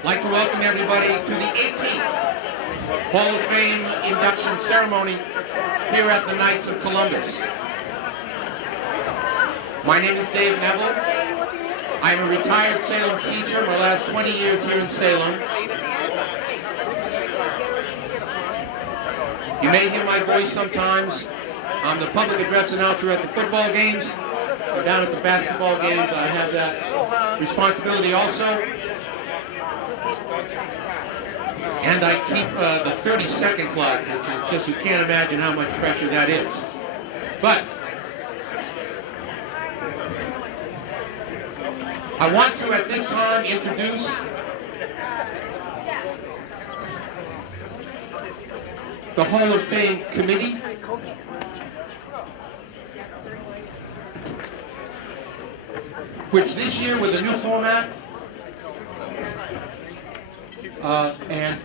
I'd like to welcome everybody to the 18th Hall of Fame induction ceremony here at the Knights of Columbus. My name is Dave Neville. I'm a retired Salem teacher, my last 20 years here in Salem. You may hear my voice sometimes. I'm the public address announcer at the football games. Down at the basketball games, I have that responsibility also. And I keep the 30-second clock, which is just, you can't imagine how much pressure that is. But I want to, at this time, introduce the Hall of Fame Committee. Which this year, with a new format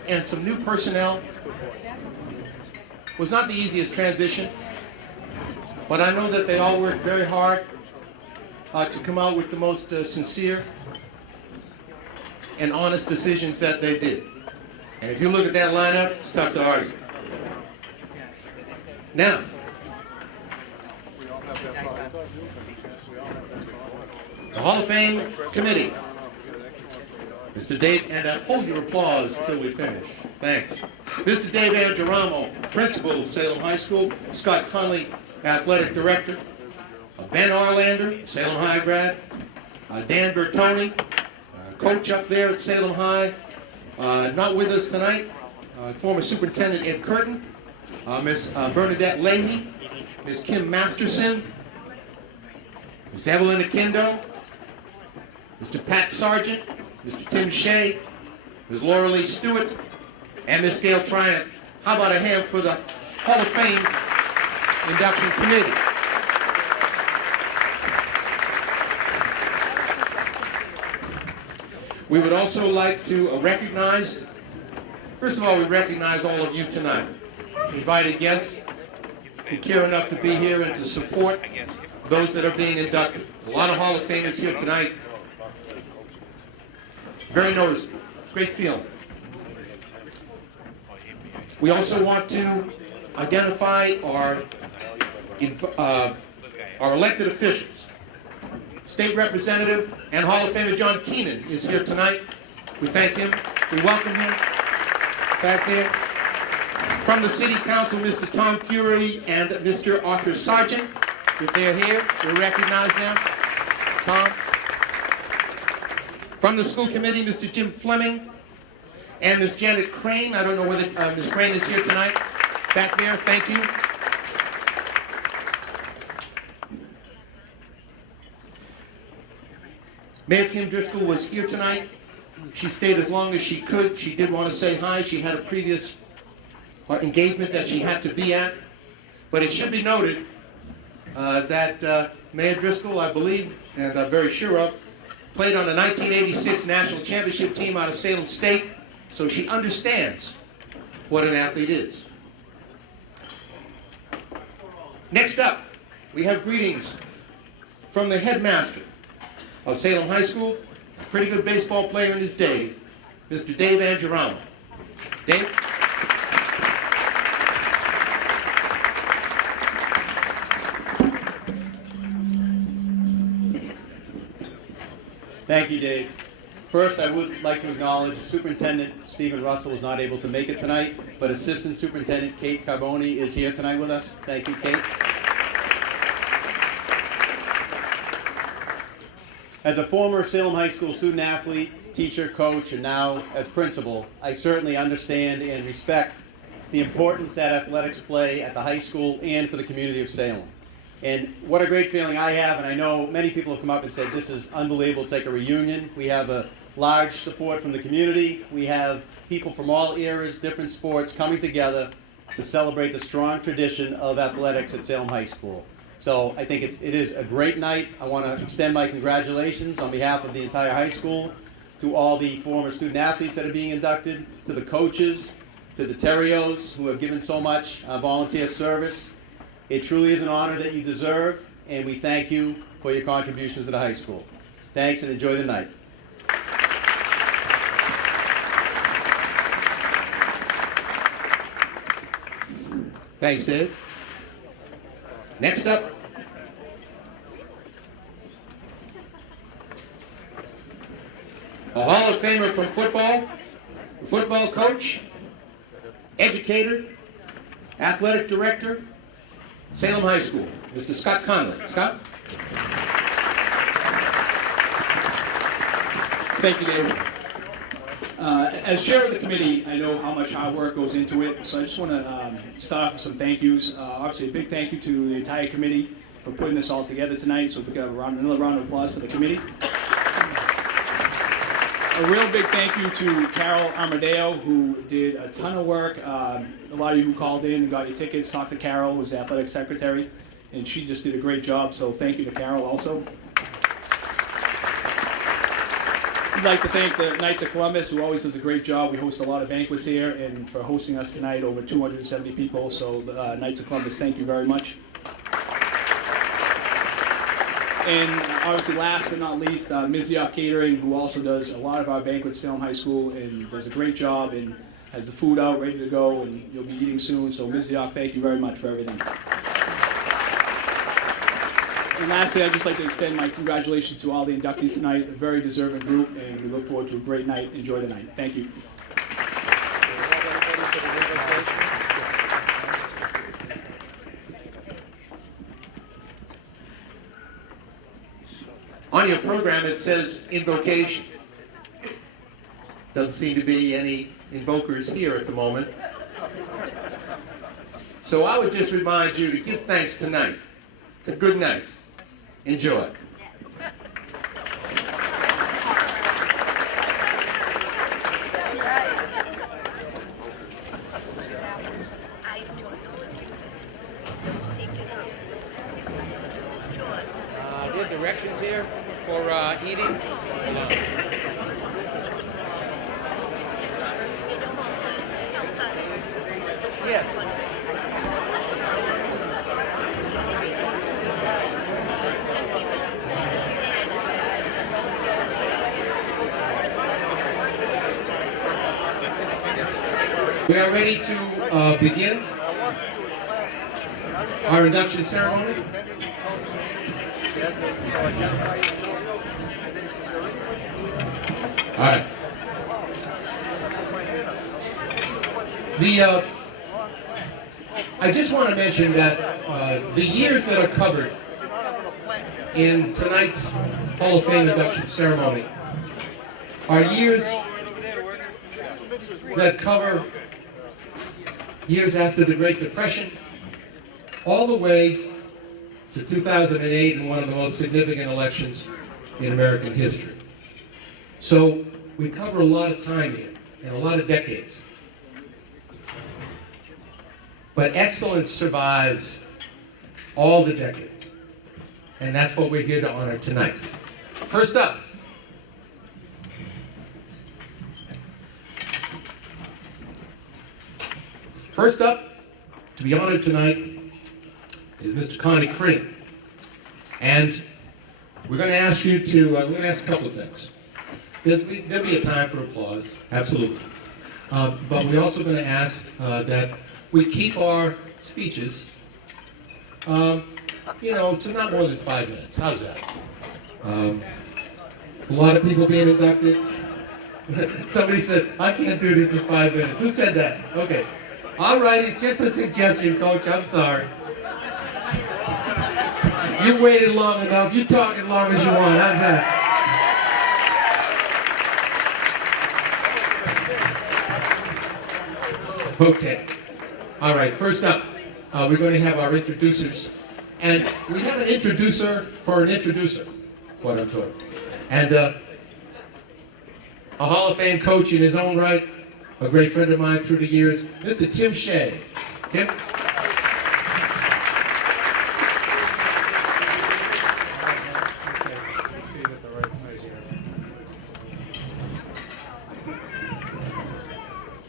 and some new personnel, was not the easiest transition, but I know that they all worked very hard to come out with the most sincere and honest decisions that they did. And if you look at that lineup, it's tough to argue. Now, the Hall of Fame Committee. Mr. Dave, and hold your applause till we finish. Thanks. Mr. Dave Angeramo, Principal of Salem High School. Scott Conley, Athletic Director. Ben Arlander, Salem High grad. Dan Bertoni, Coach up there at Salem High. Not with us tonight. Former Superintendent Ed Curtin. Miss Bernadette Leahy. Miss Kim Masterson. Miss Evelyn Akindo. Mr. Pat Sargent, Mr. Tim Shea, Ms. Laura Lee Stewart, and Ms. Gail Tryant. How about a hand for the Hall of Fame Induction Committee? We would also like to recognize, first of all, we recognize all of you tonight, invited guests who care enough to be here and to support those that are being inducted. A lot of Hall of Famers here tonight. Very noticeable. It's a great feeling. We also want to identify our elected officials. State Representative and Hall of Famer John Keenan is here tonight. We thank him. We welcome him back there. From the City Council, Mr. Tom Fury and Mr. Arthur Sargent. If they're here, we recognize them. Tom. From the school committee, Mr. Jim Fleming and Ms. Janet Crane. I don't know whether Ms. Crane is here tonight. Back there, thank you. Mayor Kim Driscoll was here tonight. She stayed as long as she could. She did want to say hi. She had a previous engagement that she had to be at. But it should be noted that Mayor Driscoll, I believe, and I'm very sure of, played on the 1986 National Championship team out of Salem State, so she understands what an athlete is. Next up, we have greetings from the headmaster of Salem High School, a pretty good baseball player in his day, Mr. Dave Angeramo. Dave? Thank you, Dave. First, I would like to acknowledge Superintendent Stephen Russell was not able to make it tonight, but Assistant Superintendent Kate Carboni is here tonight with us. Thank you, Kate. As a former Salem High School student athlete, teacher, coach, and now as principal, I certainly understand and respect the importance that athletics play at the high school and for the community of Salem. And what a great feeling I have, and I know many people have come up and said this is unbelievable, it's like a reunion. We have a large support from the community. We have people from all eras, different sports coming together to celebrate the strong tradition of athletics at Salem High School. So I think it is a great night. I want to extend my congratulations on behalf of the entire high school to all the former student athletes that are being inducted, to the coaches, to the Terrios who have given so much volunteer service. It truly is an honor that you deserve, and we thank you for your contributions to the high school. Thanks, and enjoy the night. Thanks, Dave. Next up, a Hall of Famer from football coach, educator, athletic director, Salem High School, Mr. Scott Conley. Scott? Thank you, Dave. As chair of the committee, I know how much hard work goes into it, so I just want to start off with some thank yous. Obviously, a big thank you to the entire committee for putting this all together tonight, so we can have another round of applause for the committee. A real big thank you to Carol Armadeo, who did a ton of work. A lot of you who called in and got your tickets, talked to Carol, who's the athletic secretary, and she just did a great job, so thank you to Carol also. I'd like to thank the Knights of Columbus, who always does a great job. We host a lot of banquets here, and for hosting us tonight, over 270 people. So, Knights of Columbus, thank you very much. And obviously, last but not least, Miziok Catering, who also does a lot of our banquets at Salem High School, and does a great job, and has the food out, ready to go, and you'll be eating soon. So, Miziok, thank you very much for everything. And lastly, I'd just like to extend my congratulations to all the inductees tonight, a very deserving group, and we look forward to a great night. Enjoy the night. Thank you. On your program, it says invocation. Doesn't seem to be any invokers here at the moment. So I would just remind you to give thanks tonight. It's a good night. Enjoy. There are directions here for eating. Yes. We are ready to begin our induction ceremony. All right. I just want to mention that the years that are covered in tonight's Hall of Fame induction ceremony are years that cover years after the Great Depression, all the way to 2008 and one of the most significant elections in American history. So we cover a lot of time here and a lot of decades. But excellence survives all the decades. And that's what we're here to honor tonight. First up, to be honored tonight is Mr. Connie Crean. And we're going to ask you to, we're going to ask a couple of things. There'll be a time for applause, absolutely. But we're also going to ask that we keep our speeches, to not more than 5 minutes. How's that? A lot of people being inducted. Somebody said, I can't do this in 5 minutes. Who said that? Okay. All right, it's just a suggestion, Coach. I'm sorry. You waited long enough. You talk as long as you want. How's that? Okay. All right, first up, we're going to have our introducers. And we have an introducer for an introducer, what I'm told. And a Hall of Fame coach in his own right, a great friend of mine through the years, Mr. Tim Shea. Tim?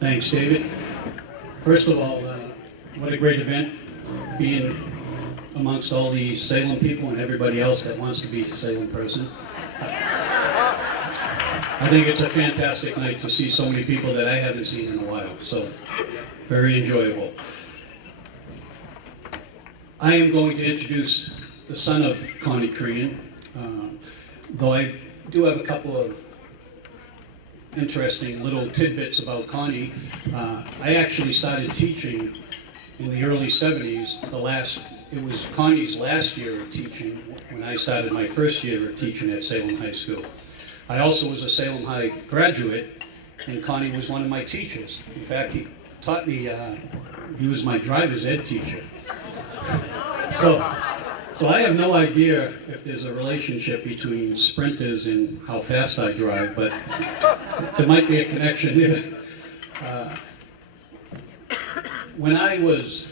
Thanks, David. First of all, what a great event, being amongst all the Salem people and everybody else that wants to be a Salem person. I think it's a fantastic night to see so many people that I haven't seen in a while, so very enjoyable. I am going to introduce the son of Connie Crean, though I do have a couple of interesting little tidbits about Connie. I actually started teaching in the early 70s. It was Connie's last year of teaching when I started my first year of teaching at Salem High School. I also was a Salem High graduate, and Connie was one of my teachers. In fact, he taught me, he was my driver's ed teacher. So I have no idea if there's a relationship between sprinters and how fast I drive, but there might be a connection there. When I was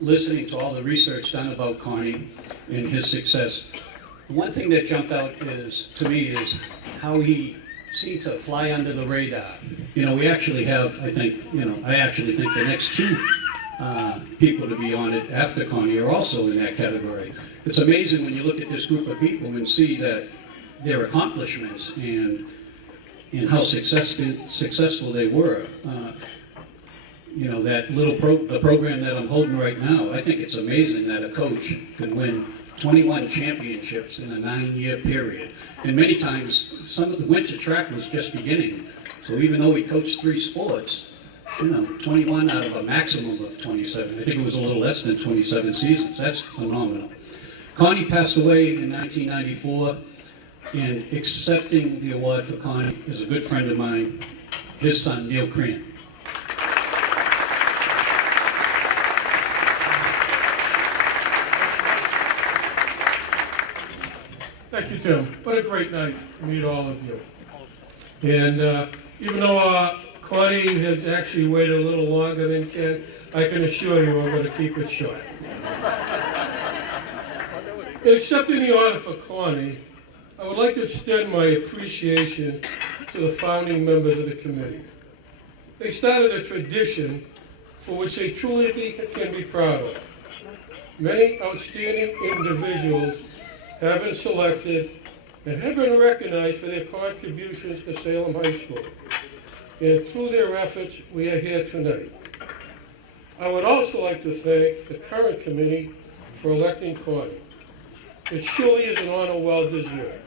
listening to all the research done about Connie and his success, one thing that jumped out to me is how he seemed to fly under the radar. We actually have, I actually think the next two people to be on it after Connie are also in that category. It's amazing when you look at this group of people and see that their accomplishments and how successful they were. That the program that I'm holding right now, I think it's amazing that a coach could win 21 championships in a 9-year period. And many times, some of the winter track was just beginning. So even though we coached 3 sports, 21 out of a maximum of 27. I think it was a little less than 27 seasons. That's phenomenal. Connie passed away in 1994, and accepting the award for Connie is a good friend of mine, his son, Neil Crean. Thank you, Tim. What a great night to meet all of you. And even though Connie has actually waited a little longer than Ken, I can assure you I'm going to keep it short. In accepting the honor for Connie, I would like to extend my appreciation to the founding members of the committee. They started a tradition for which they truly can be proud of. Many outstanding individuals have been selected and have been recognized for their contributions to Salem High School. And through their efforts, we are here tonight. I would also like to thank the current committee for electing Connie. It surely is an honor well deserved.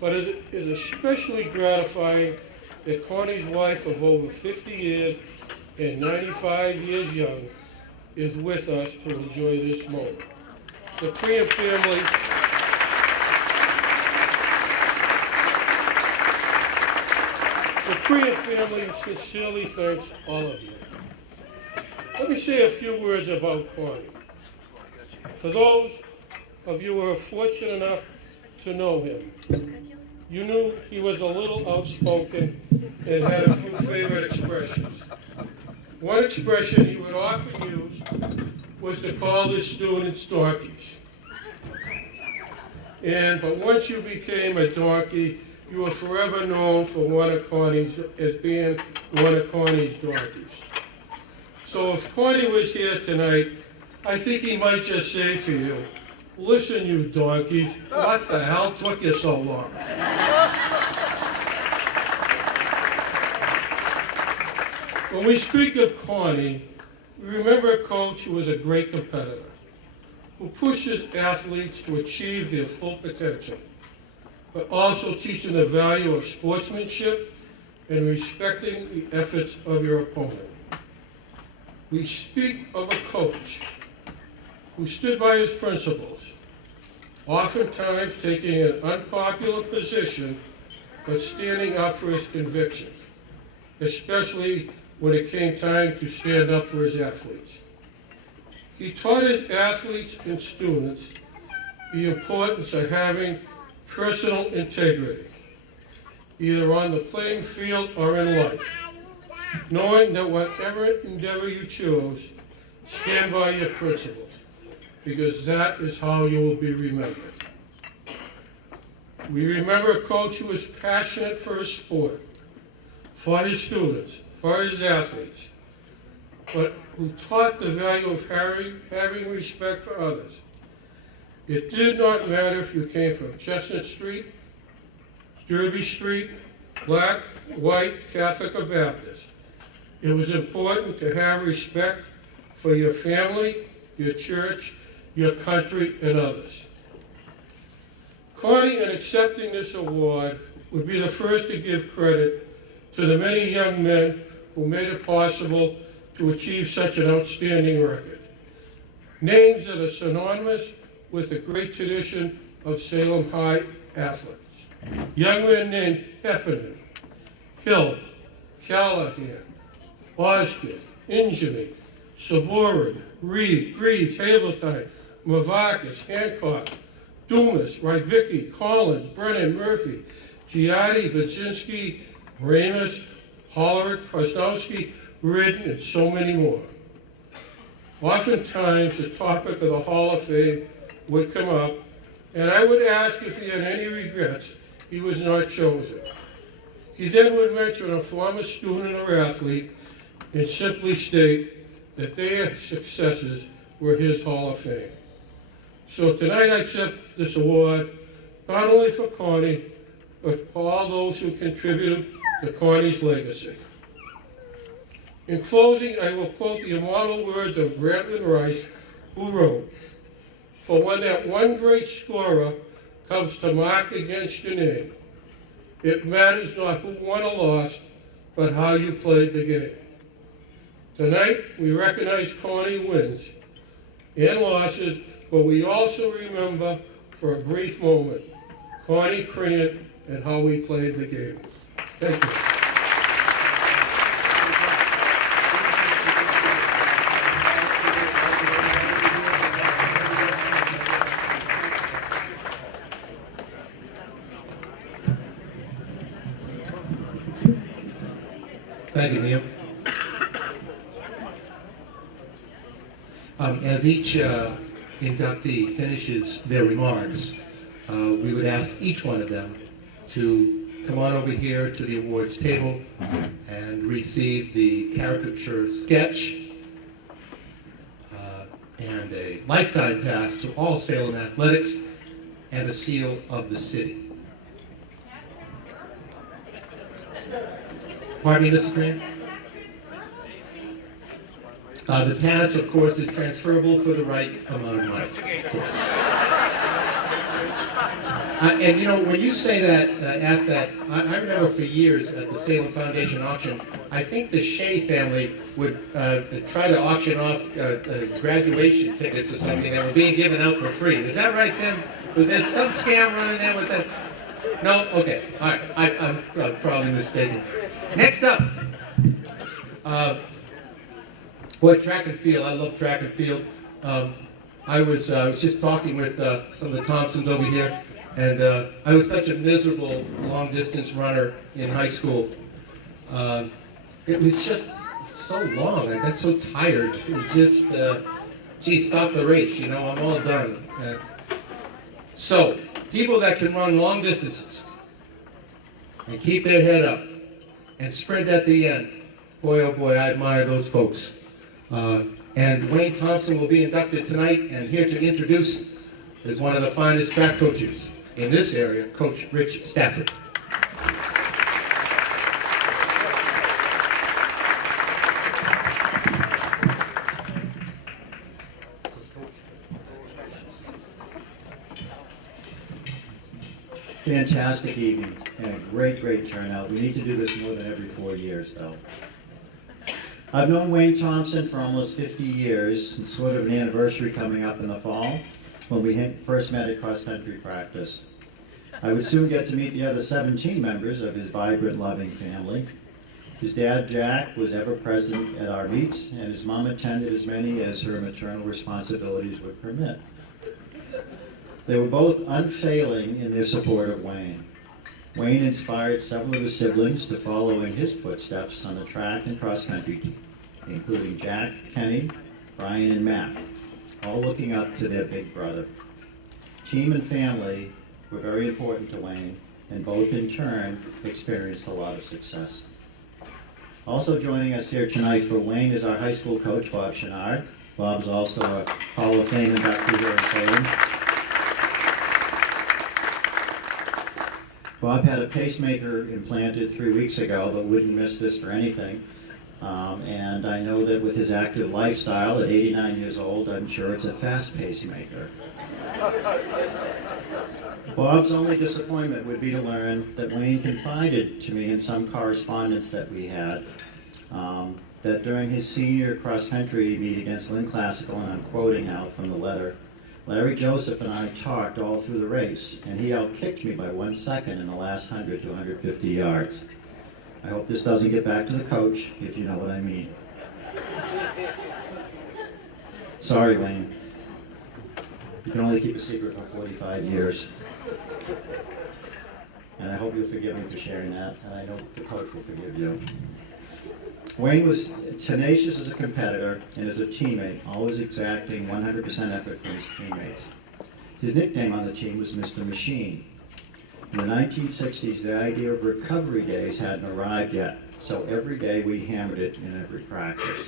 But it is especially gratifying that Connie's wife of over 50 years and 95 years young is with us to enjoy this moment. The Crean family sincerely thanks all of you. Let me say a few words about Connie. For those of you who are fortunate enough to know him, you knew he was a little outspoken and had a few favorite expressions. One expression he would often use was to call his students donkeys. But once you became a donkey, you were forever known as being one of Connie's donkeys. So if Connie was here tonight, I think he might just say to you, "Listen, you donkeys, what the hell took you so long?" When we speak of Connie, we remember a coach who was a great competitor, who pushes athletes to achieve their full potential, but also teaching the value of sportsmanship and respecting the efforts of your opponent. We speak of a coach who stood by his principles, oftentimes taking an unpopular position, but standing up for his convictions, especially when it came time to stand up for his athletes. He taught his athletes and students the importance of having personal integrity, either on the playing field or in life, knowing that whatever endeavor you choose, stand by your principles, because that is how you will be remembered. We remember a coach who was passionate for his sport, for his students, for his athletes, but who taught the value of having respect for others. It did not matter if you came from Chestnut Street, Derby Street, black, white, Catholic, or Baptist. It was important to have respect for your family your church, your country, and others. Connie, in accepting this award, would be the first to give credit to the many young men who made it possible to achieve such an outstanding record. Names that are synonymous with the great tradition of Salem High athletes. Young men named Heffernan, Hill, Callahan, Osgood, Injemy, Saborin, Reed, Greaves, Hazeltine, Mavakis, Hancock, Dumas, Rydvicki, Collins, Brennan, Murphy, Giardi, Budzinski, Ramus, Hollerick, Prosnowski, Ridden, and so many more. Oftentimes, the topic of the Hall of Fame would come up, and I would ask if he had any regrets he was not chosen. He then would mention a former student or athlete and simply state that their successes were his Hall of Fame. So tonight I accept this award, not only for Connie, but for all those who contributed to Connie's legacy. In closing, I will quote the immortal words of Grantland Rice, who wrote, "For when that one great scorer comes to mark against your name, it matters not who won or lost, but how you played the game." Tonight, we recognize Connie wins and losses, but we also remember for a brief moment Connie Crean and how we played the game. Thank you. Thank you, Neil. As each inductee finishes their remarks, we would ask each one of them to come on over here to the awards table and receive the caricature sketch and a lifetime pass to all Salem athletics and a seal of the city. Pardon me, Mrs. Grant? The pass, of course, is transferable for the right amount of money. And you know, when you say that, ask that, I remember for years at the Salem Foundation auction, I think the Shea family would try to auction off graduation tickets or something that were being given out for free. Is that right, Tim? Was there some scam running there with that? No? Okay. All right. I'm probably mistaken. Next up, boy, track and field. I love track and field. I was just talking with some of the Thompsons over here, and I was such a miserable long-distance runner in high school. It was just so long. I got so tired. It was just, gee, stop the race. You know, I'm all done. So, people that can run long distances and keep their head up and sprint at the end. Boy, oh boy, I admire those folks. And Wayne Thompson will be inducted tonight, and here to introduce is one of the finest track coaches in this area, Coach Rich Stafford. Fantastic evening and a great turnout. We need to do this more than every 4 years, though. I've known Wayne Thompson for almost 50 years, and sort of an anniversary coming up in the fall when we first met at cross-country practice. I would soon get to meet the other 17 members of his vibrant, loving family. His dad, Jack, was ever present at our meets, and his mom attended as many as her maternal responsibilities would permit. They were both unfailing in their support of Wayne. Wayne inspired several of his siblings to follow in his footsteps on the track and cross-country team, including Jack, Kenny, Brian, and Matt, all looking up to their big brother. Team and family were very important to Wayne, and both in turn experienced a lot of success. Also joining us here tonight for Wayne is our high school coach, Bob Chenard. Bob's also a Hall of Fame inductee here in Salem. Bob had a pacemaker implanted 3 weeks ago, but wouldn't miss this for anything. And I know that with his active lifestyle at 89 years old, I'm sure it's a fast pacemaker. Bob's only disappointment would be to learn that Wayne confided to me in some correspondence that we had that during his senior cross-country meet against Lynn Classical, and I'm quoting now from the letter, Larry Joseph and I talked all through the race, and he outkicked me by 1 second in the last 100 to 150 yards. I hope this doesn't get back to the coach, if you know what I mean. Sorry, Wayne. You can only keep a secret for 45 years. And I hope you'll forgive me for sharing that, and I know the coach will forgive you. Wayne was tenacious as a competitor and as a teammate, always exacting 100% effort from his teammates. His nickname on the team was Mr. Machine. In the 1960s, the idea of recovery days hadn't arrived yet, so every day we hammered it in every practice.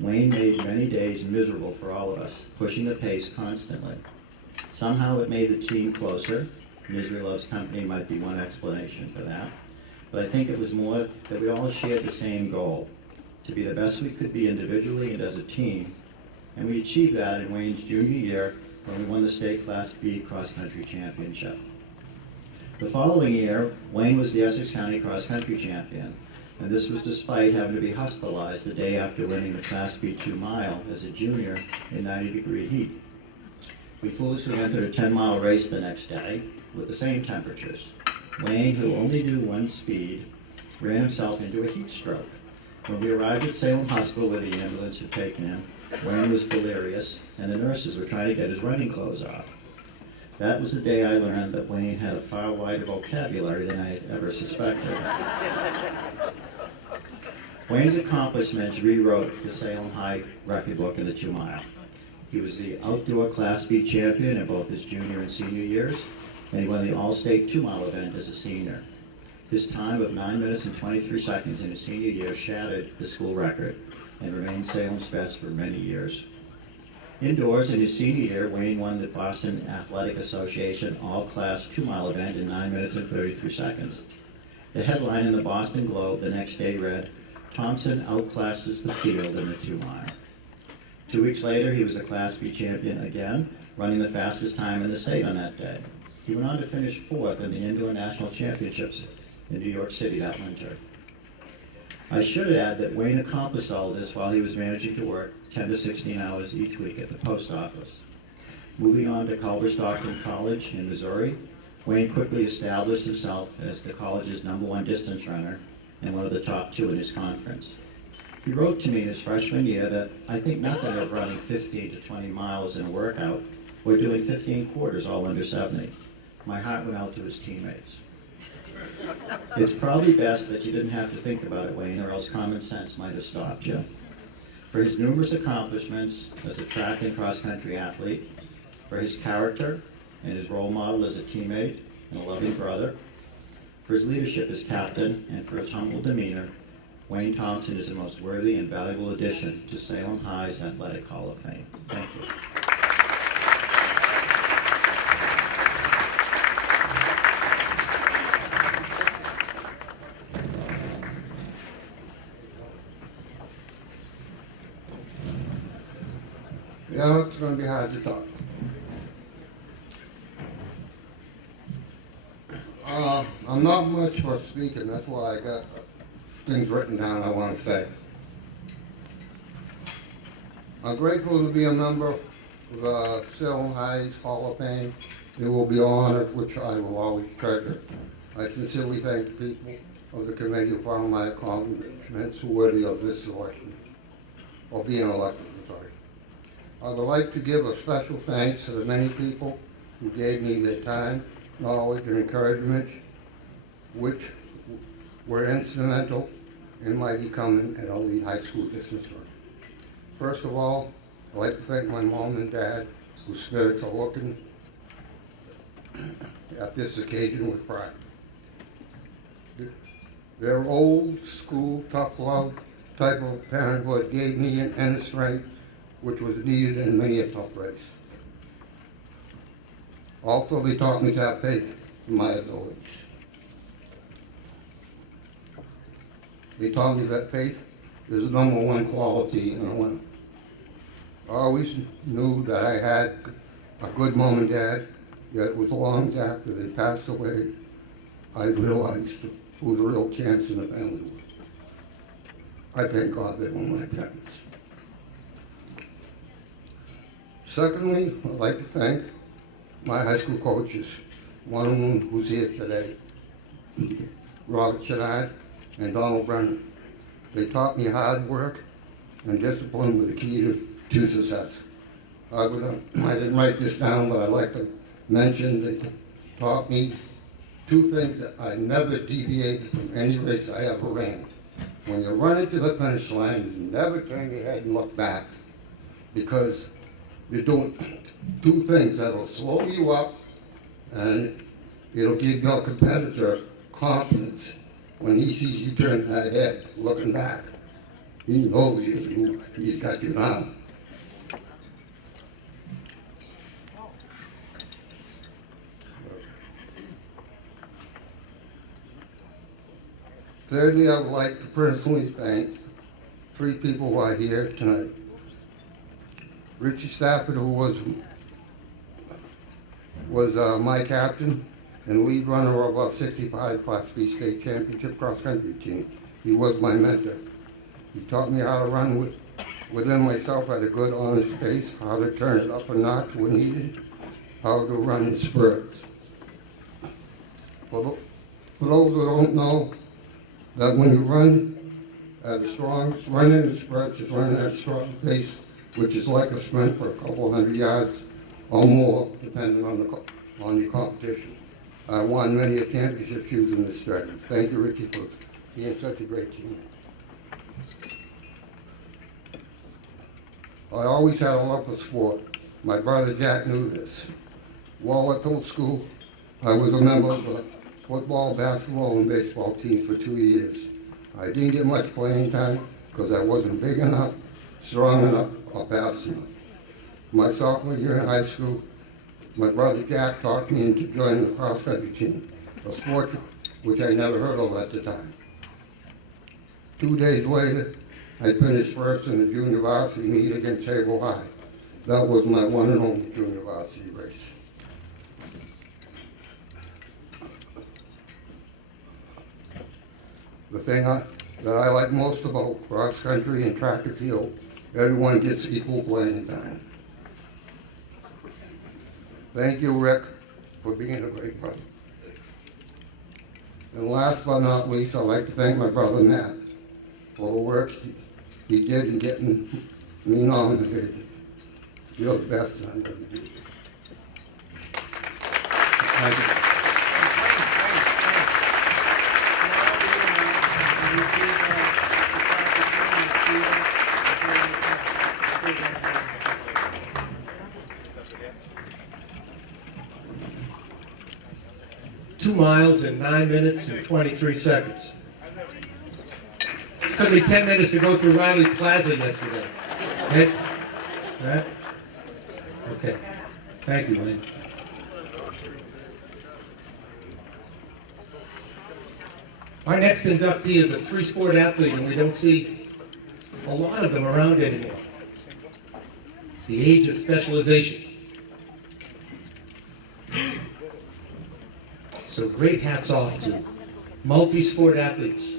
Wayne made many days miserable for all of us, pushing the pace constantly. Somehow it made the team closer. Misery loves company might be one explanation for that. But I think it was more that we all shared the same goal, to be the best we could be individually and as a team. And we achieved that in Wayne's junior year when we won the state Class B cross-country championship. The following year, Wayne was the Essex County cross-country champion, and this was despite having to be hospitalized the day after winning the Class B 2-mile as a junior in 90-degree heat. We foolishly entered a 10-mile race the next day with the same temperatures. Wayne, who only knew one speed, ran himself into a heat stroke. When we arrived at Salem Hospital where the ambulance had taken him, Wayne was delirious, and the nurses were trying to get his running clothes off. That was the day I learned that Wayne had a far wider vocabulary than I had ever suspected. Wayne's accomplishments rewrote the Salem High record book in the 2-mile. He was the outdoor Class B champion in both his junior and senior years, and he won the All-State 2-mile event as a senior. His time of 9 minutes and 23 seconds in his senior year shattered the school record and remained Salem's best for many years. Indoors, in his senior year, Wayne won the Boston Athletic Association All-Class 2-mile event in 9 minutes and 33 seconds. The headline in the Boston Globe the next day read, "Thompson outclasses the field in the 2-mile." 2 weeks later, he was the Class B champion again, running the fastest time in the state on that day. He went on to finish 4th in the Indoor National Championships in New York City that winter. I should add that Wayne accomplished all of this while he was managing to work 10 to 16 hours each week at the post office. Moving on to Culver-Stockton College in Missouri, Wayne quickly established himself as the college's #1 distance runner and one of the top 2 in his conference. He wrote to me in his freshman year that I think nothing of running 15 to 20 miles in a workout or doing 15 quarters all under 70. My heart went out to his teammates. It's probably best that you didn't have to think about it, Wayne, or else common sense might have stopped you. For his numerous accomplishments as a track and cross-country athlete, for his character and his role model as a teammate and a loving brother, for his leadership as captain, and for his humble demeanor, Wayne Thompson is the most worthy and valuable addition to Salem High's Athletic Hall of Fame. Thank you. Yeah, it's going to be hard to talk. I'm not much for speaking, that's why I got things written down I want to say. I'm grateful to be a member of the Salem High's Hall of Fame. It will be an honor which I will always treasure. I sincerely thank the people of the committee who found my accomplishments worthy of this election, or being elected, I'm sorry. I would like to give a special thanks to the many people who gave me their time, knowledge, and encouragement, which were instrumental in my becoming an elite high school distance runner. First of all, I'd like to thank my mom and dad, whose spirits are looking at this occasion with pride. Their old school, tough love type of parenthood gave me an inner strength which was needed in many a tough race. Also, they taught me to have faith in my abilities. They taught me that faith is the #1 quality in a winner. I always knew that I had a good mom and dad, yet it was long after they passed away I realized who the real chance in the family was. I thank God they were my parents. Secondly, I'd like to thank my high school coaches, one of them who's here today, Robert Chenard and Donald Brennan. They taught me hard work and discipline were the key to success. I didn't write this down, but I'd like to mention they taught me two things: that I never deviated from any race I ever ran. When you run into the finish line, you never turn your head and look back, because you're doing two things that'll slow you up and it'll give your competitor confidence. When he sees you turn that head, looking back, he knows he's got you down. Thirdly, I would like to personally thank three people who are here tonight. Richie Stafford, who was my captain and lead runner of our 65 Class B state championship cross-country team. He was my mentor. He taught me how to run within myself at a good, honest pace, how to turn it up a notch when needed, how to run in spurts. For those who don't know, that when you run at a strong, running in spurts is running at a strong pace, which is like a sprint for a couple hundred yards or more, depending on the competition. I won many a championship using this strategy. Thank you, Richie, for being such a great teammate. I always had a love for sport. My brother Jack knew this. While at middle school, I was a member of the football, basketball, and baseball teams for 2 years. I didn't get much playing time because I wasn't big enough, strong enough, or fast enough. My sophomore year in high school, my brother Jack talked me into joining the cross-country team, a sport which I never heard of at the time. 2 days later, I finished first in the junior varsity meet against Haverhill High. That was my one and only junior varsity race. The thing that I like most about cross-country and track and field, everyone gets equal playing time. Thank you, Rick, for being a great brother. And last but not least, I'd like to thank my brother Matt for the work he did in getting me nominated. You're the best I'm going to do. Thank you. 2 miles in 9 minutes and 23 seconds. It took me 10 minutes to go through Riley Plaza yesterday. Right? Okay. Thank you, Wayne. Our next inductee is a three-sport athlete, and we don't see a lot of them around anymore. It's the age of specialization. So great hats off to multi-sport athletes,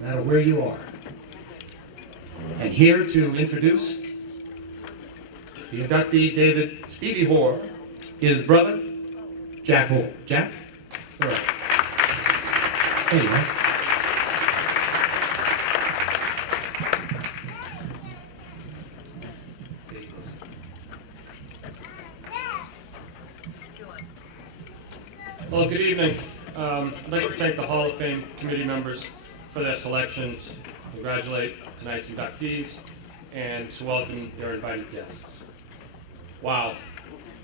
no matter where you are. And here to introduce the inductee, David Stevie Hoare, his brother, Jack Hoare. Jack? All right. There you go. Well, good evening. I'd like to thank the Hall of Fame committee members for their selections, congratulate tonight's inductees, and to welcome your invited guests. Wow,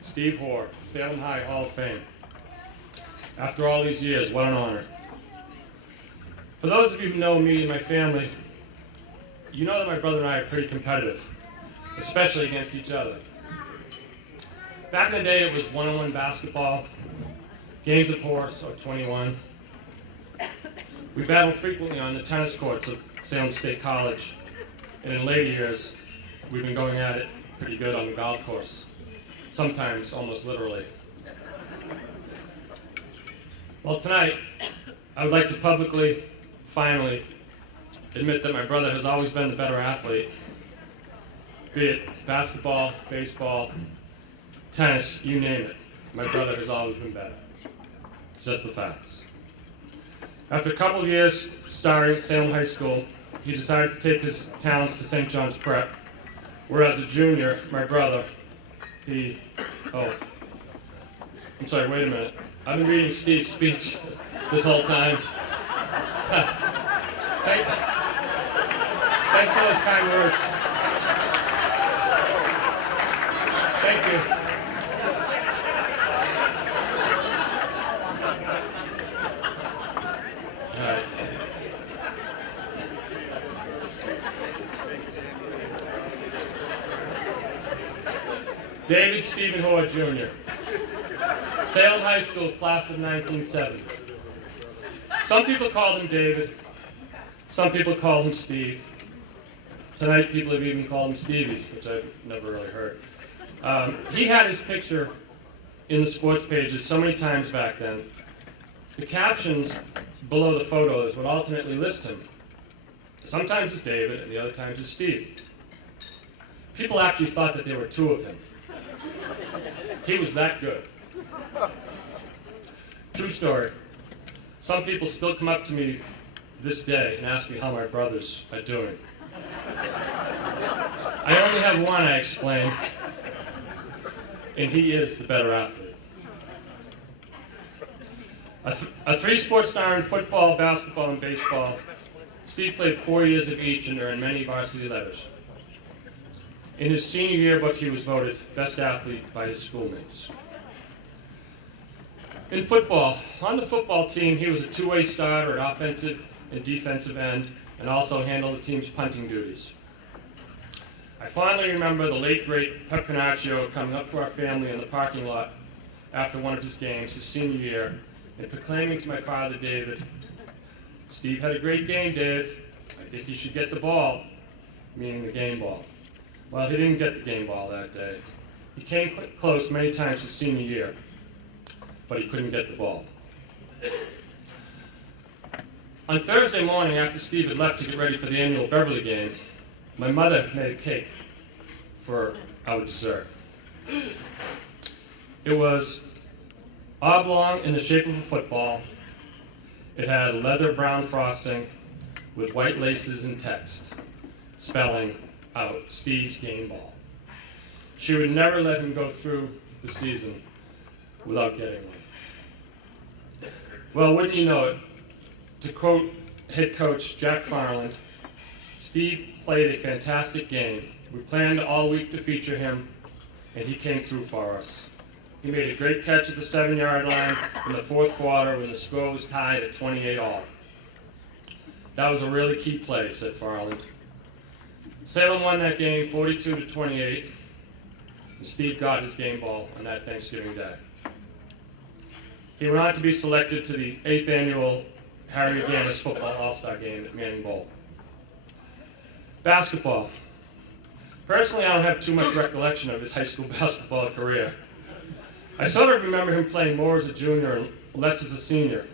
Steve Hoare, Salem High Hall of Fame. After all these years, what an honor. For those of you who know me and my family, you know that my brother and I are pretty competitive, especially against each other. Back in the day, it was one-on-one basketball, games of horse, or 21. We battled frequently on the tennis courts of Salem State College, And in later years, we've been going at it pretty good on the golf course, sometimes almost literally. Well, tonight, I would like to publicly, finally, admit that my brother has always been the better athlete, be it basketball, baseball, tennis, you name it. My brother has always been better. It's just the facts. After a couple of years starring at Salem High School, he decided to take his talents to St. John's Prep, where as a junior, my brother, I'm sorry, wait a minute. I've been reading Steve's speech this whole time. Thanks for those kind words. Thank you. All right. David Stephen Hoare, Jr., Salem High School, class of 1970. Some people called him David. Some people called him Steve. Tonight, people have even called him Stevie, which I've never really heard. He had his picture in the sports pages so many times back then. The captions below the photos would alternately list him. Sometimes as David, and the other times as Steve. People actually thought that there were two of him. He was that good. True story. Some people still come up to me this day and ask me how my brothers are doing. I only have one, I explain, and he is the better athlete. A three-sport star in football, basketball, and baseball, Steve played 4 years of each and earned many varsity letters. In his senior yearbook, he was voted best athlete by his schoolmates. In football, on the football team, he was a two-way starter at offensive and defensive end, and also handled the team's punting duties. I fondly remember the late, great Pep Pinaccio coming up to our family in the parking lot after one of his games, his senior year, and proclaiming to my father, David, "Steve had a great game, Dave. I think he should get the ball," meaning the game ball. Well, he didn't get the game ball that day. He came close many times his senior year, but he couldn't get the ball. On Thursday morning, after Steve had left to get ready for the annual Beverly game, my mother made a cake for our dessert. It was oblong in the shape of a football. It had leather brown frosting with white laces and text, spelling out Steve's game ball. She would never let him go through the season without getting one. Well, wouldn't you know it, to quote head coach Jack Farland, Steve played a fantastic game. We planned all week to feature him, and he came through for us. He made a great catch at the 7-yard line in the fourth quarter when the score was tied at 28-all. That was a really key play, said Farland. Salem won that game 42-28, and Steve got his game ball on that Thanksgiving Day. He went on to be selected to the 8th annual Harry Gannis Football All-Star Game at Manning Bowl. Basketball. Personally, I don't have too much recollection of his high school basketball career. I sort of remember him playing more as a junior and less as a senior,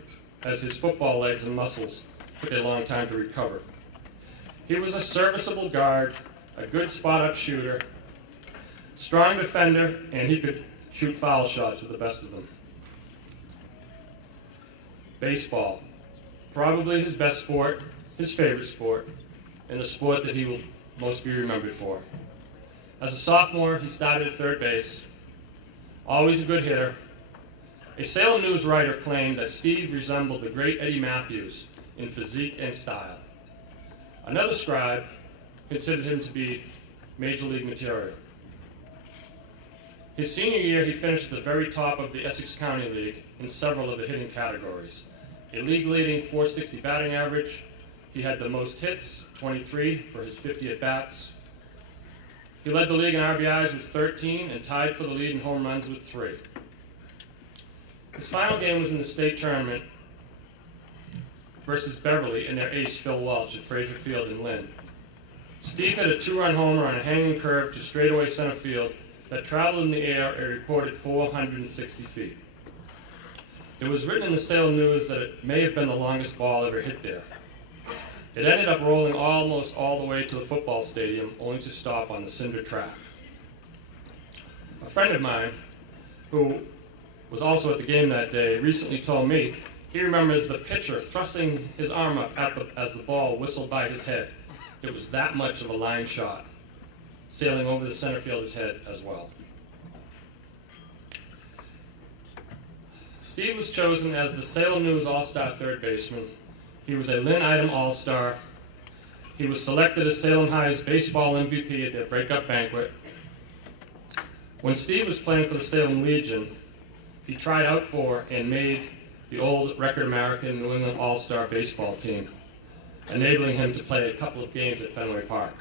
as his football legs and muscles took a long time to recover. He was a serviceable guard, a good spot-up shooter, strong defender, and he could shoot foul shots with the best of them. Baseball. Probably his best sport, his favorite sport, and the sport that he will most be remembered for. As a sophomore, he started at third base, always a good hitter. A Salem News writer claimed that Steve resembled the great Eddie Matthews in physique and style. Another scribe considered him to be major league material. His senior year, he finished at the very top of the Essex County League in several of the hitting categories. A league-leading .460 batting average. He had the most hits, 23, for his 50 at-bats. He led the league in RBIs with 13 and tied for the lead in home runs with 3. His final game was in the state tournament versus Beverly and their ace, Phil Walsh, at Fraser Field in Lynn. Steve hit a 2-run homer on a hanging curve to straightaway center field that traveled in the air a reported 460 feet. It was written in the Salem News that it may have been the longest ball ever hit there. It ended up rolling almost all the way to the football stadium, only to stop on the cinder track. A friend of mine, who was also at the game that day, recently told me he remembers the pitcher thrusting his arm up as the ball whistled by his head. It was that much of a line shot, sailing over the center fielder's head as well. Steve was chosen as the Salem News All-Star third baseman. He was a Lynn Item All-Star. He was selected as Salem High's baseball MVP at their breakup banquet. When Steve was playing for the Salem Legion, he tried out for and made the old record American New England All-Star baseball team, enabling him to play a couple of games at Fenway Park.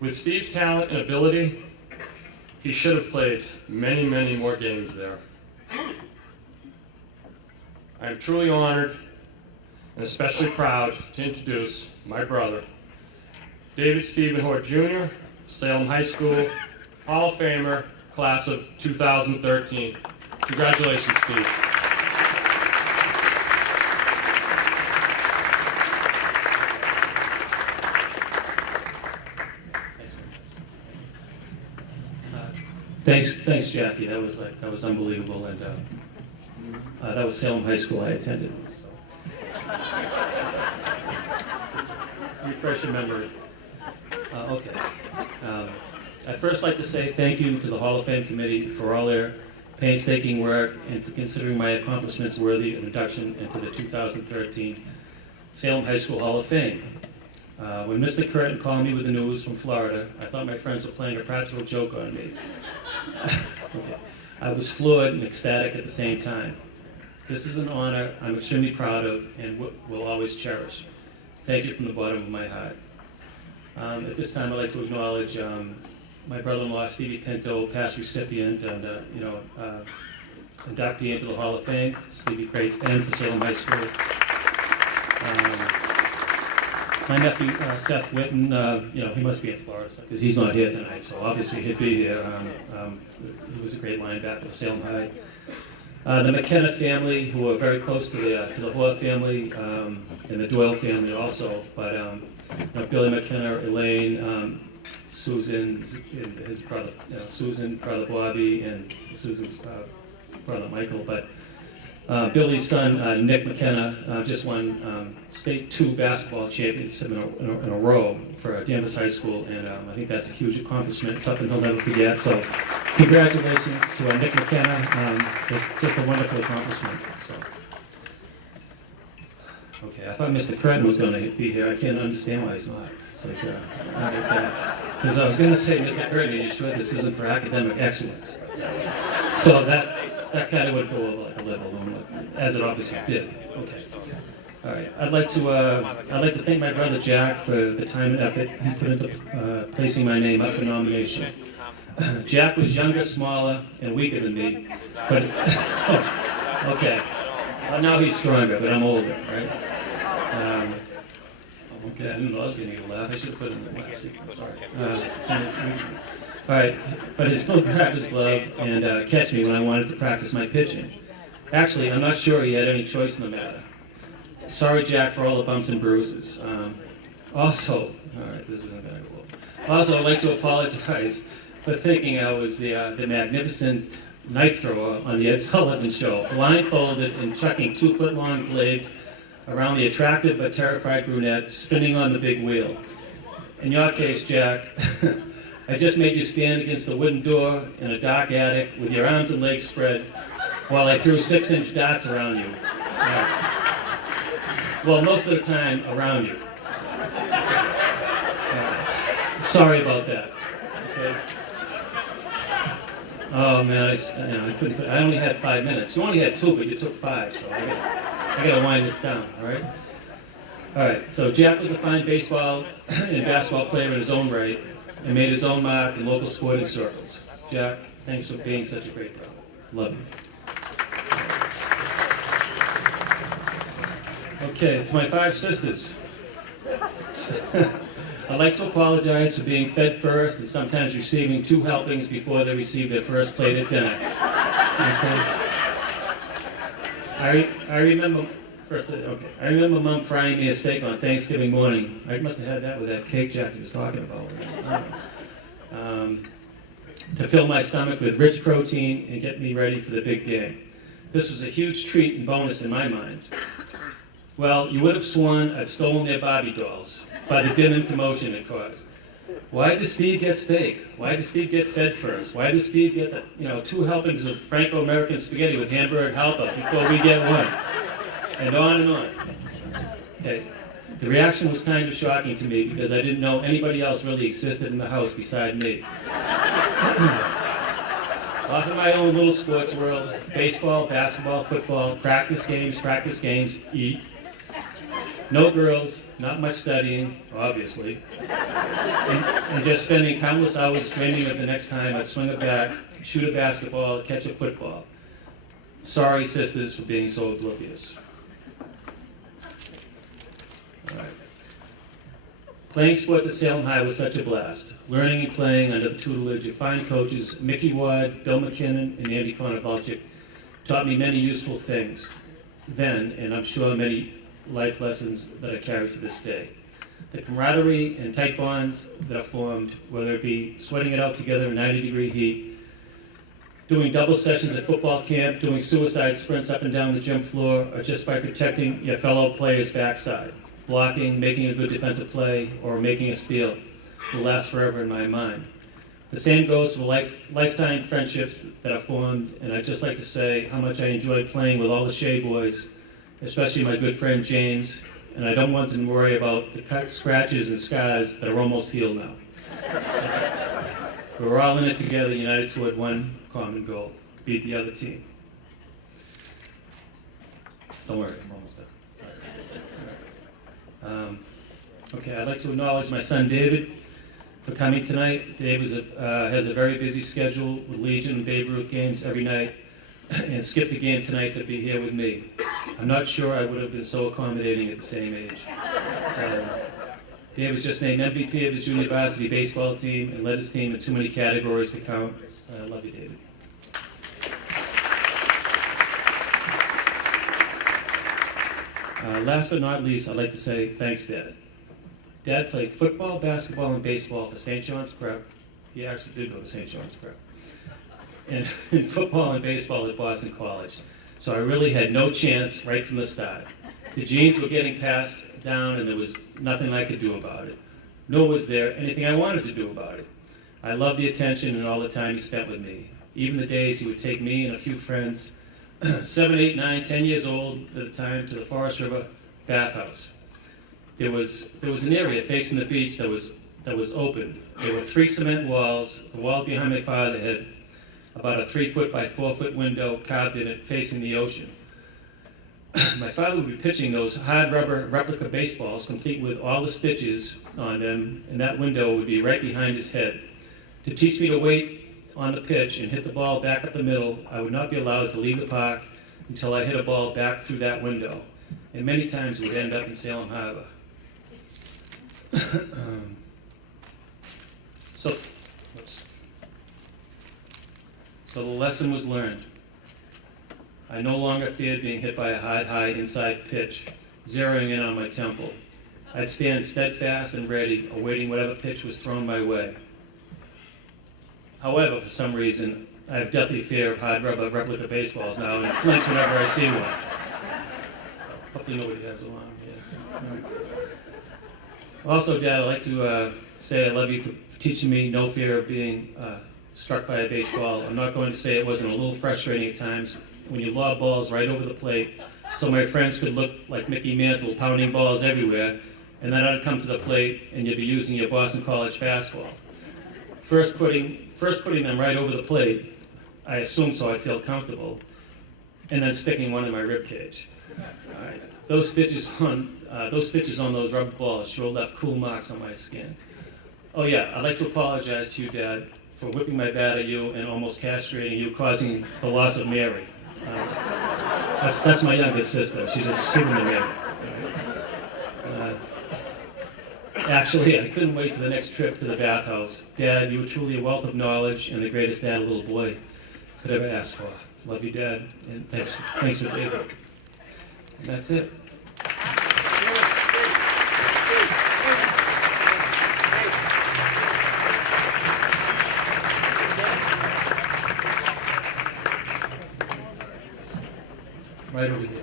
With Steve's talent and ability, he should have played many, many more games there. I am truly honored and especially proud to introduce my brother, David Stephen Hoare Jr., Salem High School Hall of Famer, class of 2013. Congratulations, Steve. Thanks, Jackie. That was unbelievable, and that was Salem High School I attended. So. Refresh your memory. Okay. I'd first like to say thank you to the Hall of Fame Committee for all their painstaking work and for considering my accomplishments worthy of induction into the 2013 Salem High School Hall of Fame. When Mr. Curtin called me with the news from Florida, I thought my friends were playing a practical joke on me. Okay. I was floored and ecstatic at the same time. This is an honor I'm extremely proud of and will always cherish. Thank you from the bottom of my heart. At this time, I'd like to acknowledge my brother-in-law, Stevie Pinto, past recipient and inductee into the Hall of Fame. Stevie, great end for Salem High School. My nephew, Seth Witten, he must be in Florida because he's not here tonight, so obviously he'd be here. He was a great linebacker for Salem High. The McKenna family, who are very close to the Hoare family and the Doyle family also, but Billy McKenna, Elaine, Susan, and his brother, Susan, brother Bobby, and Susan's brother Michael. But Billy's son, Nick McKenna, just won State 2 basketball championship in a row for Danvers High School, and I think that's a huge accomplishment, something he'll never forget. So congratulations to Nick McKenna, just a wonderful accomplishment. So. Okay, I thought Mr. Curtin was going to be here. I can't understand why he's not. It's like, because I was going to say, Mr. Curtin, are you sure this isn't for academic excellence? So that kind of would go over like a level, as it obviously did. Okay. All right. I'd like to thank my brother Jack for the time and effort he put into placing my name up for nomination. Jack was younger, smaller, and weaker than me, but okay. Now he's stronger, but I'm older, right? Okay, I didn't know I was going to get a laugh. I should have put it in the last sequence. Sorry. All right, but he still grabbed his glove and catch me when I wanted to practice my pitching. Actually, I'm not sure he had any choice in the matter. Sorry, Jack, for all the bumps and bruises. Also, all right, this isn't going to go well. Also, I'd like to apologize for thinking I was the magnificent knife thrower on the Ed Sullivan Show, blindfolded and chucking 2-foot-long blades around the attractive but terrified brunette spinning on the big wheel. In your case, Jack, I just made you stand against the wooden door in a dark attic with your arms and legs spread while I threw 6-inch darts around you. Well, most of the time, around you. Sorry about that. Okay. Oh man, I couldn't. I only had 5 minutes. You only had 2, but you took 5, so I got to wind this down. All right. All right. So Jack was a fine baseball and basketball player in his own right, and made his own mark in local sporting circles. Jack, thanks for being such a great brother. Love you. Okay, to my 5 sisters. I'd like to apologize for being fed first and sometimes receiving 2 helpings before they receive their first plate at dinner. Okay. I remember I remember Mom frying me a steak on Thanksgiving morning. I must have had that with that cake Jackie was talking about. To fill my stomach with rich protein and get me ready for the big game. This was a huge treat and bonus in my mind. Well, you would have sworn I'd stolen their Barbie dolls by the din and commotion it caused. Why does Steve get steak? Why does Steve get fed first? Why does Steve get 2 helpings of Franco-American spaghetti with Hamburg halpa before we get one? And on and on. Okay. The reaction was kind of shocking to me because I didn't know anybody else really existed in the house beside me. Off in my own little sports world, baseball, basketball, football, practice games, eat. No girls, not much studying, obviously. And just spending countless hours dreaming of the next time I'd swing a bat, shoot a basketball, catch a football. Sorry, sisters, for being so oblivious. All right. Playing sports at Salem High was such a blast. Learning and playing under the tutelage of fine coaches Mickey Ward, Bill McKinnon, and Andy Konovalchik taught me many useful things then, and I'm sure many life lessons that I carry to this day. The camaraderie and tight bonds that are formed, whether it be sweating it out together in 90-degree heat, doing double sessions at football camp, doing suicide sprints up and down the gym floor, or just by protecting your fellow player's backside, blocking, making a good defensive play, or making a steal, will last forever in my mind. The same goes for lifetime friendships that are formed, and I'd just like to say how much I enjoyed playing with all the Shea boys, especially my good friend James, and I don't want them to worry about the cuts, scratches, and scars that are almost healed now. We're all in it together, united toward one common goal, beat the other team. Don't worry, I'm almost done. Okay, I'd like to acknowledge my son David for coming tonight. Dave has a very busy schedule with Legion and Babe Ruth games every night, and skipped a game tonight to be here with me. I'm not sure I would have been so accommodating at the same age. Dave was just named MVP of his junior varsity baseball team and led his team in too many categories to count. I love you, David. Last but not least, I'd like to say thanks, Dad. Dad played football, basketball, and baseball for St. John's Prep. He actually did go to St. John's Prep. And in football and baseball at Boston College. So I really had no chance right from the start. The genes were getting passed down and there was nothing I could do about it. Nor was there anything I wanted to do about it. I loved the attention and all the time he spent with me. Even the days he would take me and a few friends, 7, 8, 9, 10 years old at the time, to the Forest River bathhouse. There was an area facing the beach that was open. There were 3 cement walls. The wall behind my father had about a 3-foot by 4-foot window carved in it facing the ocean. My father would be pitching those hard rubber replica baseballs complete with all the stitches on them, and that window would be right behind his head. To teach me to wait on the pitch and hit the ball back up the middle, I would not be allowed to leave the park until I hit a ball back through that window. And many times it would end up in Salem Harbor. So the lesson was learned. I no longer feared being hit by a high inside pitch, zeroing in on my temple. I'd stand steadfast and ready, awaiting whatever pitch was thrown my way. However, for some reason, I have deathly fear of hard rubber replica baseballs now, and I flinch whenever I see one. Hopefully nobody has one here. Also, Dad, I'd like to say I love you for teaching me no fear of being struck by a baseball. I'm not going to say it wasn't a little frustrating at times when you lob balls right over the plate so my friends could look like Mickey Mantle pounding balls everywhere, and then I'd come to the plate and you'd be using your Boston College fastball. First putting them right over the plate, I assumed so I'd feel comfortable, and then sticking one in my rib cage. All right. Those stitches on those rubber balls sure left cool marks on my skin. Oh yeah, I'd like to apologize to you, Dad, for whipping my bat at you and almost castrating you, causing the loss of Mary. That's my youngest sister. She's a Mary. Actually, I couldn't wait for the next trip to the bathhouse. Dad, you were truly a wealth of knowledge and the greatest dad a little boy could ever ask for. Love you, Dad, and thanks for David. And that's it. Right over here.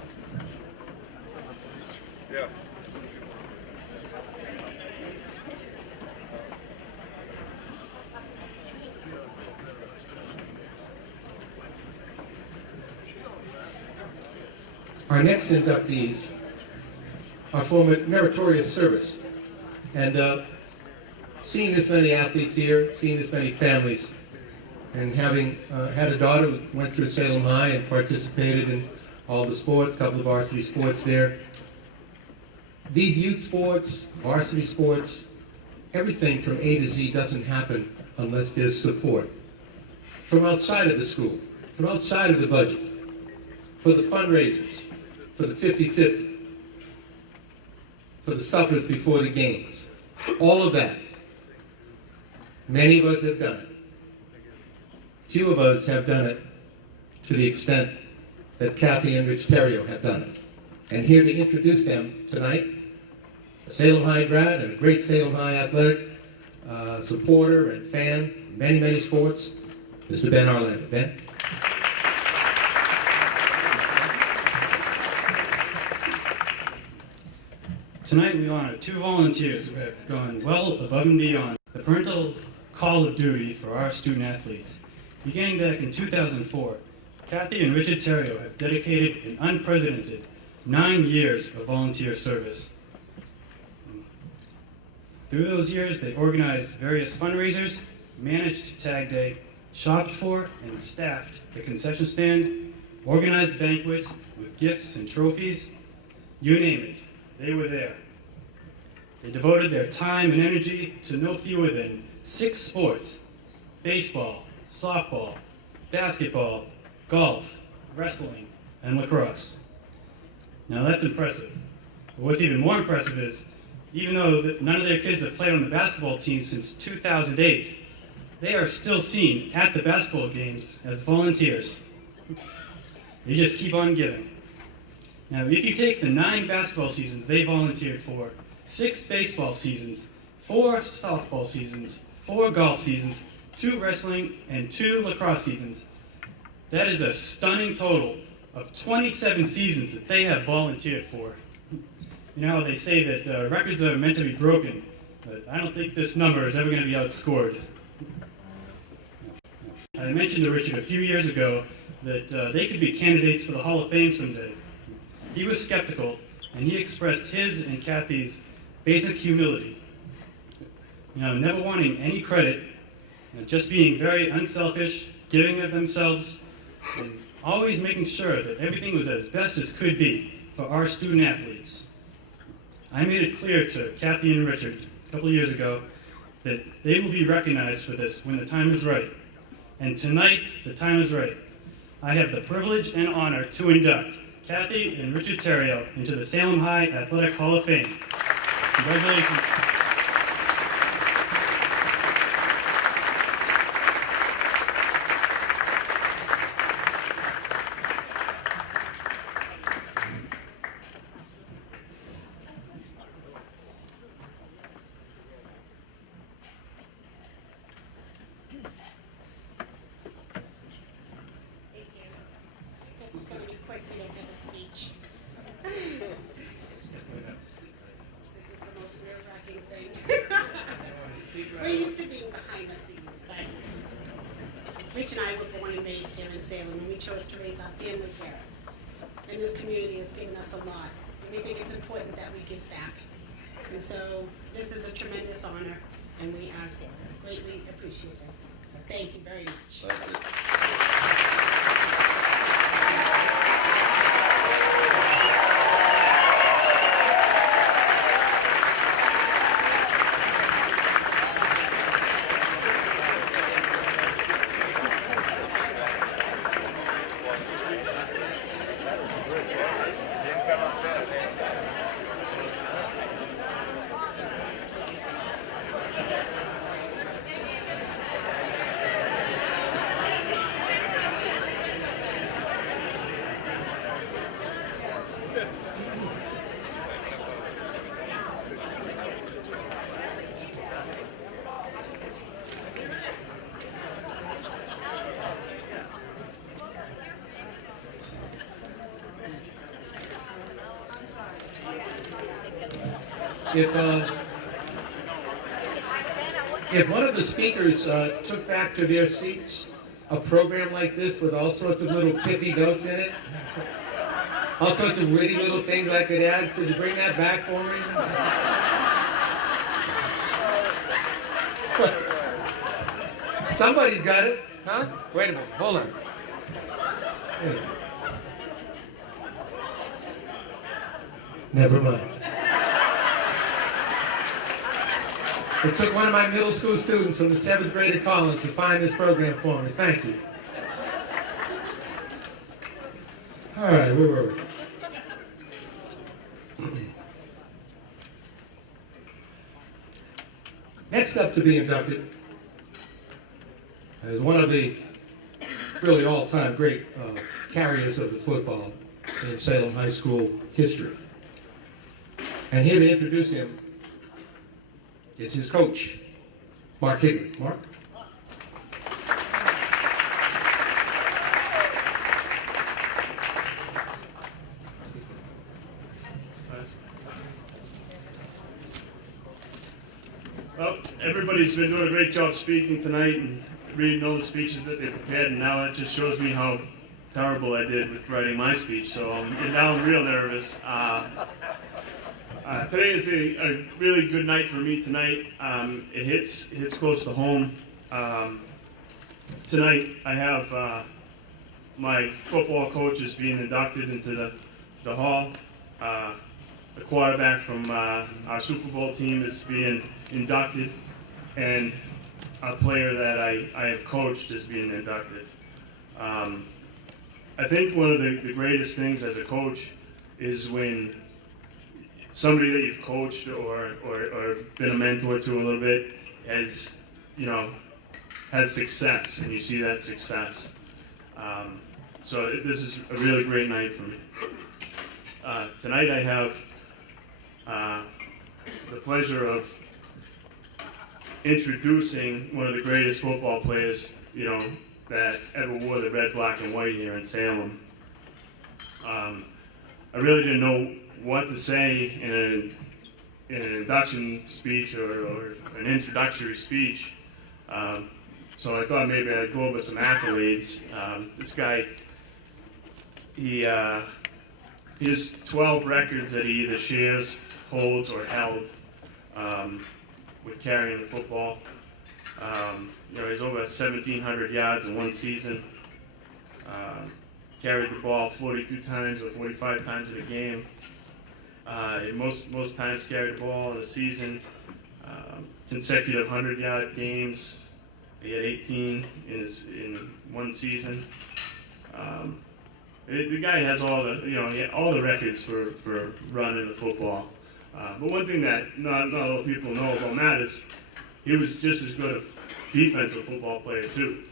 Our next inductees are for meritorious service. And seeing this many athletes here, seeing this many families, and having had a daughter who went through Salem High and participated in all the sports, a couple of varsity sports there. These youth sports, varsity sports, everything from A to Z doesn't happen unless there's support from outside of the school, from outside of the budget, for the fundraisers, for the 50-50, for the suppers before the games. All of that. Many of us have done it. Few of us have done it to the extent that Kathy and Rich Terrio have done it. And here to introduce them tonight, a Salem High grad and a great Salem High athletic supporter and fan, many, many sports, Mr. Ben Arlander. Ben? Tonight we honor two volunteers who have gone well above and beyond the parental call of duty for our student athletes. Beginning back in 2004, Kathy and Richard Terrio have dedicated an unprecedented 9 years of volunteer service. Through those years, they organized various fundraisers, managed Tag Day, shopped for and staffed the concession stand, organized banquets with gifts and trophies. You name it, they were there. They devoted their time and energy to no fewer than 6 sports: baseball, softball, basketball, golf, wrestling, and lacrosse. Now that's impressive. But what's even more impressive is, even though none of their kids have played on the basketball team since 2008, they are still seen at the basketball games as volunteers. They just keep on giving. Now, if you take the 9 basketball seasons they volunteered for, 6 baseball seasons, 4 softball seasons, 4 golf seasons, 2 wrestling, and 2 lacrosse seasons, that is a stunning total of 27 seasons that they have volunteered for. You know how they say that records are meant to be broken, but I don't think this number is ever going to be outscored. I mentioned to Richard a few years ago that they could be candidates for the Hall of Fame someday. He was skeptical, and he expressed his and Kathy's basic humility. You know, never wanting any credit, just being very unselfish, giving of themselves, and always making sure that everything was as best as could be for our student athletes. I made it clear to Kathy and Richard a couple of years ago that they will be recognized for this when the time is right. And tonight, the time is right. I have the privilege and honor to induct Kathy and Richard Terrio into the Salem High Athletic Hall of Fame. Congratulations. This is going to be quick, we don't have a speech. This is the most nerve-wracking thing. We're used to being behind the scenes, but Rich and I were born and raised here in Salem, and we chose to raise our family here. And this community has given us a lot, and we think it's important that we give back. And so this is a tremendous honor, and we are greatly appreciative. So thank you very much. If one of the speakers took back to their seats a program like this with all sorts of little pithy notes in it, all sorts of witty little things I could add, could you bring that back for me? Somebody's got it, huh? Wait a minute, hold on. Hey. Never mind. It took one of my middle school students from the 7th grade at Collins to find this program for me. Thank you. All right, where were we? Next up to be inducted is one of the really all-time great carriers of the football in Salem High School history. And here to introduce him is his coach, Mark Higley. Mark? Well, everybody's been doing a great job speaking tonight and reading all the speeches that they prepared, and now it just shows me how terrible I did with writing my speech, so now I'm real nervous. Today is a really good night for me tonight. It hits close to home. Tonight I have my football coaches being inducted into the hall. The quarterback from our Super Bowl team is being inducted, and a player that I have coached is being inducted. I think one of the greatest things as a coach is when somebody that you've coached or been a mentor to a little bit has success, and you see that success. So this is a really great night for me. Tonight I have the pleasure of introducing one of the greatest football players, that ever wore the red, black, and white here in Salem. I really didn't know what to say in an induction speech or an introductory speech, so I thought maybe I'd go over some accolades. This guy, he has 12 records that he either shares, holds, or held with carrying the football. He's over 1,700 yards in one season. Carried the ball 42 times or 45 times in a game. Most times carried the ball in a season. Consecutive 100-yard games. He had 18 in one season. The guy has all the records for running the football. But one thing that not a lot of people know about Matt is he was just as good a defensive football player too.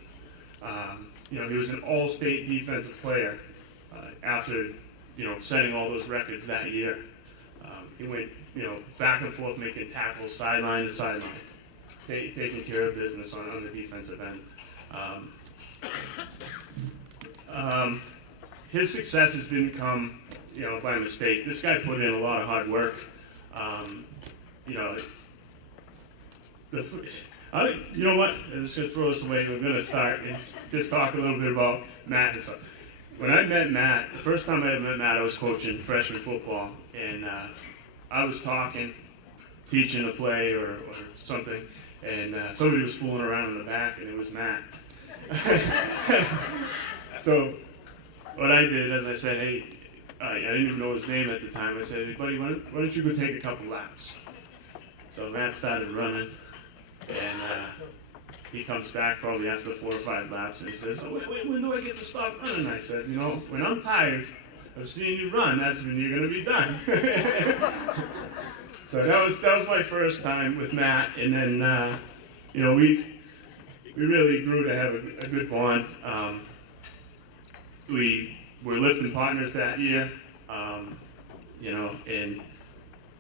He was an all-state defensive player after setting all those records that year. He went back and forth making tackles sideline to sideline, taking care of business on the defensive end. His successes didn't come by mistake. This guy put in a lot of hard work. You know what? I'm just going to throw this away. We're going to start and just talk a little bit about Matt and stuff. When I met Matt, the first time I ever met Matt, I was coaching freshman football, and I was teaching a play or something, and somebody was fooling around in the back, and it was Matt. So what I did is I said, hey, I didn't even know his name at the time. I said, hey, buddy, why don't you go take a couple laps? So Matt started running, and he comes back probably after 4 or 5 laps, and he says, oh, wait, when do I get to stop running? I said, when I'm tired of seeing you run, that's when you're going to be done. So that was my first time with Matt, and then, we really grew to have a good bond. We were lifting partners that year, and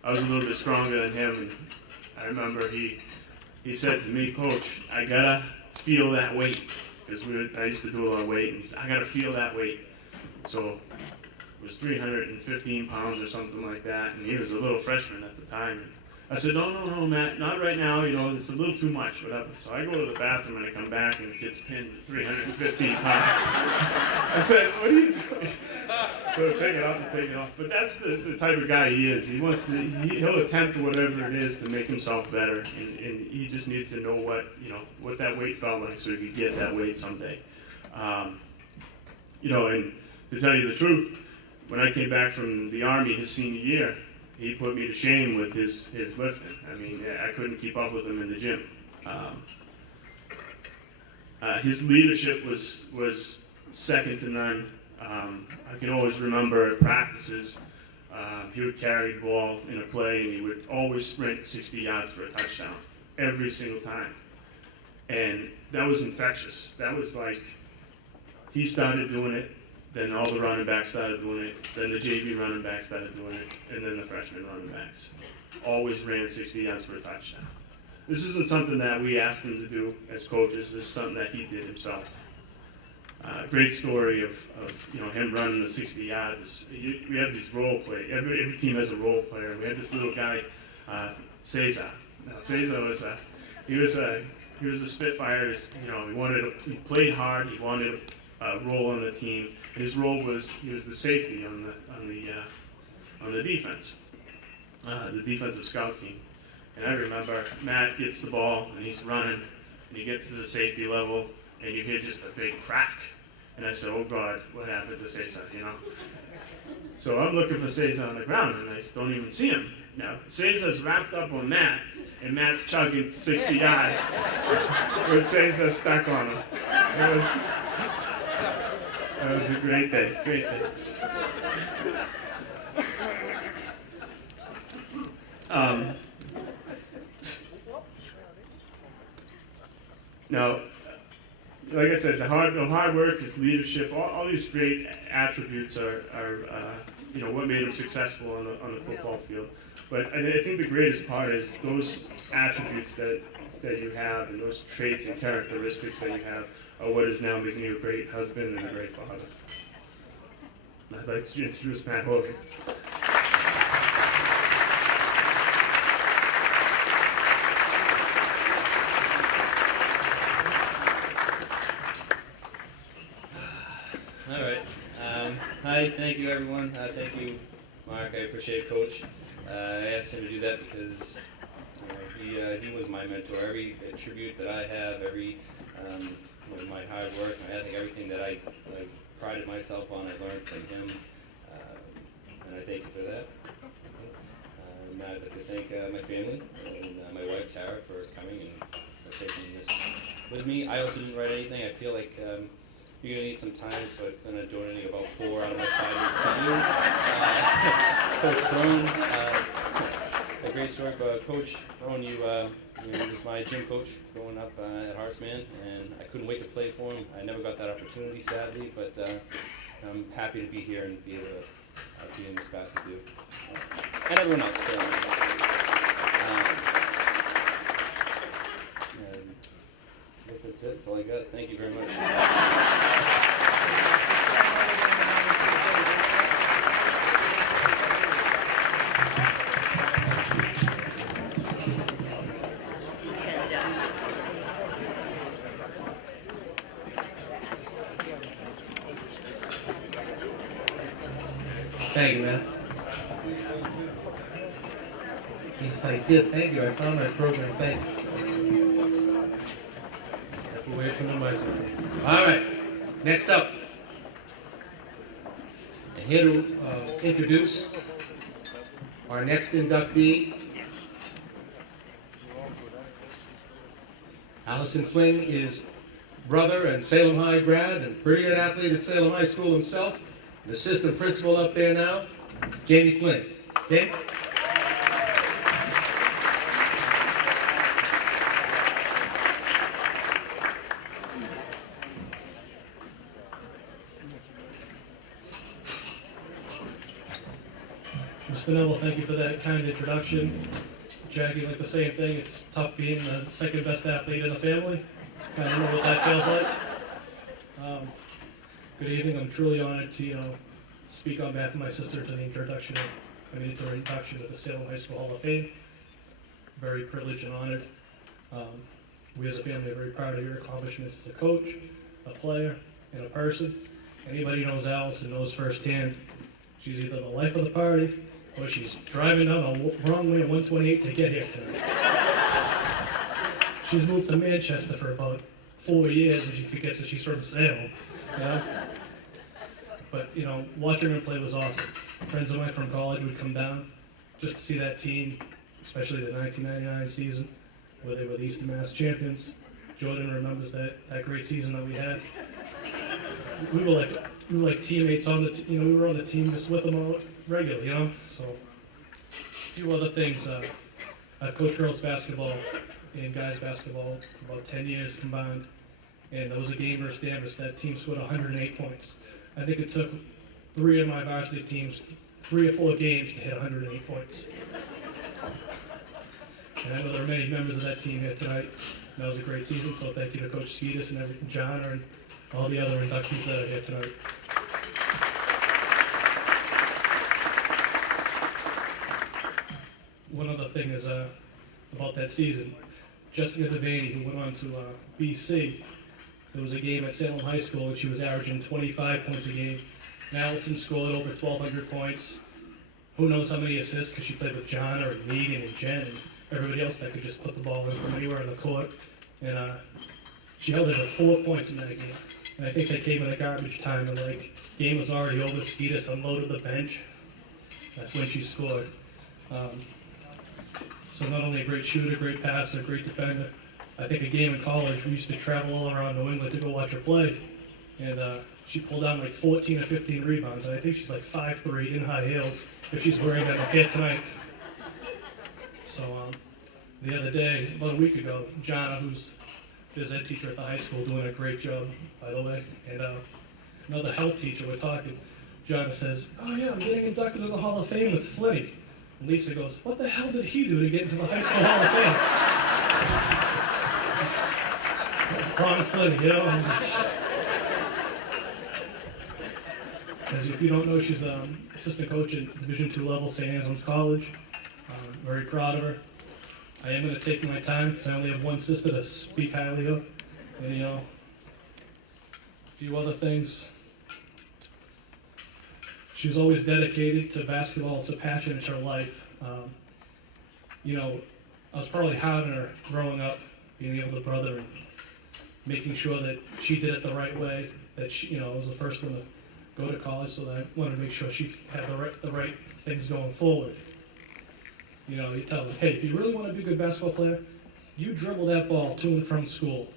I was a little bit stronger than him, and I remember he said to me, Coach, I gotta feel that weight, because I used to do a lot of weight, and he said, I gotta feel that weight. So it was 315 pounds or something like that, and he was a little freshman at the time. I said, no, Matt, not right now, you know, it's a little too much, whatever. So I go to the bathroom and I come back and the kid's pinned 315 pounds. I said, what are you doing? So take it off and take it off. But that's the type of guy he is. He wants to, he'll attempt whatever it is to make himself better. And he just needs to know what that weight felt like so he could get that weight someday. You know, and to tell you the truth, when I came back from the Army his senior year, he put me to shame with his lifting. I mean, I couldn't keep up with him in the gym. His leadership was second to none. I can always remember at practices, he would carry the ball in a play and he would always sprint 60 yards for a touchdown, every single time. And that was infectious. That was like, he started doing it, then all the running backs started doing it, then the JV running backs started doing it, and then the freshman running backs. Always ran 60 yards for a touchdown. This isn't something that we asked him to do as coaches. This is something that he did himself. Great story of him running the 60 yards. We have these role play. Every team has a role player. We had this little guy, Cesar. Now Cesar was he was a spitfire. He played hard. He wanted a role on the team. His role was he was the safety on the defense, the defensive scout team. And I remember Matt gets the ball and he's running and he gets to the safety level and you hear just a big crack. And I said, oh God, what happened to Cesar, you know? So I'm looking for Cesar on the ground and I don't even see him. Now, Cesar's wrapped up on Matt and Matt's chugging 60 yards with Cesar stuck on him. That was a great day, great day. Now, like I said, the hard work, his leadership, all these great attributes are what made him successful on the football field. But I think the greatest part is those attributes that you have and those traits and characteristics that you have are what is now making you a great husband and a great father. I'd like to introduce Matt Hogan. All right. Hi, thank you everyone. Thank you, Mark. I appreciate Coach. I asked him to do that because he was my mentor. Every attribute that I have, every my hard work, I think everything that I prided myself on, I learned from him, and I thank you for that. I'd like to thank my family and my wife Tara for coming and for taking this with me. I also didn't write anything. I feel like you're going to need some time, so I'm going to donate about 4 out of my 5 minutes to you. Coach Brown, a great story for Coach Brown. He was my gym coach growing up at Hartsman, and I couldn't wait to play for him. I never got that opportunity, sadly, but I'm happy to be here and be able to be in this class with you. And everyone else. I guess that's it. That's all I got. Thank you very much. Thank you, man. Yes, I did. Thank you. I found my program. Thanks. Step away from the microphone. All right. Next up, I'm here to introduce our next inductee. Allison Flynn is brother and Salem High grad and pretty good athlete at Salem High School himself. An assistant principal up there now, Jamie Flynn. Jamie? Mr. Neville, thank you for that kind introduction. Jackie, like the same thing, it's tough being the second best athlete in the family. Kind of know what that feels like. Good evening. I'm truly honored to speak on behalf of my sister to the introduction of the Salem High School Hall of Fame. very privileged and honored. We as a family are very proud of your accomplishments as a coach, a player, and a person. Anybody who knows Allison knows firsthand she's either the life of the party or she's driving down the wrong way on 128 to get here tonight. She's moved to Manchester for about 4 years and she forgets that she's from Salem. You know? But, you know, watching her play was awesome. Friends of mine from college would come down just to see that team, especially the 1999 season where they were the Eastern Mass champions. Jordan remembers that great season that we had. We were like teammates on the we were on the team just with them all regularly, you know. So a few other things. I've coached girls basketball and guys basketball for about 10 years combined, and there was a game versus Danvers. That team scored 108 points. I think it took 3 of my varsity teams 3 or 4 games to hit 108 points. And I know there are many members of that team here tonight. That was a great season, so thank you to Coach Skeetis and John and all the other inductees that are here tonight. One other thing is about that season. Jessica Devaney, who went on to BC, there was a game at Salem High School and she was averaging 25 points a game. And Allison scored over 1,200 points. Who knows how many assists because she played with John or Megan and Jen and everybody else that could just put the ball in from anywhere on the court. And she held it at 4 points in that game. And I think they came in a garbage time and game was already over. Skeetis unloaded the bench. That's when she scored. So not only a great shooter, great passer, great defender. I think a game in college, we used to travel all around New England to go watch her play. And she pulled down 14 or 15 rebounds. And I think she's 5'3" in high heels if she's wearing them here tonight. So the other day, about a week ago, Jonna, who's phys ed teacher at the high school, doing a great job, by the way, and another health teacher, we're talking, Jonna says, "Oh yeah, I'm getting inducted into the Hall of Fame with Flinny." And Lisa goes, "What the hell did he do to get into the High School Hall of Fame?" Ron Flinny, you know? As if you don't know, she's assistant coach at Division II level, St. Anselm's College. Very proud of her. I am going to take my time because I only have one sister to speak highly of. And, you know, a few other things. She was always dedicated to basketball. It's a passion. It's her life. You know, I was probably hard on her growing up, being the older brother, and making sure that she did it the right way, that she, was the first one to go to college, so that I wanted to make sure she had the right things going forward. You tell them, hey, if you really want to be a good basketball player, you dribble that ball to and from school.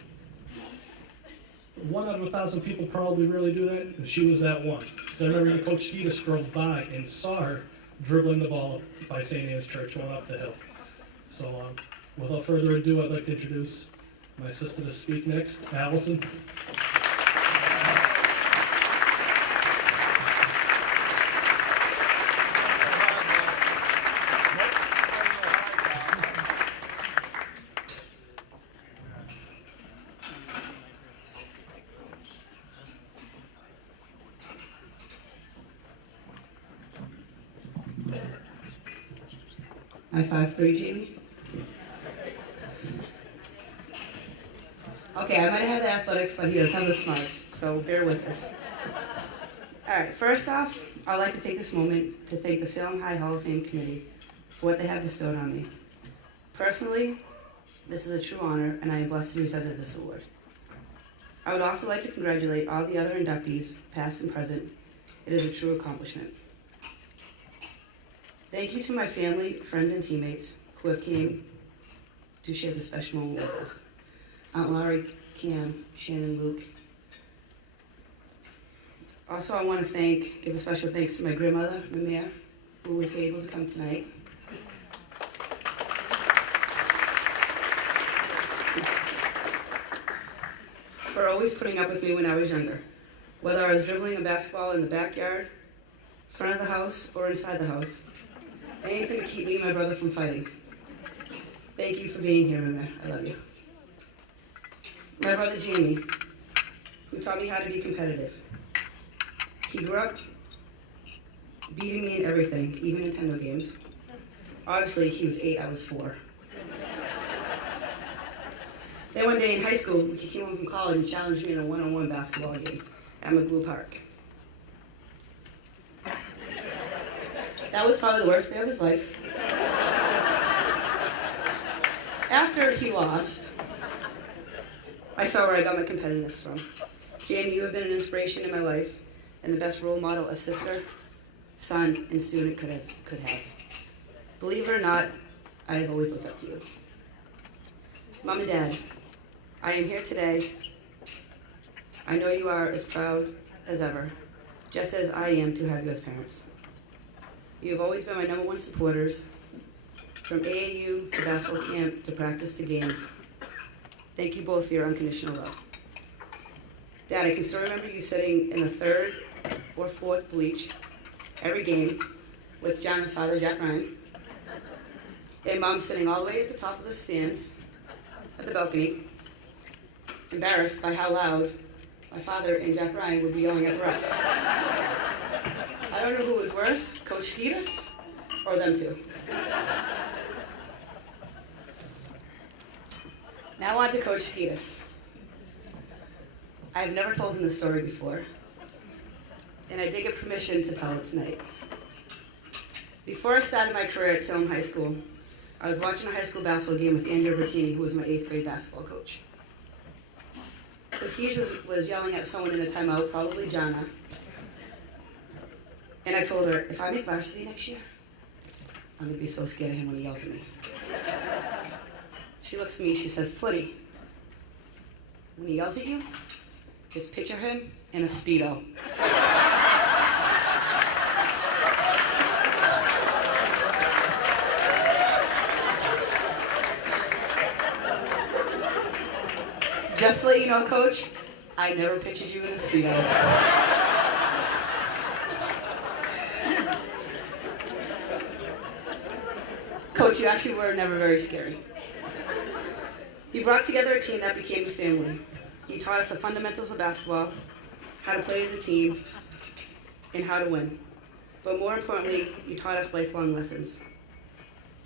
1 out of 1,000 people probably really do that, and she was that one. Because I remember Coach Skeetis drove by and saw her dribbling the ball by St. Anne's Church going up the hill. So without further ado, I'd like to introduce my sister to speak next, Allison. Hi, 5'3", Jamie. Okay, I might have had the athletics, but he does have the smarts, so bear with us. All right, first off, I'd like to take this moment to thank the Salem High Hall of Fame Committee for what they have bestowed on me. Personally, this is a true honor, and I am blessed to be presented this award. I would also like to congratulate all the other inductees, past and present. It is a true accomplishment. Thank you to my family, friends, and teammates who have came to share this special moment with us. Aunt Laurie, Cam, Shannon, Luke. Also, I want to give a special thanks to my grandmother, Mimir, who was able to come tonight. For always putting up with me when I was younger. Whether I was dribbling a basketball in the backyard, front of the house, or inside the house. Anything to keep me and my brother from fighting. Thank you for being here, Mimir. I love you. My brother Jamie, who taught me how to be competitive. He grew up beating me in everything, even Nintendo games. Obviously, he was 8, I was 4. Then one day in high school, he came home from college and challenged me in a one-on-one basketball game at McGlue Park. That was probably the worst day of his life. After he lost, I saw where I got my competitiveness from. Jamie, you have been an inspiration in my life and the best role model a sister, son, and student could have. Believe it or not, I have always looked up to you. Mom and Dad, I am here today. I know you are as proud as ever, just as I am to have you as parents. You have always been my #1 supporters, from AAU to basketball camp to practice to games. Thank you both for your unconditional love. Dad, I can still remember you sitting in the 3rd or 4th bleach every game with John's father, Jack Ryan, and Mom sitting all the way at the top of the stands at the balcony, embarrassed by how loud my father and Jack Ryan would be yelling at the refs. I don't know who was worse, Coach Skeetus or them two. Now on to Coach Skeetus. I've never told him this story before, and I did get permission to tell it tonight. Before I started my career at Salem High School, I was watching a high school basketball game with Andrew Bertini, who was my 8th grade basketball coach. Skeetus was yelling at someone in a timeout, probably Jana, and I told her, if I make varsity next year, I'm gonna be so scared of him when he yells at me. She looks at me, she says, Flitty, when he yells at you, just picture him in a Speedo. Just to let you know, Coach, I never pictured you in a Speedo. Coach, you actually were never very scary. You brought together a team that became a family. You taught us the fundamentals of basketball, how to play as a team, and how to win. But more importantly, you taught us lifelong lessons.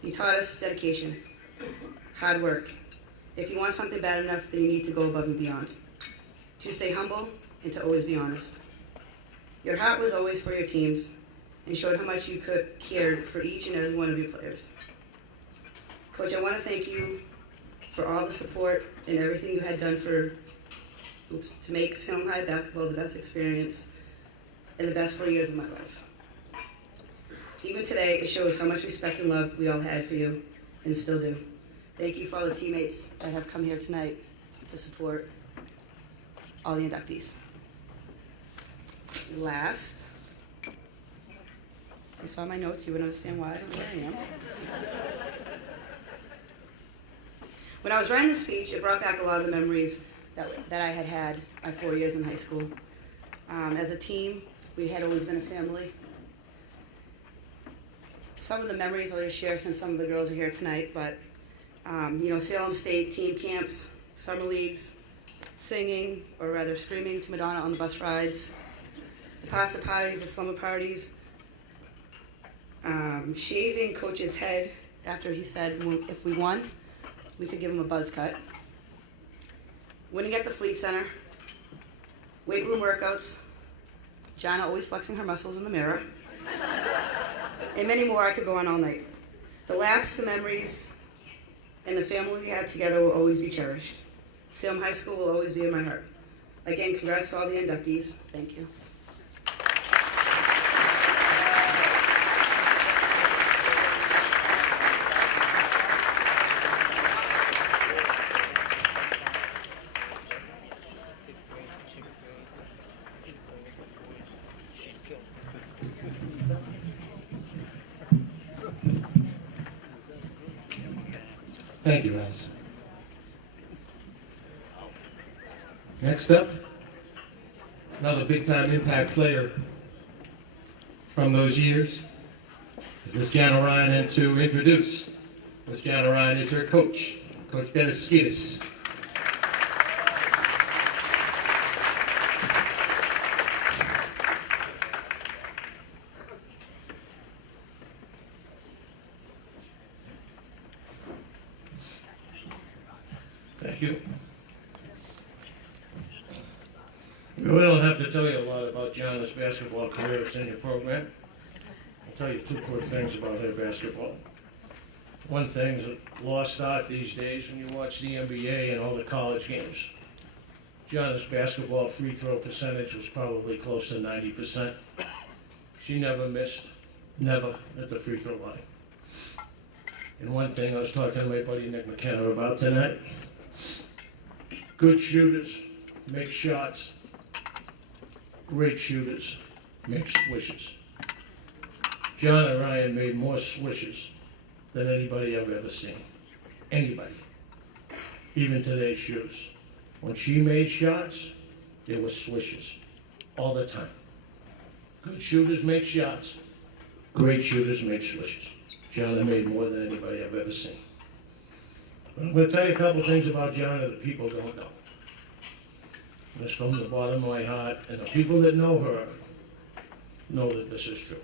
You taught us dedication, hard work. If you want something bad enough, then you need to go above and beyond. To stay humble and to always be honest. Your heart was always for your teams and showed how much you cared for each and every one of your players. Coach, I want to thank you for all the support and everything you had done to make Salem High basketball the best experience and the best 4 years of my life. Even today, it shows how much respect and love we all had for you and still do. Thank you for all the teammates that have come here tonight to support all the inductees. Last, if you saw my notes, you would understand why I don't know where I am. When I was writing the speech, it brought back a lot of the memories that I had my 4 years in high school. As a team, we had always been a family. Some of the memories I'll just share since some of the girls are here tonight, but Salem State team camps, summer leagues, singing, or rather screaming to Madonna on the bus rides, the pasta parties, the slumber parties, shaving Coach's head after he said if we won, we could give him a buzz cut, winning at the Fleet Center, weight room workouts, Jana always flexing her muscles in the mirror, and many more. I could go on all night. The laughs, the memories, and the family we had together will always be cherished. Salem High School will always be in my heart. Again, congrats to all the inductees. Thank you. Thank you, Alice. Next up, another big-time impact player from those years, Miss Jana Ryan, and to introduce Miss Jana Ryan is her coach, Coach Dennis Skeetus. Thank you. We don't have to tell you a lot about Gianna's basketball career. It's in your program. I'll tell you two quick things about her basketball. One thing is a lost art these days when you watch the NBA and all the college games. Gianna's basketball free throw percentage was probably close to 90%. She never missed, never at the free throw line. And one thing I was talking to my buddy Nick McKenna about tonight, good shooters make shots, great shooters make swishes. Gianna Ryan made more swishes than anybody I've ever seen. Anybody. Even today's shooters. When she made shots, there were swishes all the time. Good shooters make shots. Great shooters make swishes. Gianna made more than anybody I've ever seen. But I'm going to tell you a couple things about Gianna that people don't know. And it's from the bottom of my heart, and the people that know her know that this is true.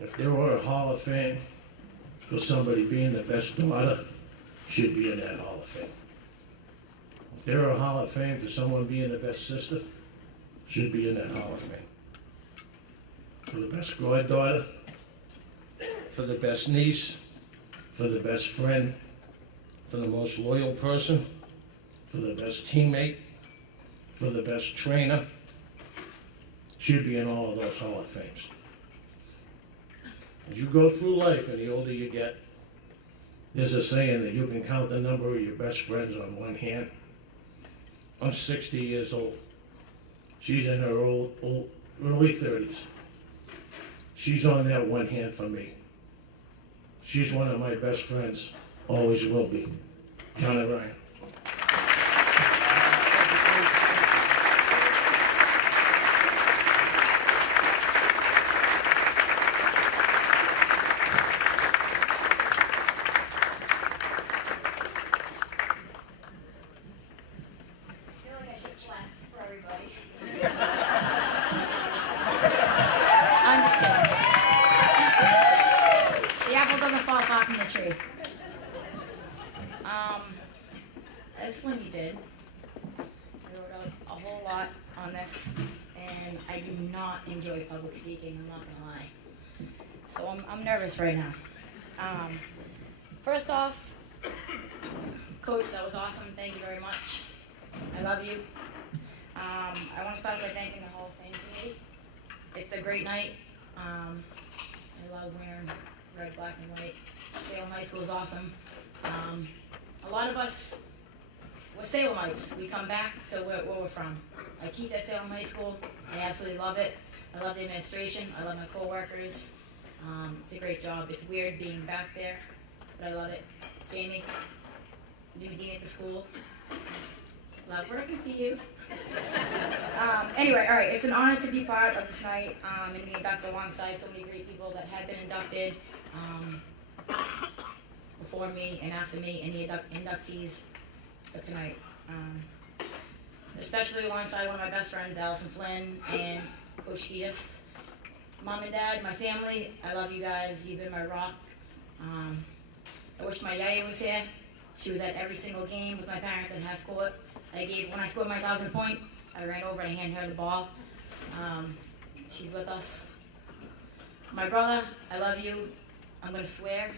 If there were a Hall of Fame for somebody being the best daughter, she'd be in that Hall of Fame. If there were a Hall of Fame for someone being the best sister, she'd be in that Hall of Fame. For the best goddaughter, for the best niece, for the best friend, for the most loyal person, for the best teammate, for the best trainer, she'd be in all of those Hall of Fames. As you go through life and the older you get, there's a saying that you can count the number of your best friends on one hand. I'm 60 years old. She's in her early 30s. She's on that one hand for me. She's one of my best friends, always will be. Gianna Ryan. I'm just kidding. The apple doesn't fall far from the tree. That's when you did. I wrote a whole lot on this, and I do not enjoy public speaking, I'm not gonna lie. So I'm nervous right now. First off, Coach, that was awesome. Thank you very much. I love you. I want to start by thanking the Hall of Fame committee. It's a great night. I love wearing red, black, and white. Salem High School is awesome. A lot of us, we're Salemites. We come back to where we're from. I teach at Salem High School. I absolutely love it. I love the administration. I love my co-workers. It's a great job. It's weird being back there, but I love it. Jamie, new dean at the school. Love working for you. Anyway, all right, it's an honor to be part of this night and be inducted alongside so many great people that have been inducted before me and after me, and the inductees for tonight. Especially alongside one of my best friends, Allison Flynn, and Coach Ketis. Mom and Dad, my family, I love you guys. You've been my rock. I wish my yaya was here. She was at every single game with my parents at half court. When I scored my 1,000th point, I ran over and handed her the ball. She's with us. My brother, I love you. I'm gonna swear.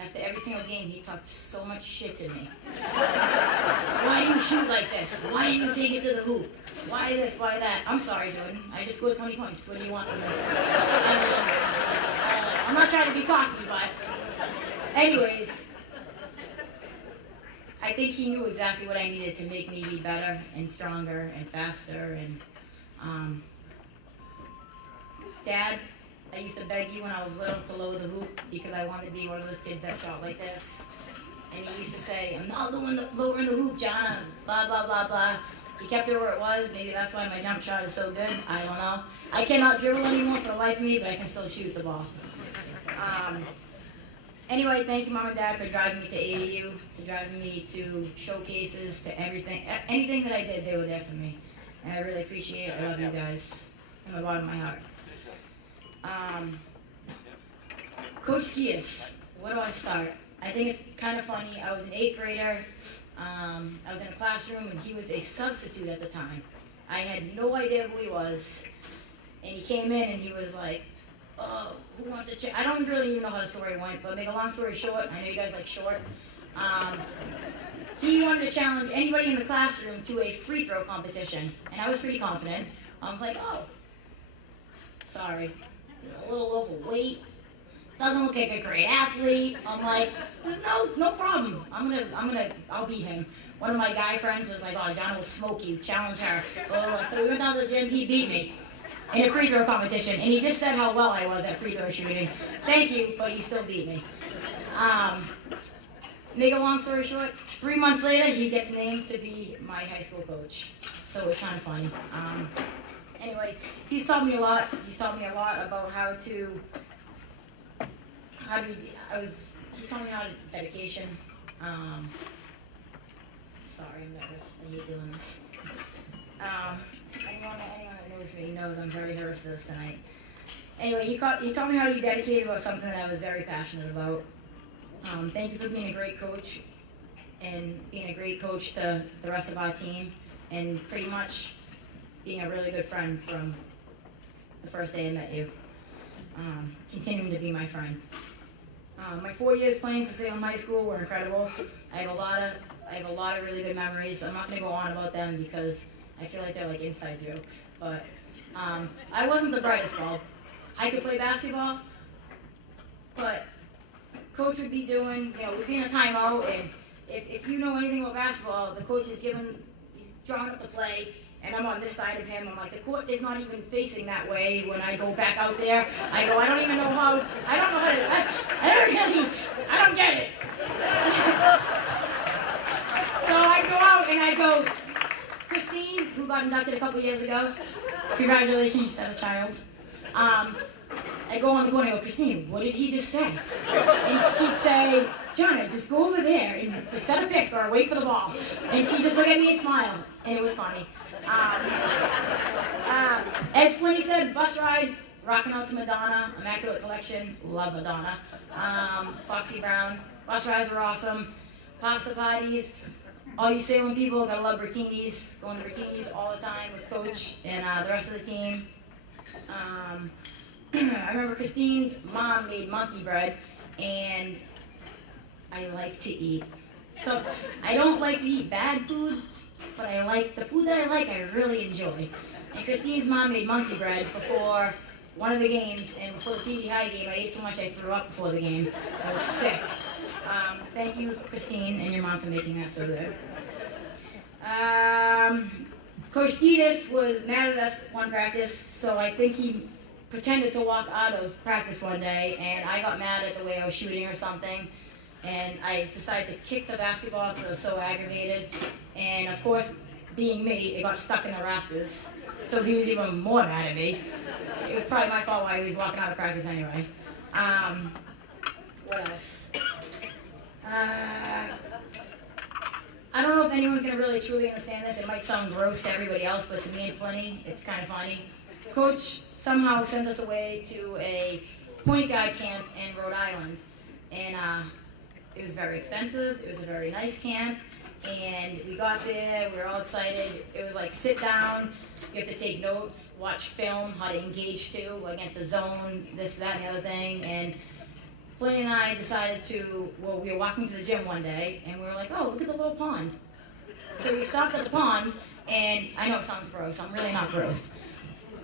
After every single game, he talked so much shit to me. Why do you shoot like this? Why didn't you take it to the hoop? Why this, why that? I'm sorry, Jordan. I just scored 20 points. What do you want from me? I'm not trying to be cocky, but anyways, I think he knew exactly what I needed to make me be better and stronger and faster. And Dad, I used to beg you when I was little to lower the hoop because I wanted to be one of those kids that shot like this. And he used to say, I'm not lowering the hoop, John, blah, blah, blah, blah. He kept it where it was. Maybe that's why my jump shot is so good. I don't know. I cannot dribble anymore for the life of me, but I can still shoot the ball. Anyway, thank you, Mom and Dad, for driving me to AAU, to driving me to showcases, to everything. Anything that I did, they were there for me. And I really appreciate it. I love you guys from the bottom of my heart. Coach Skias, where do I start? I think it's kind of funny. I was an 8th grader. I was in a classroom, and he was a substitute at the time. I had no idea who he was, and he came in, and he was like, "Oh, who wants to check?" I don't really even know how the story went, but make a long story short, I know you guys like short. He wanted to challenge anybody in the classroom to a free throw competition, and I was pretty confident. I was like, "Oh, sorry, a little overweight. Doesn't look like a great athlete." I'm like, no problem. I'll beat him. One of my guy friends was like, "Oh, John will smoke you. Challenge her." So we went down to the gym. He beat me in a free throw competition, and he just said how well I was at free throw shooting. Thank you, but he still beat me. Make a long story short, 3 months later, he gets named to be my high school coach. So it was kind of funny. Anyway, he's taught me a lot. He's taught me a lot about he taught me how to dedication. Sorry, I'm nervous. I hate doing this. Anyone that knows me knows I'm very nervous for this tonight. Anyway, he taught me how to be dedicated about something that I was very passionate about. Thank you for being a great coach and being a great coach to the rest of our team, and pretty much being a really good friend from the first day I met you. Continuing to be my friend. My 4 years playing for Salem High School were incredible. I have a lot of really good memories. I'm not going to go on about them because I feel like they're like inside jokes. But I wasn't the brightest bulb. I could play basketball, but coach would be doing, we'd be in a timeout, and if you know anything about basketball, the coach is he's drawing up the play, and I'm on this side of him. I'm like, the court is not even facing that way. When I go back out there, I don't get it. So I go out and I go, Christine, who got inducted a couple years ago, congratulations, you just had a child. I go on the court and I go, Christine, what did he just say? And she'd say, Jonna, just go over there and just set a pick or wait for the ball. And she'd just look at me and smile, and it was funny. As Flinny said, bus rides, rocking out to Madonna, Immaculate Collection, love Madonna. Foxy Brown, bus rides were awesome. Pasta parties, all you Salem people gotta love Bertini's, going to Bertini's all the time with Coach and the rest of the team. I remember Christine's mom made monkey bread, and I like to eat. So I don't like to eat bad foods, but I like the food that I really enjoy. And Christine's mom made monkey bread before one of the games, and before the PD High game, I ate so much I threw up before the game. I was sick. Thank you, Christine, and your mom for making that so good. Coach Steedis was mad at us one practice, so I think he pretended to walk out of practice one day, and I got mad at the way I was shooting or something, and I decided to kick the basketball because I was so aggravated, and of course, being me, it got stuck in the rafters, so he was even more mad at me. It was probably my fault why he was walking out of practice anyway. What else? I don't know if anyone's going to really truly understand this. It might sound gross to everybody else, but to me and Flinny, it's kind of funny. Coach somehow sent us away to a point guard camp in Rhode Island. And it was very expensive. It was a very nice camp. And we got there. We were all excited. It was like sit down. You have to take notes, watch film, how to engage to against the zone, this, that, and the other thing. And Flynn and I decided we were walking to the gym one day, and we were like, oh, look at the little pond. So we stopped at the pond, and I know it sounds gross. I'm really not gross.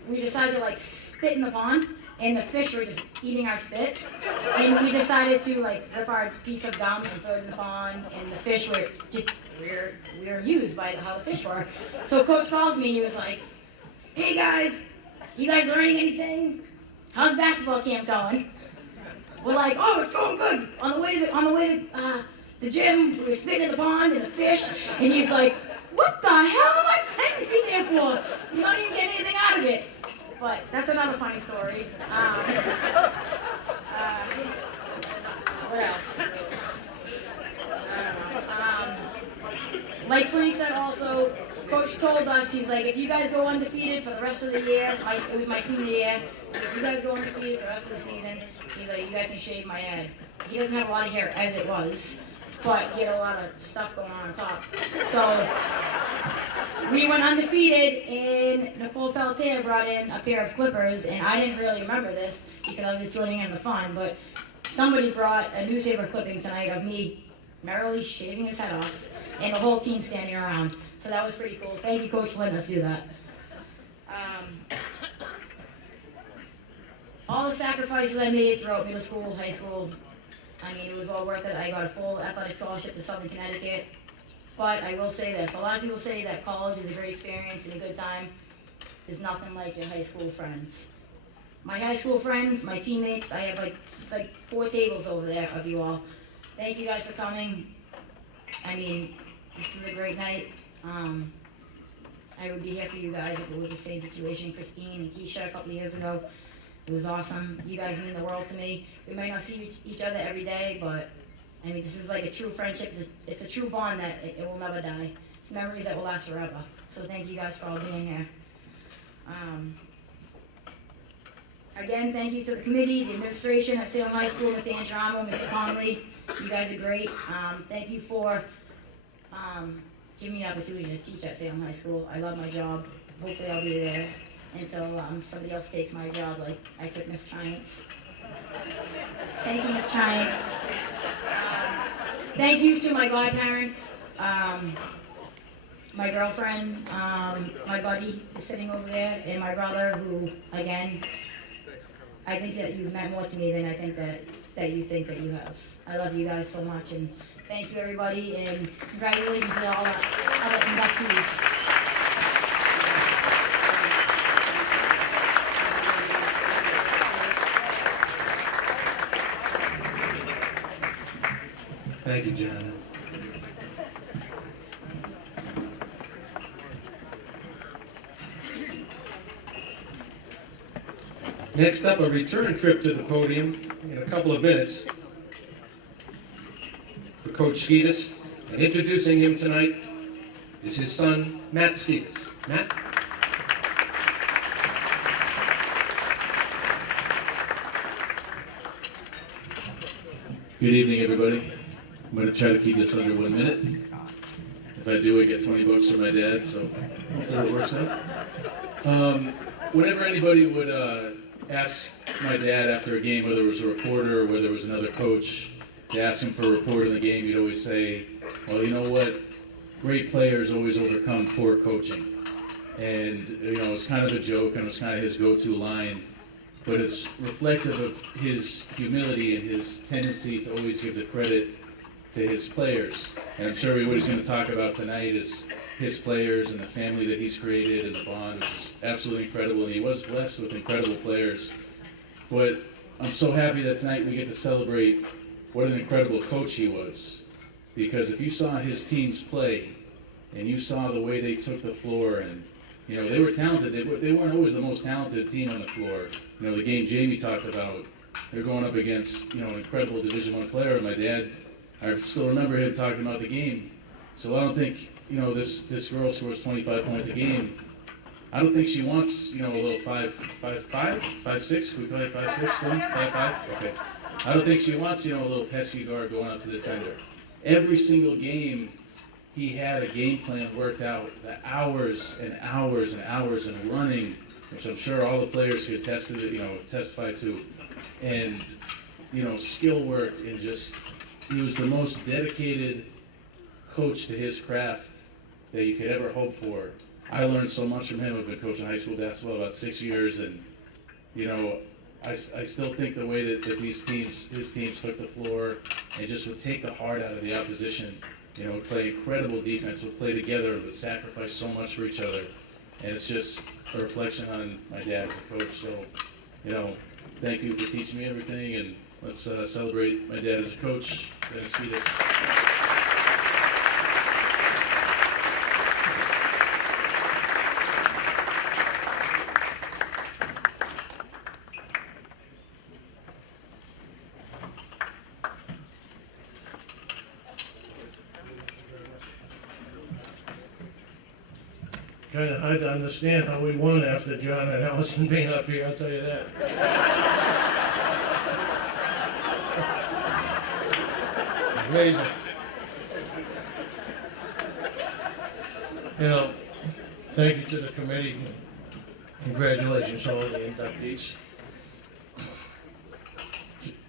We decided to spit in the pond, and the fish were just eating our spit. And we decided to rip our piece of gum and throw it in the pond, and the fish were just, we were amused by how the fish were. So Coach calls me, and he was like, hey guys, you guys learning anything? How's basketball camp going? We're like, oh, it's going good. On the way to the gym, we were spitting in the pond and the fish, and he's like, what the hell am I sending you there for? You don't even get anything out of it. But that's another funny story. What else? Like Flynn said also, Coach told us, he's like, if you guys go undefeated for the rest of the year, it was my senior year, if you guys go undefeated for the rest of the season, he's like, you guys can shave my head. he doesn't have a lot of hair as it was, but he had a lot of stuff going on top. So we went undefeated, and Nicole Pelletier brought in a pair of clippers, and I didn't really remember this because I was just joining in the fun, but somebody brought a newspaper clipping tonight of me merrily shaving his head off, and the whole team standing around. So that was pretty cool. Thank you, Coach, for letting us do that. All the sacrifices I made throughout middle school, high school, I mean, it was all worth it. I got a full athletic scholarship to Southern Connecticut. But I will say this, a lot of people say that college is a great experience and a good time. There's nothing like your high school friends. My high school friends, my teammates, I have it's like 4 tables over there of you all. Thank you guys for coming. I mean, this is a great night. I would be here for you guys if it was the same situation. Christine and Keisha a couple of years ago. It was awesome. You guys mean the world to me. We might not see each other every day, but I mean, this is like a true friendship. It's a true bond that it will never die. It's memories that will last forever. So thank you guys for all being here. Again, thank you to the committee, the administration at Salem High School, Mr. Angelamo, Mr. Conley. You guys are great. Thank you for giving me the opportunity to teach at Salem High School. I love my job. Hopefully I'll be there until somebody else takes my job, like I took Miss Triant's. Thank you, Miss Triant. Thank you to my godparents, my girlfriend, my buddy is sitting over there, and my brother, who, again, I think that you've meant more to me than I think that you think that you have. I love you guys so much, and thank you, everybody, and congratulations to all the inductees. Thank you, John. Next up, a return trip to the podium in a couple of minutes for Coach Skeetis. And introducing him tonight is his son, Matt Skeetis. Matt? Good evening, everybody. I'm going to try to keep this under 1 minute. If I do, I get $20 from my dad, so hopefully it works out. Whenever anybody would ask my dad after a game, whether it was a reporter or whether it was another coach, to ask him for a report on the game, he'd always say, well, you know what? Great players always overcome poor coaching. And, you know, it's kind of a joke and it was kind of his go-to line. But it's reflective of his humility and his tendency to always give the credit to his players. And I'm sure what he's going to talk about tonight is his players and the family that he's created and the bond, which is absolutely incredible. And he was blessed with incredible players. But I'm so happy that tonight we get to celebrate what an incredible coach he was. Because if you saw his teams play and you saw the way they took the floor, and you know, they were talented. They weren't always the most talented team on the floor. You know, the game Jamie talked about, they're going up against, you know, an incredible Division I player. And my dad, I still remember him talking about the game. So I don't think, you know, this girl scores 25 points a game. I don't think she wants, you know, a little 5'6", can we call it 5'6", 5'5"? Okay. I don't think she wants, you know, a little pesky guard going up to the defender. Every single game, he had a game plan worked out, the hours and hours and hours and running, which I'm sure all the players could testify to, and, you know, skill work, and just, he was the most dedicated coach to his craft that you could ever hope for. I learned so much from him. I've been coaching high school basketball about 6 years, and, you know, I still think the way that his teams took the floor and just would take the heart out of the opposition. You know, would play incredible defense, would play together, would sacrifice so much for each other. And it's just a reflection on my dad as a coach. So, you know, thank you for teaching me everything, and let's celebrate my dad as a coach. Dennis Skeetis. Kind of hard to understand how we won after John and Allison being up here, I'll tell you that. Amazing. You know, thank you to the committee. Congratulations to all the inductees.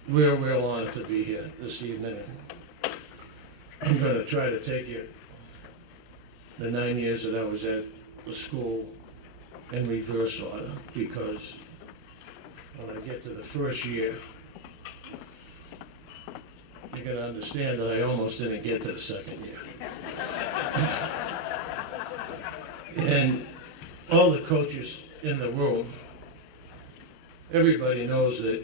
We're real honored to be here this evening. I'm going to try to take you the 9 years that I was at the school in reverse order, because when I get to the first year, you're going to understand that I almost didn't get to the second year. And all the coaches in the room, everybody knows that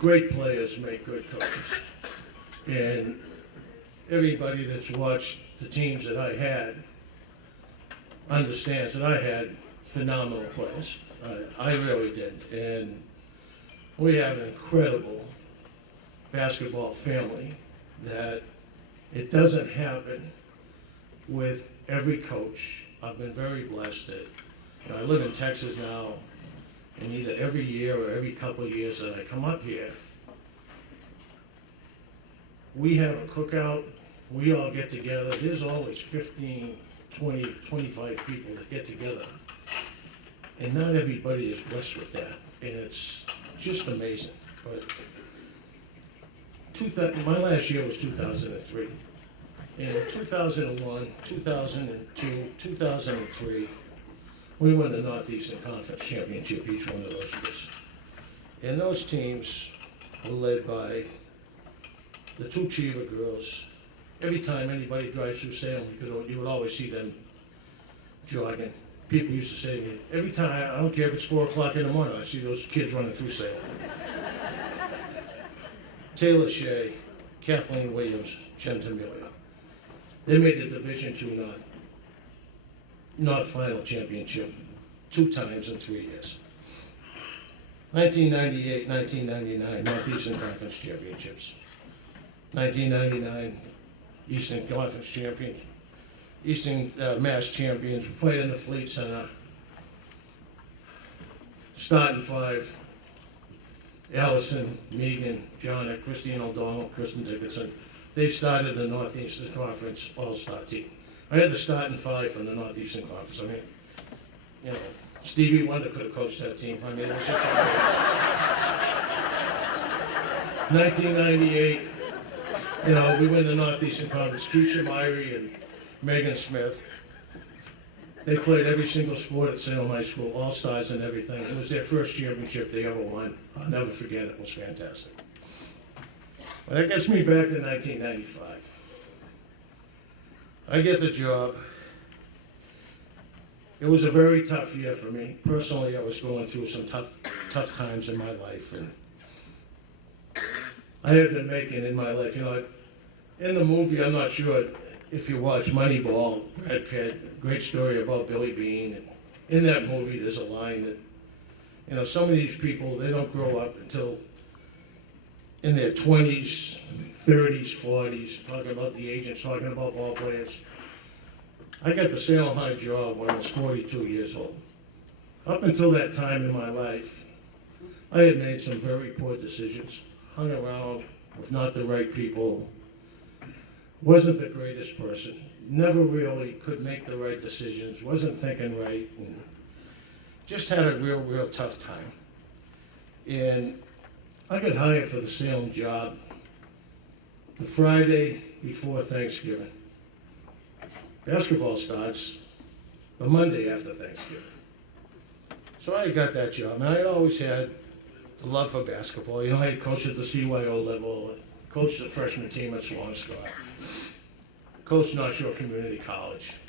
great players make good coaches. And everybody that's watched the teams that I had understands that I had phenomenal players. I really did. And we have an incredible basketball family that it doesn't happen with every coach. I've been very blessed that, you know, I live in Texas now, and either every year or every couple of years that I come up here, we have a cookout, we all get together. There's always 15, 20, 25 people that get together. And not everybody is blessed with that. And it's just amazing. But my last year was 2003. In 2001, 2002, 2003, we won the Northeastern Conference Championship each one of those years. And those teams were led by the two Cheever girls. Every time anybody drives through Salem, you would always see them jogging. People used to say to me, every time, I don't care if it's 4 o'clock in the morning, I see those kids running through Salem. Taylor Shea, Kathleen Williams, Jen Tamilio. They made the Division II North Final Championship 2 times in 3 years. 1998, 1999, Northeastern Conference Championships. 1999, Eastern Conference Champions. Eastern Mass Champions. We played in the Fleet Center. Starting 5, Allison, Megan, Jonna, Christine O'Donnell, Kristen Dickinson. They started the Northeastern Conference All-Star team. I had the starting 5 from the Northeastern Conference. I mean, you know, Stevie Wonder could have coached that team. I mean, it was just a 1998, you know, we win the Northeastern Conference. Keisha Myrie and Megan Smith. They played every single sport at Salem High School, All-Stars and everything. It was their first championship they ever won. I'll never forget it. It was fantastic. Well, that gets me back to 1995. I get the job. It was a very tough year for me. Personally, I was going through some tough times in my life, and I had been making in my life, you know, in the movie, I'm not sure if you watch Moneyball, Brad Pitt, great story about Billy Bean. And in that movie, there's a line that, you know, some of these people, they don't grow up until in their 20s, 30s, 40s, talking about the agents, talking about ball players. I got the Salem High job when I was 42 years old. Up until that time in my life, I had made some very poor decisions, hung around with not the right people, wasn't the greatest person, never really could make the right decisions, wasn't thinking right, and just had a real tough time. And I got hired for the Salem job the Friday before Thanksgiving. Basketball starts the Monday after Thanksgiving. So I got that job, and I had always had the love for basketball. You know, I had coached at the CYO level, coached the freshman team at Swampscott, coached North Shore Community College.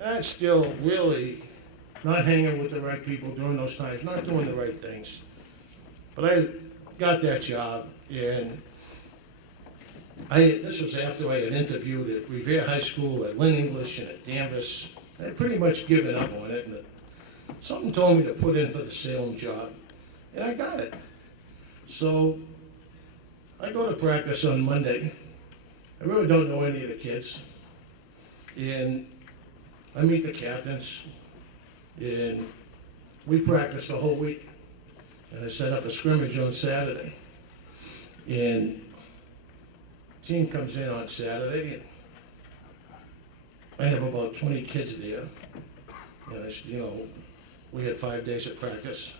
And I'd still really not hanging with the right people during those times, not doing the right things. But I got that job, and this was after I had interviewed at Revere High School, at Lynn English, and at Danvers. I had pretty much given up on it, and something told me to put in for the Salem job, and I got it. So I go to practice on Monday. I really don't know any of the kids, and I meet the captains, and we practice the whole week. And I set up a scrimmage on Saturday. And team comes in on Saturday, and I have about 20 kids there. And we had 5 days of practice.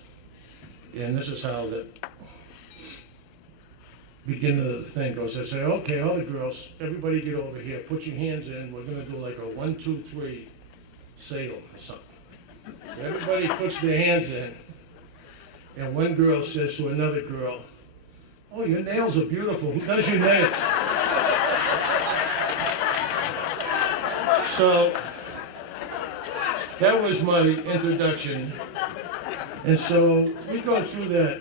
And this is how the beginning of the thing goes. I say, okay, all the girls, everybody get over here, put your hands in. We're gonna do like a 1, 2, 3 Salem or something. So everybody puts their hands in, and one girl says to another girl, "Oh, your nails are beautiful. Who does your nails?" So that was my introduction. And so we go through that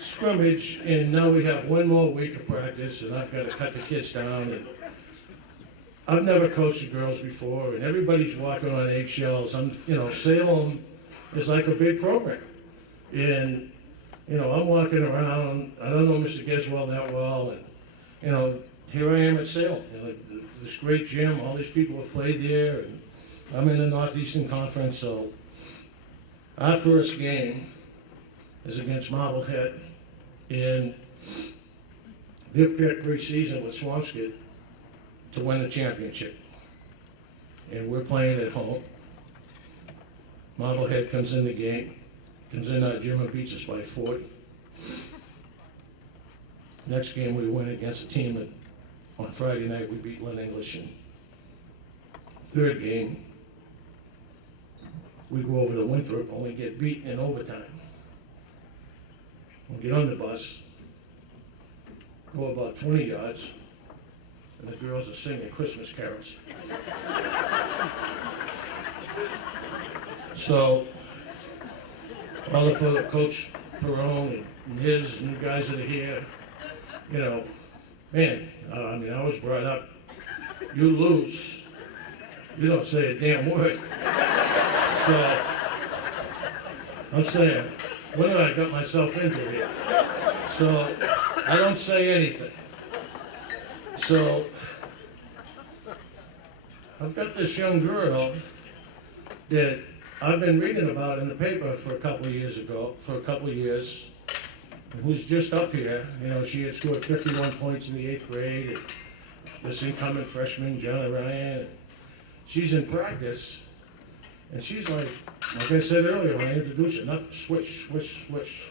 scrimmage, and now we have 1 more week of practice, and I've got to cut the kids down. And I've never coached the girls before, and everybody's walking on eggshells. Salem is like a big program. And, I'm walking around, I don't know Mr. Geswell that well, and, here I am at Salem, this great gym, all these people have played there, and I'm in the Northeastern Conference, so our first game is against Marblehead, and their pick preseason was Swampscott to win the championship. And we're playing at home. Marblehead comes in the game, comes in our gym and beats us by 40. Next game we win against a team that on Friday night we beat Lynn English. And third game, we go over to Winthrop and we get beat in overtime. We get on the bus, go about 20 yards, and the girls are singing Christmas carols. So, all for Coach Perone and his new guys that are here, I was brought up, you lose, you don't say a damn word. So, I'm saying, what have I got myself into here? So, I don't say anything. So, I've got this young girl that I've been reading about in the paper for a couple of years, who's just up here. She had scored 51 points in the 8th grade. And this incoming freshman, Jenna Ryan, she's in practice, and she's like I said earlier when I introduced her, nothing, swish, swish, swish.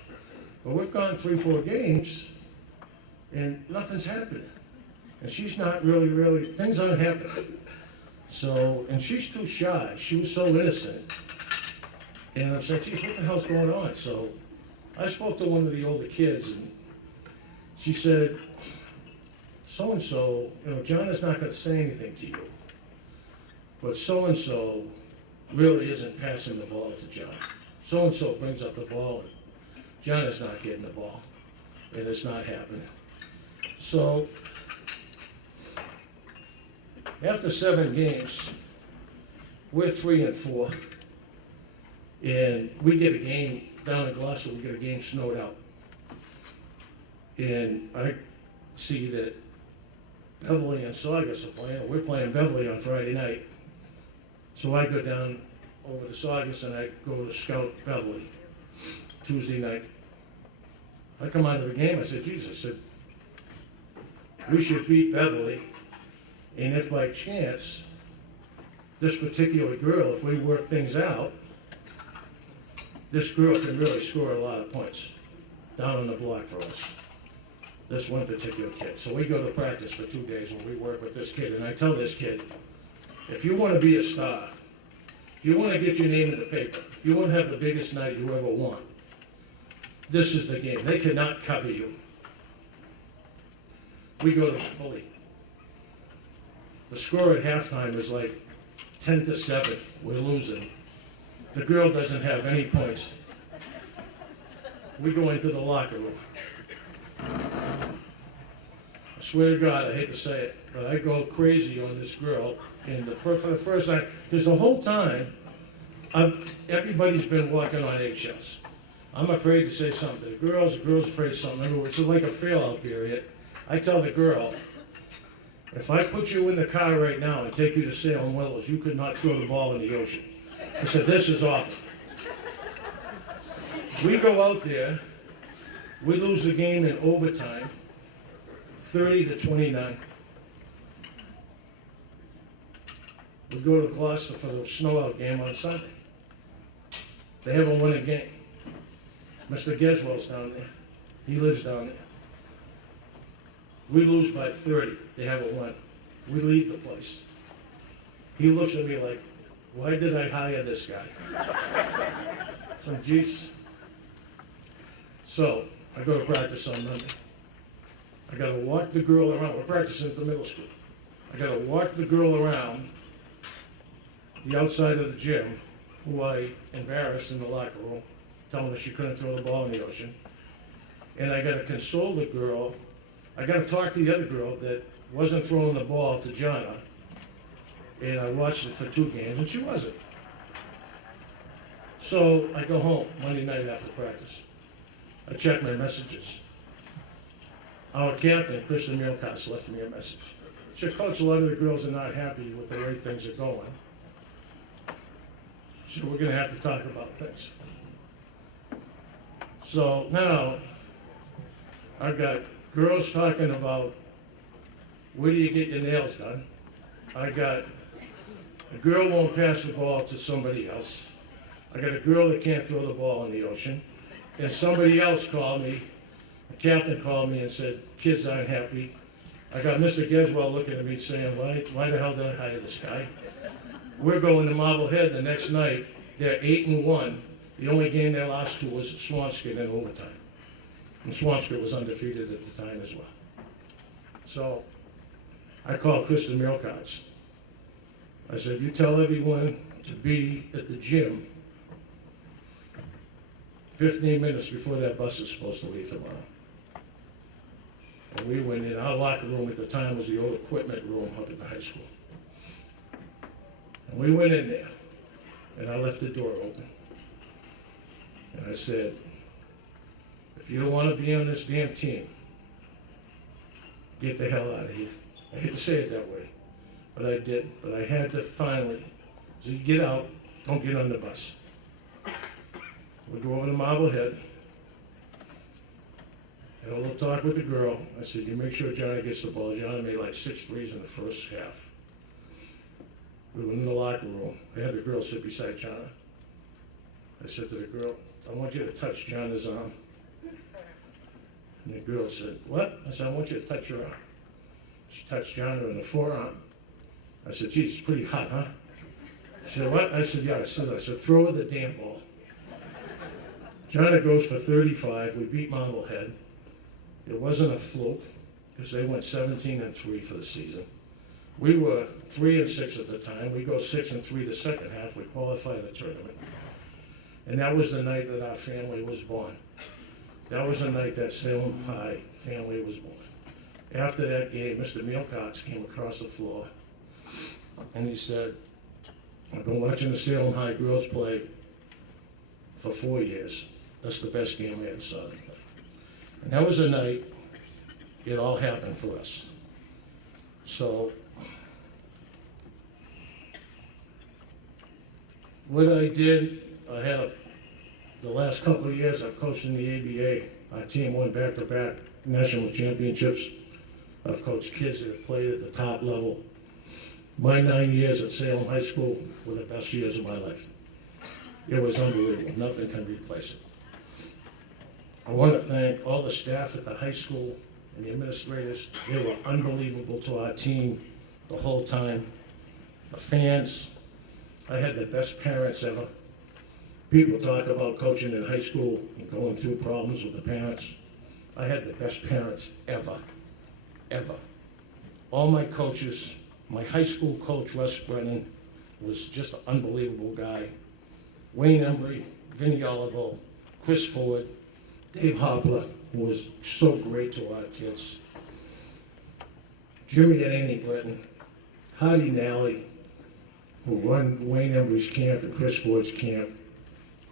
But we've gone 3-4 games, and nothing's happening. And she's not really, things aren't happening. So, and she's too shy. She was so innocent. And I said, geez, what the hell's going on? So I spoke to one of the older kids, and she said, so-and-so, John is not going to say anything to you, but so-and-so really isn't passing the ball to John. So-and-so brings up the ball, and John is not getting the ball, and it's not happening. So after 7 games, we're 3-4, and we get a game down in Gloucester. We get a game snowed out, and I see that Beverly and Saugus are playing. We're playing Beverly on Friday night, so I go down over to Saugus and I go to scout Beverly Tuesday night. I come out of the game. I said, Jesus, we should beat Beverly. And if by chance, this particular girl, if we work things out, this girl can really score a lot of points down on the block for us. This one particular kid. So we go to practice for 2 days where we work with this kid. And I tell this kid, if you want to be a star, if you want to get your name in the paper, if you want to have the biggest night you ever want, this is the game. They cannot cover you. We go to Beverly. The score at halftime is like 10-7. We're losing. The girl doesn't have any points. We go into the locker room. I swear to God, I hate to say it, but I go crazy on this girl. And for the first time, because the whole time, everybody's been walking on eggshells. I'm afraid to say something. The girl's afraid of something. It's like a fail-out period. I tell the girl, if I put you in the car right now and take you to Salem Willows, you could not throw the ball in the ocean. I said, this is awful. We go out there, we lose the game in overtime, 30-29. We go to Gloucester for the snow out game on Sunday. They haven't won a game. Mr. Geswell's down there. He lives down there. We lose by 30. They haven't won. We leave the place. He looks at me like, why did I hire this guy? Some geez. So I go to practice on Monday. I got to walk the girl around. We're practicing at the middle school. I got to walk the girl around the outside of the gym, who I embarrassed in the locker room, telling her she couldn't throw the ball in the ocean. And I got to console the girl. I got to talk to the other girl that wasn't throwing the ball to Jonna. And I watched it for 2 games, and she wasn't. So I go home Monday night after practice. I check my messages. Our captain, Kristen Milkos, left me a message. She said, Coach, a lot of the girls are not happy with the way things are going. So we're going to have to talk about things. So now I've got girls talking about where do you get your nails done. I got a girl won't pass the ball to somebody else. I got a girl that can't throw the ball in the ocean. And somebody else called me, the captain called me and said, kids aren't happy. I got Mr. Geswell looking at me saying, why the hell did I hire this guy? We're going to Marblehead the next night. They're 8-1. The only game they lost to was Swampscott in overtime. And Swampscott was undefeated at the time as well. So I called Kristen Milkos. I said, you tell everyone to be at the gym 15 minutes before that bus is supposed to leave tomorrow. And we went in. Our locker room at the time was the old equipment room up at the high school. And we went in there, and I left the door open. And I said, if you don't want to be on this damn team, get the hell out of here. I hate to say it that way, but I did. But I had to finally, so you get out, don't get on the bus. We go over to Marblehead, had a little talk with the girl. I said, you make sure Johnny gets the ball. Johnny made like 6 threes in the first half. We went in the locker room. I had the girl sit beside Jonna. I said to the girl, I want you to touch Jonna's arm. And the girl said, what? I said, I want you to touch her arm. She touched Jonna in the forearm. I said, geez, it's pretty hot, huh? She said, what? I said, yeah. I said, throw her the damn ball. Jonna goes for 35. We beat Marblehead. It wasn't a fluke because they went 17-3 for the season. We were 3-6 at the time. We go 6-3 the second half. We qualify the tournament. And that was the night that our family was born. That was the night that Salem High family was born. After that game, Mr. Milkos came across the floor and he said, I've been watching the Salem High girls play for 4 years. That's the best game I ever saw them play. And that was the night it all happened for us. So what I did, the last couple of years I've coached in the ABA. Our team won back-to-back national championships. I've coached kids that have played at the top level. My 9 years at Salem High School were the best years of my life. It was unbelievable. Nothing can replace it. I want to thank all the staff at the high school and the administrators. They were unbelievable to our team the whole time. The fans. I had the best parents ever. People talk about coaching in high school and going through problems with the parents. I had the best parents ever, ever. All my coaches, my high school coach, Russ Brennan, was just an unbelievable guy. Wayne Embry, Vinnie Olivo, Chris Ford, Dave Hopler, who was so great to our kids. Jimmy and Annie Britton, Hardy Nally, who run Wayne Embry's camp and Chris Ford's camp,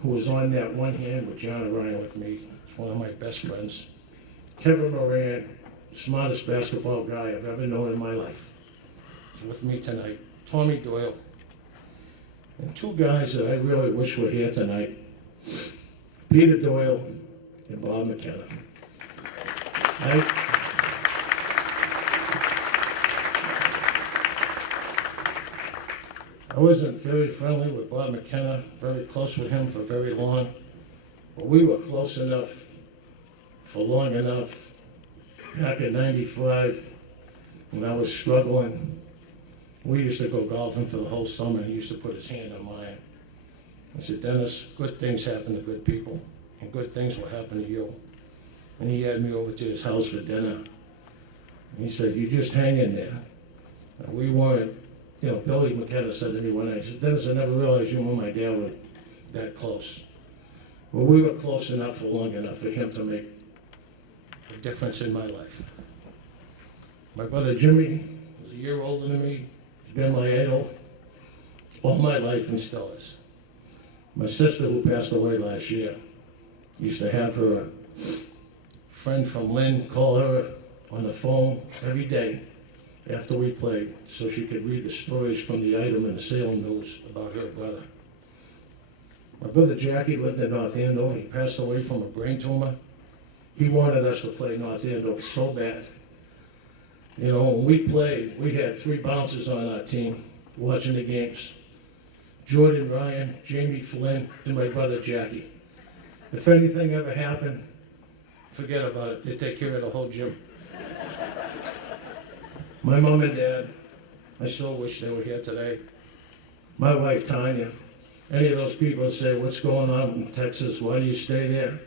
who was on that one hand with John Ryan with me. He's one of my best friends. Kevin Moran, the smartest basketball guy I've ever known in my life, is with me tonight. Tommy Doyle. And 2 guys that I really wish were here tonight, Peter Doyle and Bob McKenna. I wasn't very friendly with Bob McKenna, very close with him for very long, but we were close enough for long enough. Back in '95, when I was struggling, we used to go golfing for the whole summer. He used to put his hand on mine. I said, Dennis, good things happen to good people, and good things will happen to you. And he had me over to his house for dinner. And he said, you just hang in there. And we weren't, Billy McKenna said to me one night, he said, Dennis, I never realized you and my dad were that close. Well, we were close enough for long enough for him to make a difference in my life. My brother Jimmy was a year older than me. He's been my idol all my life and still is. My sister, who passed away last year, used to have her friend from Lynn call her on the phone every day after we played so she could read the stories from the item in the Salem News about her brother. My brother Jackie lived in North Andover. He passed away from a brain tumor. He wanted us to play North Andover so bad. When we played, we had 3 bouncers on our team watching the games. Jordan Ryan, Jamie Flynn, and my brother Jackie. If anything ever happened, forget about it. They take care of the whole gym. My mom and dad, I so wish they were here today. My wife, Tanya. Any of those people say, what's going on in Texas? Why do you stay there?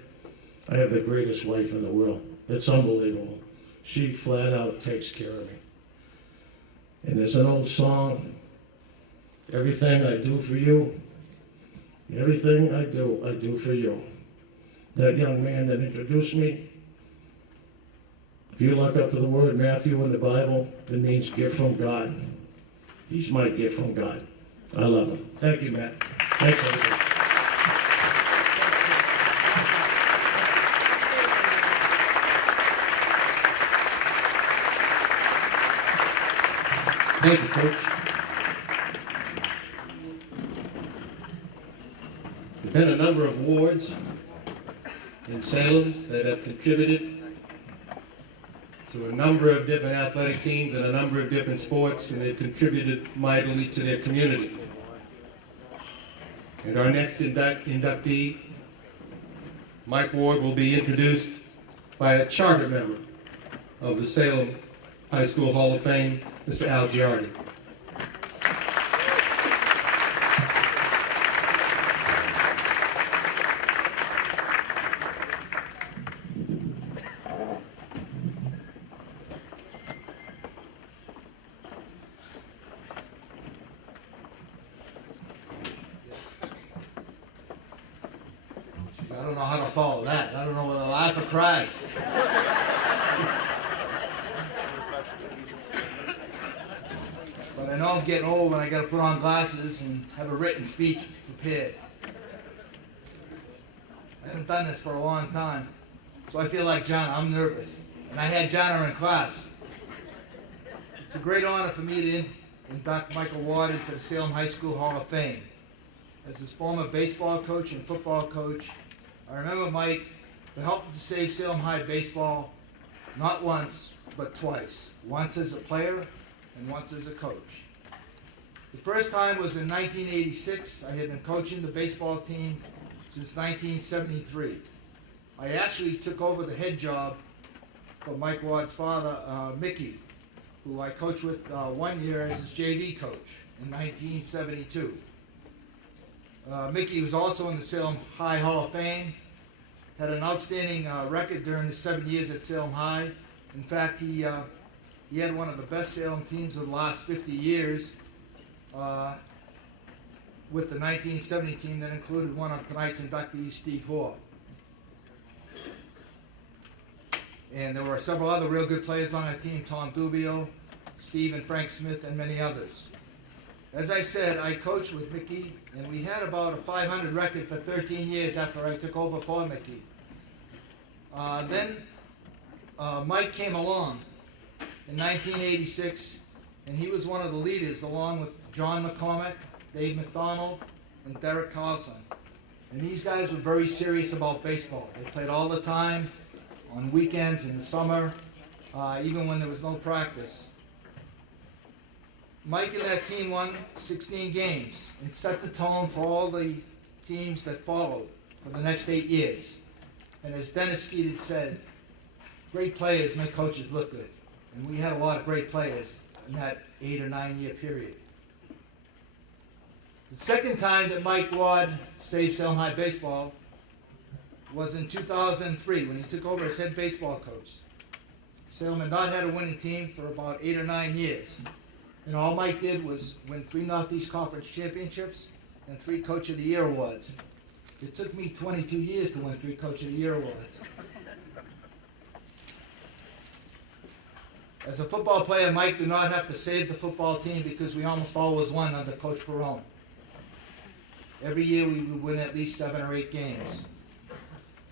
I have the greatest wife in the world. It's unbelievable. She flat out takes care of me. And there's an old song, everything I do for you, everything I do for you. That young man that introduced me, if you look up to the word Matthew in the Bible, it means gift from God. He's my gift from God. I love him. Thank you, Matt. Thanks, everybody. Thank you, Coach. There have been a number of awards in Salem that have contributed to a number of different athletic teams and a number of different sports, and they've contributed mightily to their community. And our next inductee, Mike Ward, will be introduced by a charter member of the Salem High School Hall of Fame, Mr. Al Giardi. I don't know how to follow that. I don't know whether to laugh or cry. But I know I'm getting old when I got to put on glasses and have a written speech prepared. I haven't done this for a long time, so I feel like John. I'm nervous. And I had John in class. It's a great honor for me to induct Michael Ward into the Salem High School Hall of Fame. As his former baseball coach and football coach, I remember Mike for helping to save Salem High baseball not once, but twice. Once as a player and once as a coach. The first time was in 1986. I had been coaching the baseball team since 1973. I actually took over the head job for Mike Ward's father, Mickey, who I coached with 1 year as his JV coach in 1972. Mickey was also in the Salem High Hall of Fame, had an outstanding record during his 7 years at Salem High. In fact, he had one of the best Salem teams of the last 50 years with the 1970 team that included one of tonight's inductees, Steve Hoare. And there were several other real good players on that team, Tom Dubio, Steve and Frank Smith, and many others. As I said, I coached with Mickey, and we had about a 500 record for 13 years after I took over for Mickey. Then Mike came along in 1986, and he was one of the leaders along with John McCormick, Dave McDonald, and Derek Carlson. And these guys were very serious about baseball. They played all the time, on weekends, in the summer, even when there was no practice. Mike and that team won 16 games and set the tone for all the teams that followed for the next 8 years. And as Dennis Skeeter said, great players make coaches look good. And we had a lot of great players in that 8 or 9 year period. The second time that Mike Ward saved Salem High baseball was in 2003 when he took over as head baseball coach. Salem had not had a winning team for about 8 or 9 years. And all Mike did was win 3 Northeast Conference championships and 3 Coach of the Year awards. It took me 22 years to win 3 Coach of the Year awards. As a football player, Mike did not have to save the football team because we almost always won under Coach Perone. Every year we would win at least 7 or 8 games.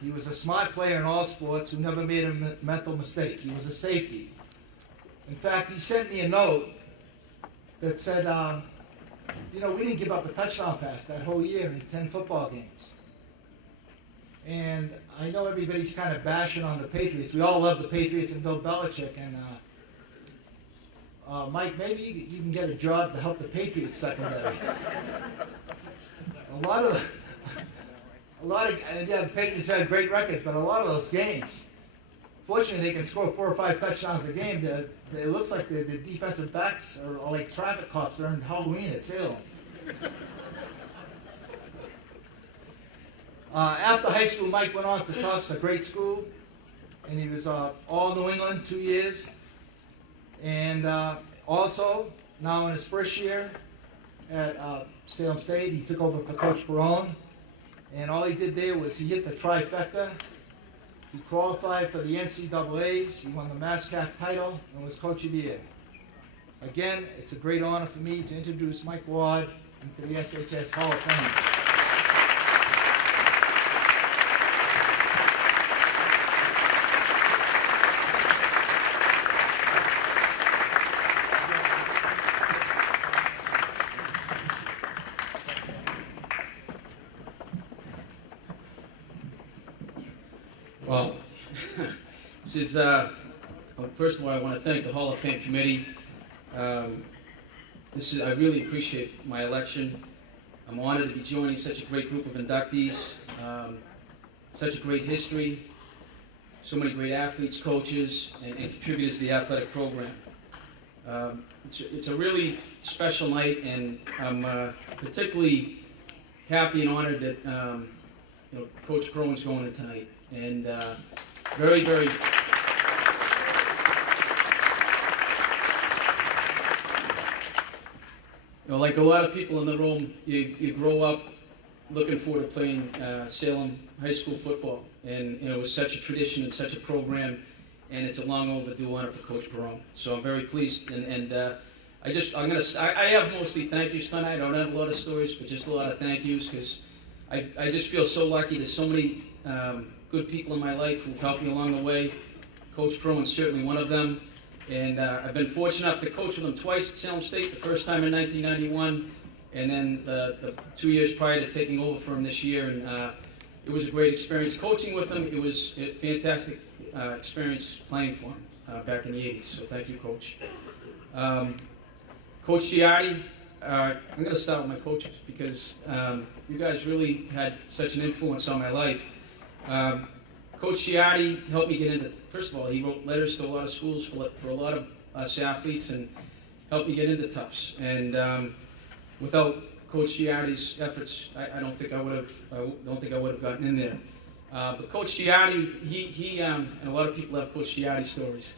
He was a smart player in all sports who never made a mental mistake. He was a safety. In fact, he sent me a note that said, we didn't give up a touchdown pass that whole year in 10 football games. And I know everybody's kind of bashing on the Patriots. We all love the Patriots and Bill Belichick. And Mike, maybe you can get a job to help the Patriots secondary. The Patriots had great records, but a lot of those games, fortunately, they can score 4 or 5 touchdowns a game. It looks like the defensive backs are like traffic cops during Halloween at Salem. After high school, Mike went on to Tufts, a great school, and he was all New England 2 years. And also, now in his first year at Salem State, he took over for Coach Perone. And all he did there was he hit the trifecta. He qualified for the NCAAs, he won the MASCAC title, and was Coach of the Year. Again, it's a great honor for me to introduce Mike Ward into the SHS Hall of Fame. Well, first of all, I want to thank the Hall of Fame committee. I really appreciate my election. I'm honored to be joining such a great group of inductees, such a great history, so many great athletes, coaches, and contributors to the athletic program. It's a really special night, and I'm particularly happy and honored that Coach Crowan's going in tonight. And very, very... like a lot of people in the room, you grow up looking forward to playing Salem high school football. And it was such a tradition and such a program, and it's a long overdue honor for Coach Perone. So I'm very pleased, and I have mostly thank yous tonight. I don't have a lot of stories, but just a lot of thank yous, because I just feel so lucky. There's so many good people in my life who've helped me along the way. Coach Perone's certainly one of them. And I've been fortunate enough to coach with him twice at Salem State, the first time in 1991, and then the 2 years prior to taking over for him this year. And it was a great experience coaching with him. It was a fantastic experience playing for him back in the 80s. So thank you, Coach. Coach Giardi, I'm going to start with my coaches because you guys really had such an influence on my life. Coach Giardi helped me get into, first of all, he wrote letters to a lot of schools for a lot of us athletes and helped me get into Tufts. And without Coach Giardi's efforts, I don't think I would have gotten in there. But Coach Giardi, he and a lot of people have Coach Giardi stories.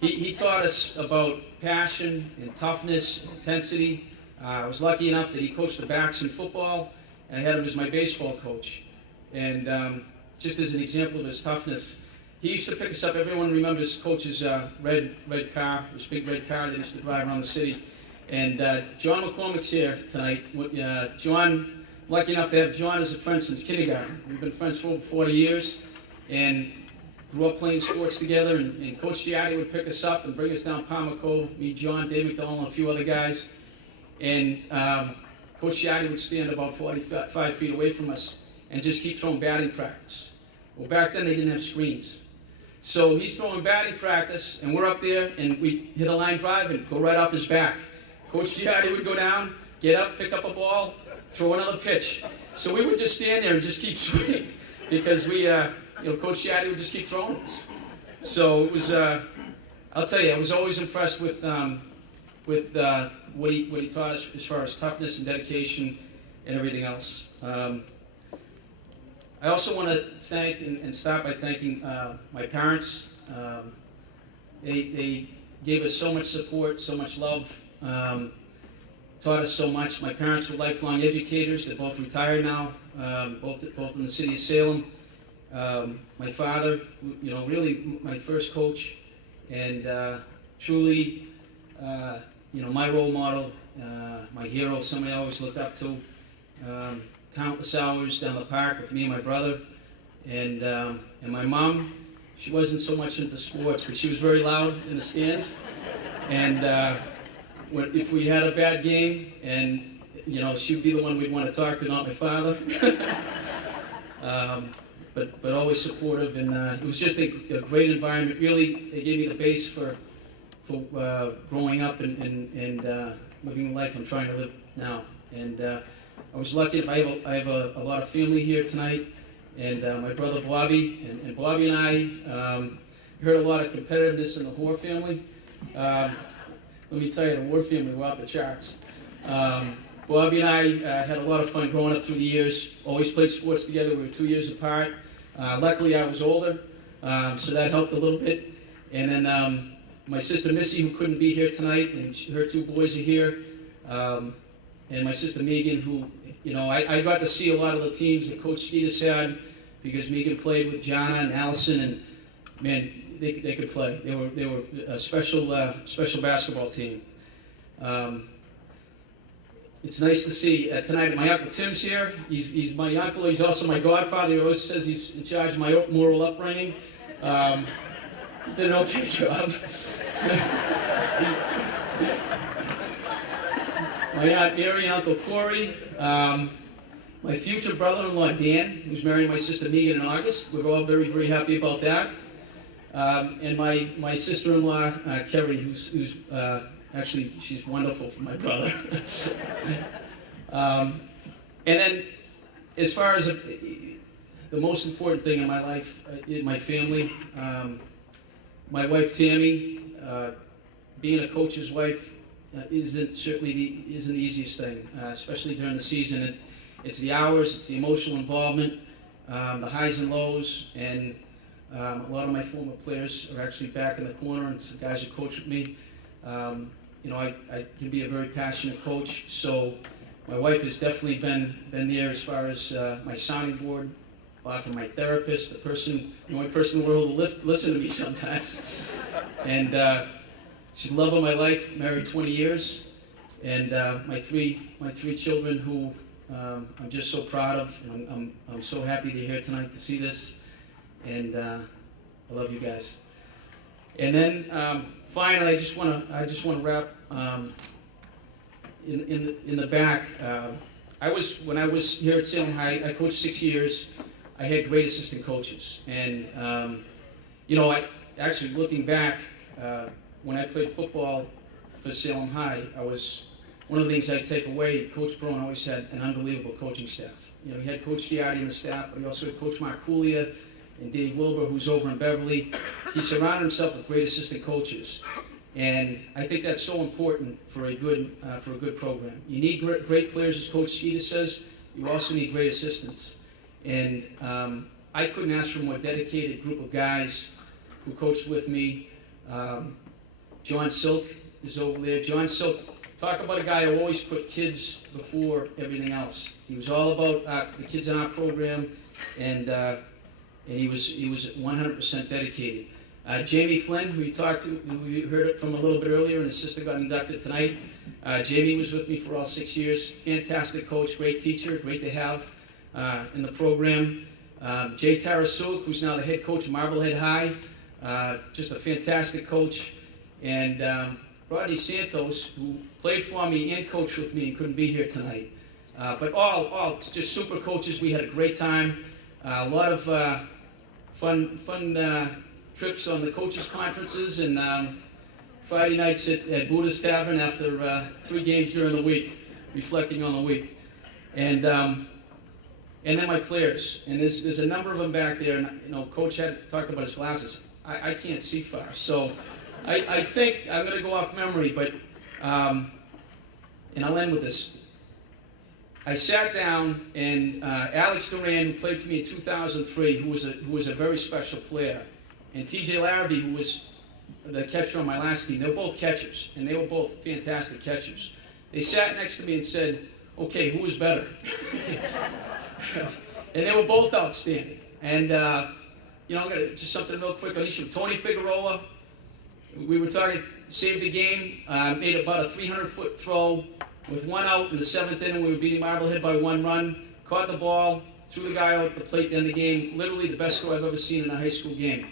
He taught us about passion and toughness, intensity. I was lucky enough that he coached the backs in football, and I had him as my baseball coach. And just as an example of his toughness, he used to pick us up. Everyone remembers Coach's red car, this big red car that used to drive around the city. And John McCormick's here tonight. John, lucky enough to have John as a friend since kindergarten. We've been friends for over 40 years and grew up playing sports together. And Coach Giardi would pick us up and bring us down Palmer Cove, me, John, Dave McDonald, and a few other guys. And Coach Giardi would stand about 45 feet away from us and just keep throwing batting practice. Well, back then they didn't have screens. So he's throwing batting practice, and we're up there, and we hit a line drive and go right off his back. Coach Giardi would go down, get up, pick up a ball, throw another pitch. So we would just stand there and just keep swinging because Coach Giardi would just keep throwing us. So it was, I'll tell you, I was always impressed with what he taught us as far as toughness and dedication and everything else. I also want to thank and start by thanking my parents. They gave us so much support, so much love, taught us so much. My parents were lifelong educators. They're both retired now, both in the city of Salem. My father, really my first coach, and truly, my role model, my hero, somebody I always looked up to. Countless hours down the park with me and my brother, and my mom. She wasn't so much into sports, but she was very loud in the stands. And if we had a bad game, and she would be the one we'd want to talk to, not my father. But always supportive, and it was just a great environment. Really, it gave me the base for growing up and living the life I'm trying to live now. And I was lucky if I have a lot of family here tonight, and my brother Bobby, and Bobby and I heard a lot of competitiveness in the Hoare family. Let me tell you, the Ward family were off the charts. Bobby and I had a lot of fun growing up through the years, always played sports together. We were 2 years apart. Luckily, I was older, so that helped a little bit. And then my sister Missy, who couldn't be here tonight, and her two boys are here. And my sister Megan, who, I got to see a lot of the teams that Coach Skeetus had, because Megan played with Jana and Allison, and man, they could play. They were a special basketball team. It's nice to see tonight. My Uncle Tim's here. He's my uncle. He's also my godfather. He always says he's in charge of my moral upbringing. He did an okay job. My Aunt Mary and Uncle Corey. My future brother-in-law Dan, who's marrying my sister Megan in August. We're all very, very happy about that. And my sister-in-law Kerry, who's actually, she's wonderful for my brother. And then, as far as the most important thing in my life, my family, my wife Tammy, being a coach's wife isn't the easiest thing, especially during the season. It's the hours, it's the emotional involvement, the highs and lows, and a lot of my former players are actually back in the corner, and some guys who coach with me. I can be a very passionate coach, so my wife has definitely been there as far as my sounding board, often my therapist, the only person in the world who will listen to me sometimes. And she's the love of my life, married 20 years, and my three children who I'm just so proud of, and I'm so happy they're here tonight to see this, and I love you guys. And then finally, I just want to wrap in the back. When I was here at Salem High, I coached 6 years. I had great assistant coaches, and I actually, looking back, when I played football for Salem High, one of the things I take away, Coach Brown always had an unbelievable coaching staff. He had Coach Giardi in the staff, but he also had Coach Marculia and Dave Wilbur, who's over in Beverly. He surrounded himself with great assistant coaches, and I think that's so important for a good program. You need great players, as Coach Skeetus says. You also need great assistants, and I couldn't ask for a more dedicated group of guys who coached with me. John Silk is over there. John Silk, talk about a guy who always put kids before everything else. He was all about the kids in our program, and he was 100% dedicated. Jamie Flynn, who you talked to, who we heard it from a little bit earlier, and his sister got inducted tonight. Jamie was with me for all 6 years. Fantastic coach, great teacher, great to have in the program. Jay Tarasuk, who's now the head coach of Marblehead High, just a fantastic coach. And Rodney Santos, who played for me and coached with me and couldn't be here tonight. But all just super coaches. We had a great time. A lot of fun trips on the coaches' conferences, and Friday nights at Buddha's Tavern after 3 games during the week, reflecting on the week. And then my players, and there's a number of them back there. And, you know, Coach had talked about his glasses. I can't see far, so I think I'm going to go off memory, but and I'll end with this. I sat down, and Alex Duran, who played for me in 2003, who was a very special player, and T.J. Larrabee, who was the catcher on my last team. They were both catchers, and they were both fantastic catchers. They sat next to me and said, "Okay, who is better?" And they were both outstanding. And you know, I'm gonna just something real quick on each of them. Tony Figueroa, we were talking, saved the game, made about a 300-foot throw with 1 out in the 7th inning. We were beating Marblehead by 1 run. Caught the ball, threw the guy out the plate at the end of the game. Literally the best throw I've ever seen in a high school game.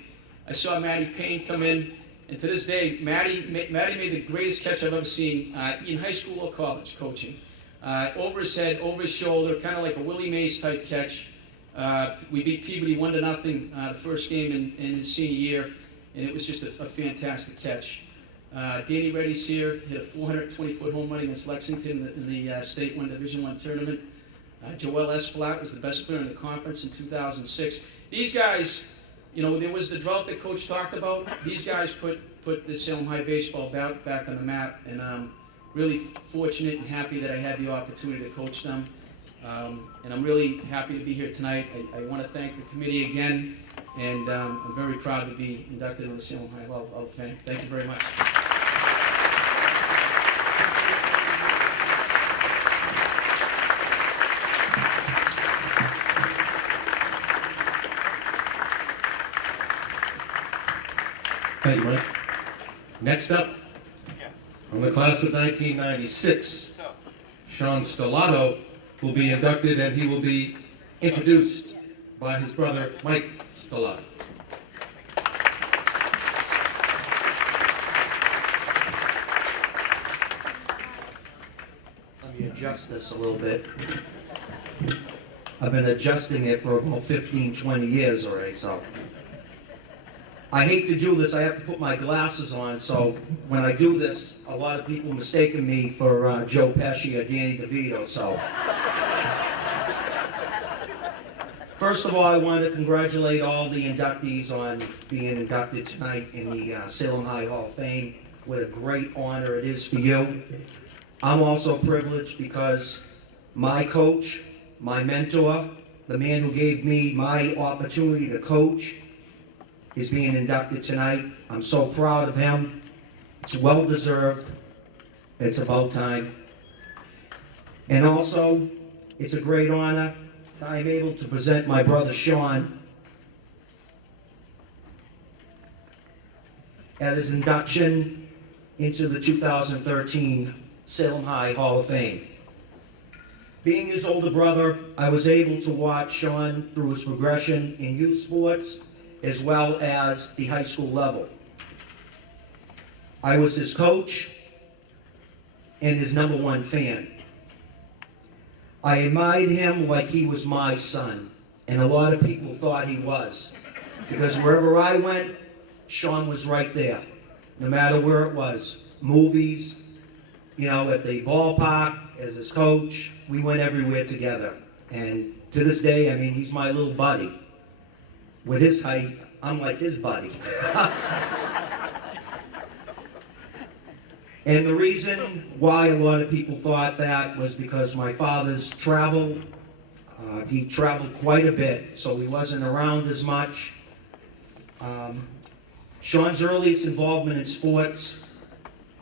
I saw Matty Payne come in, and to this day, Matty made the greatest catch I've ever seen in high school or college coaching. Over his head, over his shoulder, kind of like a Willie Mays type catch. We beat Peabody 1-0 the first game in his senior year, and it was just a fantastic catch. Danny Reddy's here, hit a 420-foot home run against Lexington in the State 1 Division I tournament. Joel Esplat was the best player in the conference in 2006. These guys, you know, there was the drought that Coach talked about. These guys put the Salem High baseball back on the map, and I'm really fortunate and happy that I had the opportunity to coach them. And I'm really happy to be here tonight. I want to thank the committee again, and I'm very proud to be inducted in the Salem High Hall of Fame. Thank you very much. Thank you, Mike. Next up, from the class of 1996, Sean Stellato will be inducted, and he will be introduced by his brother, Mike Stellato. Let me adjust this a little bit. I've been adjusting it for about 15, 20 years already, so. I hate to do this, I have to put my glasses on, so when I do this, a lot of people mistaken me for Joe Pesci or Danny DeVito, so. First of all, I want to congratulate all the inductees on being inducted tonight in the Salem High Hall of Fame. What a great honor it is for you. I'm also privileged because my coach, my mentor, the man who gave me my opportunity to coach, is being inducted tonight. I'm so proud of him. It's well deserved. It's about time. And also, it's a great honor that I'm able to present my brother Sean at his induction into the 2013 Salem High Hall of Fame. Being his older brother, I was able to watch Sean through his progression in youth sports as well as the high school level. I was his coach and his #1 fan. I admired him like he was my son, and a lot of people thought he was, because wherever I went, Sean was right there, no matter where it was. Movies, you know, at the ballpark, as his coach, we went everywhere together. And to this day, I mean, he's my little buddy. With his height, I'm like his buddy. And the reason why a lot of people thought that was because my father's travel. He traveled quite a bit, so he wasn't around as much. Sean's earliest involvement in sports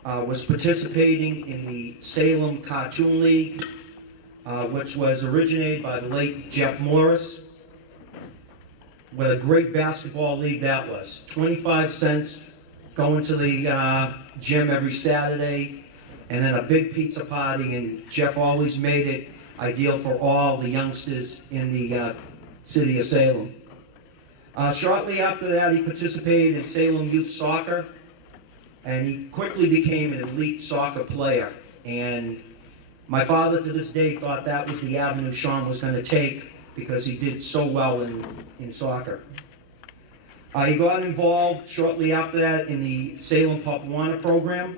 was participating in the Salem Cartoon League, which was originated by the late Jeff Morris. What a great basketball league that was. 25 cents, going to the gym every Saturday, and then a big pizza party, and Jeff always made it ideal for all the youngsters in the city of Salem. Shortly after that, he participated in Salem Youth Soccer, and he quickly became an elite soccer player. And my father, to this day, thought that was the avenue Sean was going to take because he did so well in soccer. He got involved shortly after that in the Salem Pop Warner program,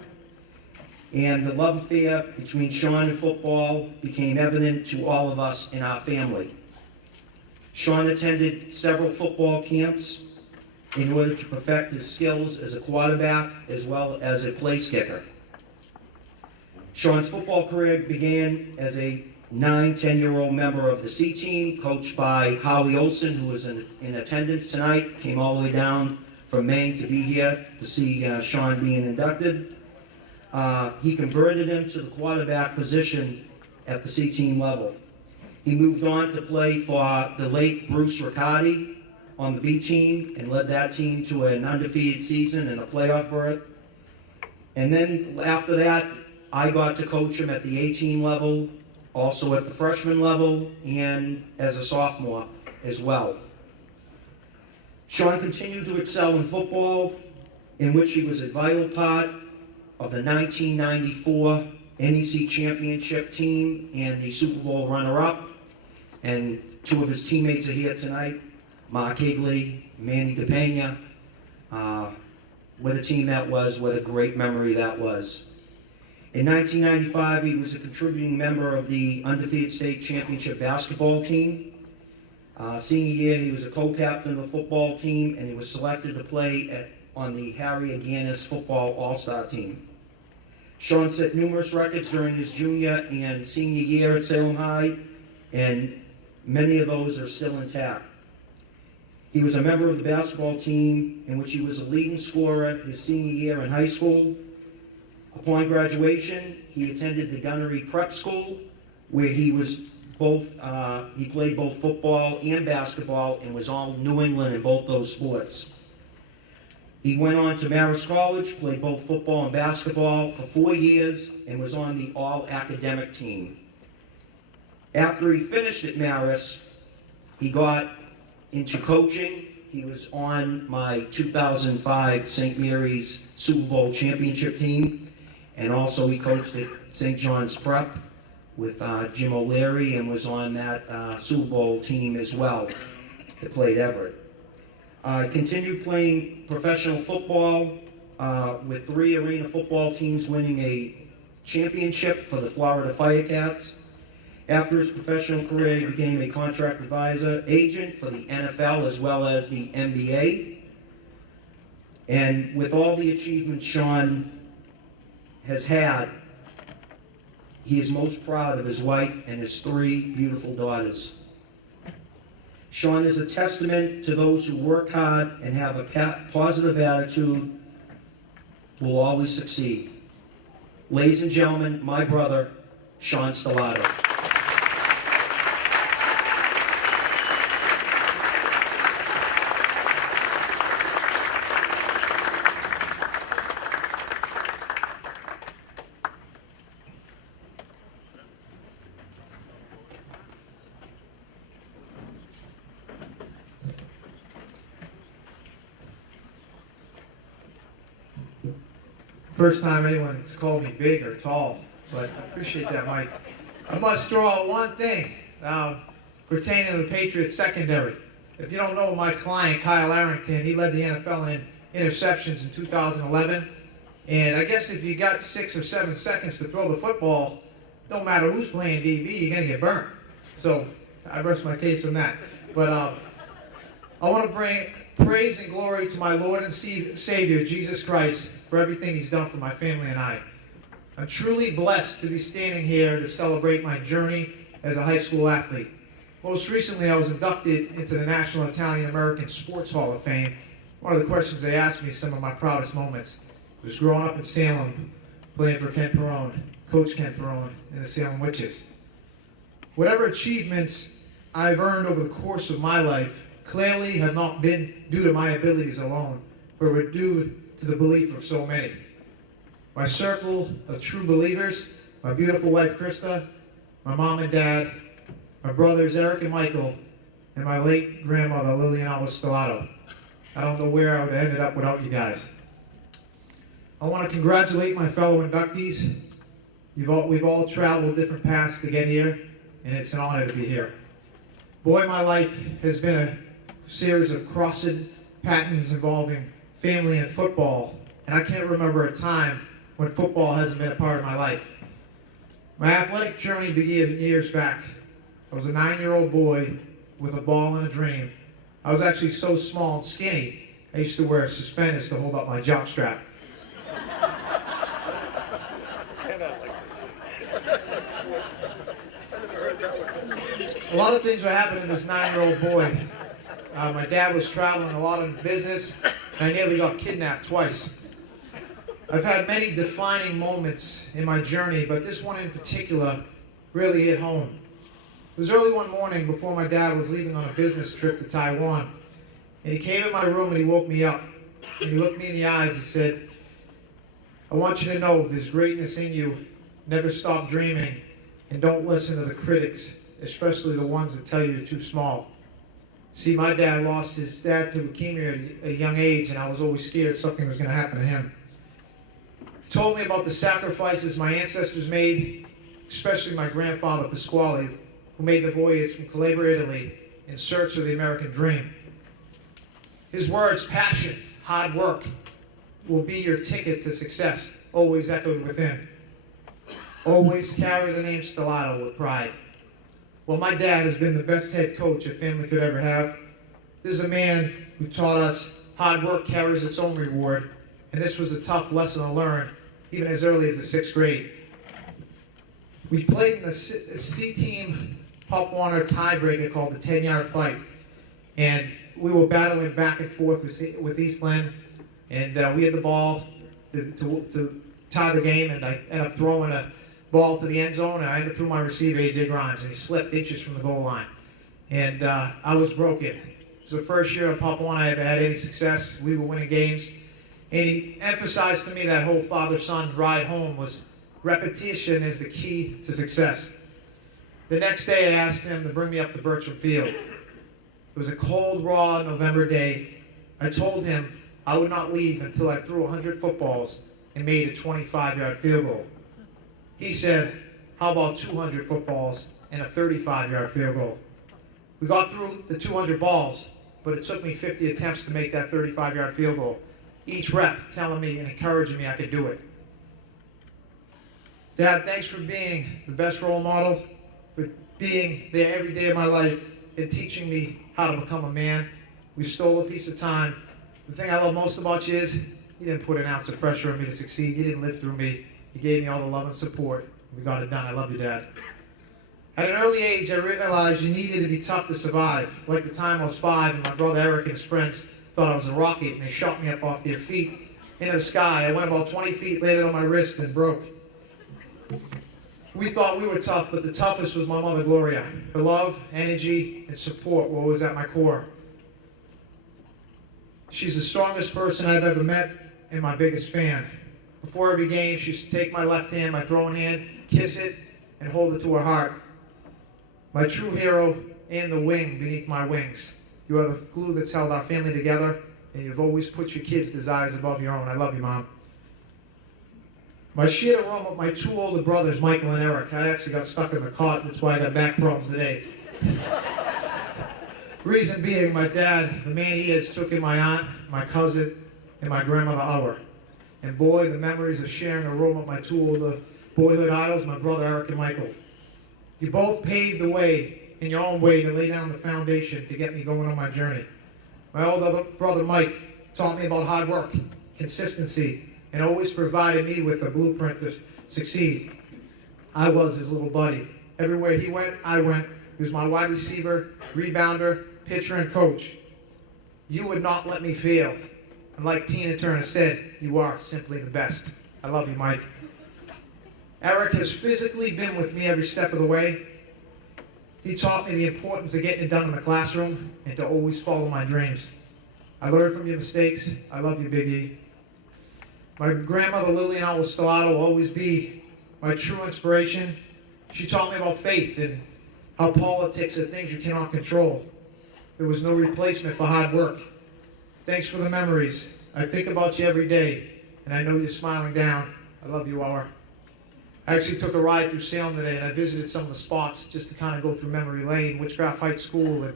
and the love affair between Sean and football became evident to all of us in our family. Sean attended several football camps in order to perfect his skills as a quarterback as well as a place kicker. Sean's football career began as a 10-year-old member of the C team, coached by Howie Olson, who was in attendance tonight, came all the way down from Maine to be here to see Sean being inducted. He converted him to the quarterback position at the C team level. He moved on to play for the late Bruce Riccardi on the B team and led that team to an undefeated season and a playoff berth. And then after that, I got to coach him at the A team level, also at the freshman level, and as a sophomore as well. Sean continued to excel in football, in which he was a vital part of the 1994 NEC championship team and the Super Bowl runner-up. And two of his teammates are here tonight, Mark Higley, Manny DePena. What a team that was, what a great memory that was. In 1995, he was a contributing member of the undefeated state championship basketball team. Senior year, he was a co-captain of the football team, and he was selected to play on the Harry Aganis football all-star team. Sean set numerous records during his junior and senior year at Salem High, and many of those are still intact. He was a member of the basketball team in which he was a leading scorer his senior year in high school. Upon graduation, he attended the Gunnery Prep School, where he played both football and basketball and was all New England in both those sports. He went on to Marist College, played both football and basketball for 4 years, and was on the all-academic team. After he finished at Marist, he got into coaching. He was on my 2005 St. Mary's Super Bowl championship team, and also he coached at St. John's Prep with Jim O'Leary and was on that Super Bowl team as well that played Everett. Continued playing professional football with 3 arena football teams, winning a championship for the Florida Firecats. After his professional career, he became a contract advisor agent for the NFL as well as the NBA. And with all the achievements Sean has had, he is most proud of his wife and his 3 beautiful daughters. Sean is a testament to those who work hard and have a positive attitude will always succeed. Ladies and gentlemen, my brother, Sean Stellato. First time anyone's called me big or tall, but I appreciate that, Mike. I must throw out one thing pertaining to the Patriots secondary. If you don't know my client, Kyle Arrington, he led the NFL in interceptions in 2011. And I guess if you got 6 or 7 seconds to throw the football, don't matter who's playing DB, you're going to get burned. So I rest my case on that. But I want to bring praise and glory to my Lord and Savior, Jesus Christ, for everything he's done for my family and I. I'm truly blessed to be standing here to celebrate my journey as a high school athlete. Most recently, I was inducted into the National Italian American Sports Hall of Fame. One of the questions they asked me, some of my proudest moments, was growing up in Salem, playing for Ken Perone, Coach Ken Perone, and the Salem Witches. Whatever achievements I've earned over the course of my life clearly have not been due to my abilities alone, but were due to the belief of so many. My circle of true believers, my beautiful wife Krista, my mom and dad, my brothers Eric and Michael, and my late grandmother Lillian Alva Stellato. I don't know where I would have ended up without you guys. I want to congratulate my fellow inductees. We've all traveled different paths to get here, and it's an honor to be here. Boy, my life has been a series of crossing patterns involving family and football, and I can't remember a time when football hasn't been a part of my life. My athletic journey began years back. I was a 9-year-old boy with a ball and a dream. I was actually so small and skinny, I used to wear suspenders to hold up my jockstrap. A lot of things were happening to this 9-year-old boy. My dad was traveling a lot in business, and I nearly got kidnapped twice. I've had many defining moments in my journey, but this one in particular really hit home. It was early one morning before my dad was leaving on a business trip to Taiwan, and he came in my room and he woke me up, and he looked me in the eyes and said, "I want you to know there's greatness in you. Never stop dreaming, and don't listen to the critics, especially the ones that tell you you're too small." See, my dad lost his dad to leukemia at a young age, and I was always scared something was going to happen to him. He told me about the sacrifices my ancestors made, especially my grandfather Pasquale, who made the voyage from Calabria, Italy, in search of the American dream. His words, passion, hard work, will be your ticket to success, always echoed within. Always carry the name Stellato with pride. Well, my dad has been the best head coach a family could ever have. This is a man who taught us hard work carries its own reward, and this was a tough lesson to learn, even as early as the 6th grade. We played in a C-team Pop Warner tiebreaker called the 10-yard fight, and we were battling back and forth with Eastland, and we had the ball to tie the game, and I ended up throwing a ball to the end zone, and I ended up threw my receiver, A.J. Grimes, and he slipped inches from the goal line. And I was broken. It was the first year in Pop Warner I ever had any success. We were winning games. And he emphasized to me that whole father-son ride home was repetition is the key to success. The next day I asked him to bring me up to Bertram Field. It was a cold, raw November day. I told him I would not leave until I threw 100 footballs and made a 25-yard field goal. He said, "How about 200 footballs and a 35-yard field goal?" We got through the 200 balls, but it took me 50 attempts to make that 35-yard field goal. Each rep telling me and encouraging me I could do it. Dad, thanks for being the best role model, for being there every day of my life and teaching me how to become a man. We stole a piece of time. The thing I love most about you is you didn't put an ounce of pressure on me to succeed. You didn't live through me. You gave me all the love and support. We got it done. I love you, Dad. At an early age, I realized you needed to be tough to survive. Like the time I was 5 and my brother Eric and his friends thought I was a rocket and they shot me up off their feet into the sky. I went about 20 feet, landed on my wrist, and broke. We thought we were tough, but the toughest was my mother, Gloria. Her love, energy, and support were always at my core. She's the strongest person I've ever met and my biggest fan. Before every game, she used to take my left hand, my throwing hand, kiss it, and hold it to her heart. My true hero and the wing beneath my wings. You are the glue that's held our family together, and you've always put your kids' desires above your own. I love you, Mom. I shared a room with my 2 older brothers, Michael and Eric. I actually got stuck in the cot. That's why I got back problems today. Reason being, my dad, the man he is, took in my aunt, my cousin, and my grandmother, Our. And boy, the memories of sharing a room with my 2 older boyhood idols, my brother Eric and Michael. You both paved the way in your own way to lay down the foundation to get me going on my journey. My older brother Mike taught me about hard work, consistency, and always provided me with a blueprint to succeed. I was his little buddy. Everywhere he went, I went. He was my wide receiver, rebounder, pitcher, and coach. You would not let me fail. And like Tina Turner said, you are simply the best. I love you, Mike. Eric has physically been with me every step of the way. He taught me the importance of getting it done in the classroom and to always follow my dreams. I learned from your mistakes. I love you, Big E. My grandmother, Lillian Always Stellato, will always be my true inspiration. She taught me about faith and how politics are things you cannot control. There was no replacement for hard work. Thanks for the memories. I think about you every day, and I know you're smiling down. I love you, Our. I actually took a ride through Salem today, and I visited some of the spots just to kind of go through memory lane, Witchcraft Heights School, and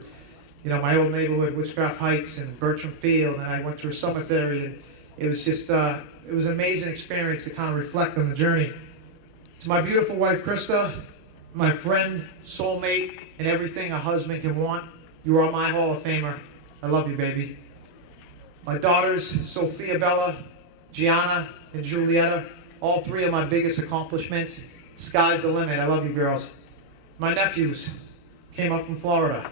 you know, my old neighborhood, Witchcraft Heights and Bertram Field, and I went through Cemetery, and it was just, it was an amazing experience to kind of reflect on the journey. To my beautiful wife, Krista, my friend, soulmate, and everything a husband can want, you are my Hall of Famer. I love you, baby. My daughters, Sophia Bella, Gianna, and Julietta, all three of my biggest accomplishments. Sky's the limit. I love you, girls. My nephews came up from Florida.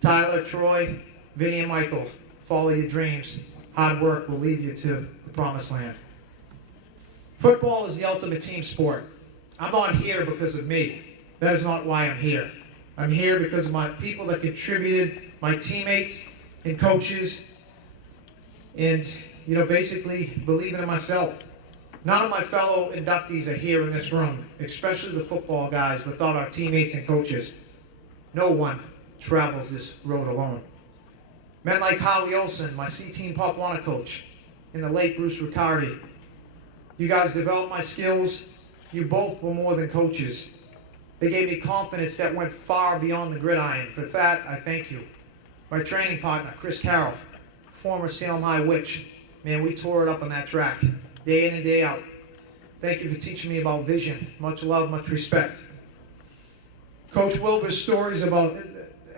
Tyler, Troy, Vinny, and Michael. Follow your dreams. Hard work will lead you to the promised land. Football is the ultimate team sport. I'm not here because of me. That is not why I'm here. I'm here because of my people that contributed, my teammates and coaches, and, you know, basically believing in myself. None of my fellow inductees are here in this room, especially the football guys, without our teammates and coaches. No one travels this road alone. Men like Howie Olsen, my C-Team Pop Warner coach, and the late Bruce Riccardi. You guys developed my skills. You both were more than coaches. They gave me confidence that went far beyond the gridiron. For that, I thank you. My training partner, Chris Carroll, former Salem High Witch. Man, we tore it up on that track, day in and day out. Thank you for teaching me about vision. Much love, much respect. Coach Wilbur's stories about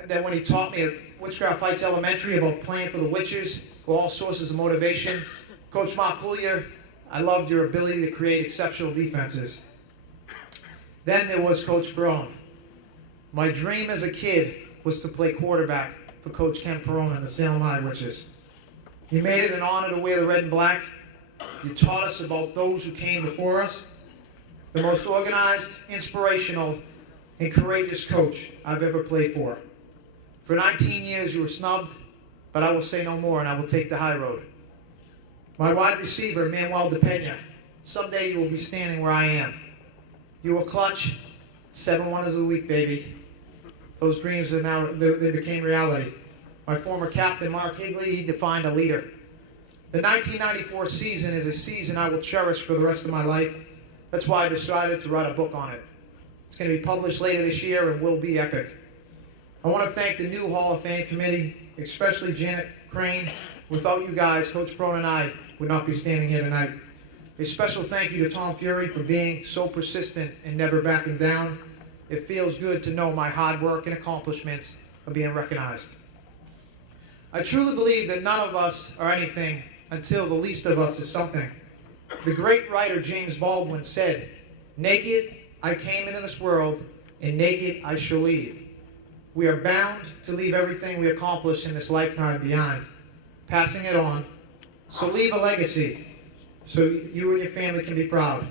that when he taught me at Witchcraft Heights Elementary about playing for the Witches were all sources of motivation. Coach Mark Collier, I loved your ability to create exceptional defenses. Then there was Coach Brown. My dream as a kid was to play quarterback for Coach Ken Perone and the Salem High Witches. You made it an honor to wear the red and black. You taught us about those who came before us. The most organized, inspirational, and courageous coach I've ever played for. For 19 years you were snubbed, but I will say no more and I will take the high road. My wide receiver, Manuel DePena, someday you will be standing where I am. You were clutch, 7 wonders of the week, baby. Those dreams are now, they became reality. My former captain, Mark Higley, he defined a leader. The 1994 season is a season I will cherish for the rest of my life. That's why I decided to write a book on it. It's going to be published later this year and will be epic. I want to thank the new Hall of Fame committee, especially Janet Crane. Without you guys, Coach Brown and I would not be standing here tonight. A special thank you to Tom Fury for being so persistent and never backing down. It feels good to know my hard work and accomplishments are being recognized. I truly believe that none of us are anything until the least of us is something. The great writer James Baldwin said, "Naked I came into this world, and naked I shall leave." We are bound to leave everything we accomplish in this lifetime behind, passing it on. So leave a legacy, so you and your family can be proud.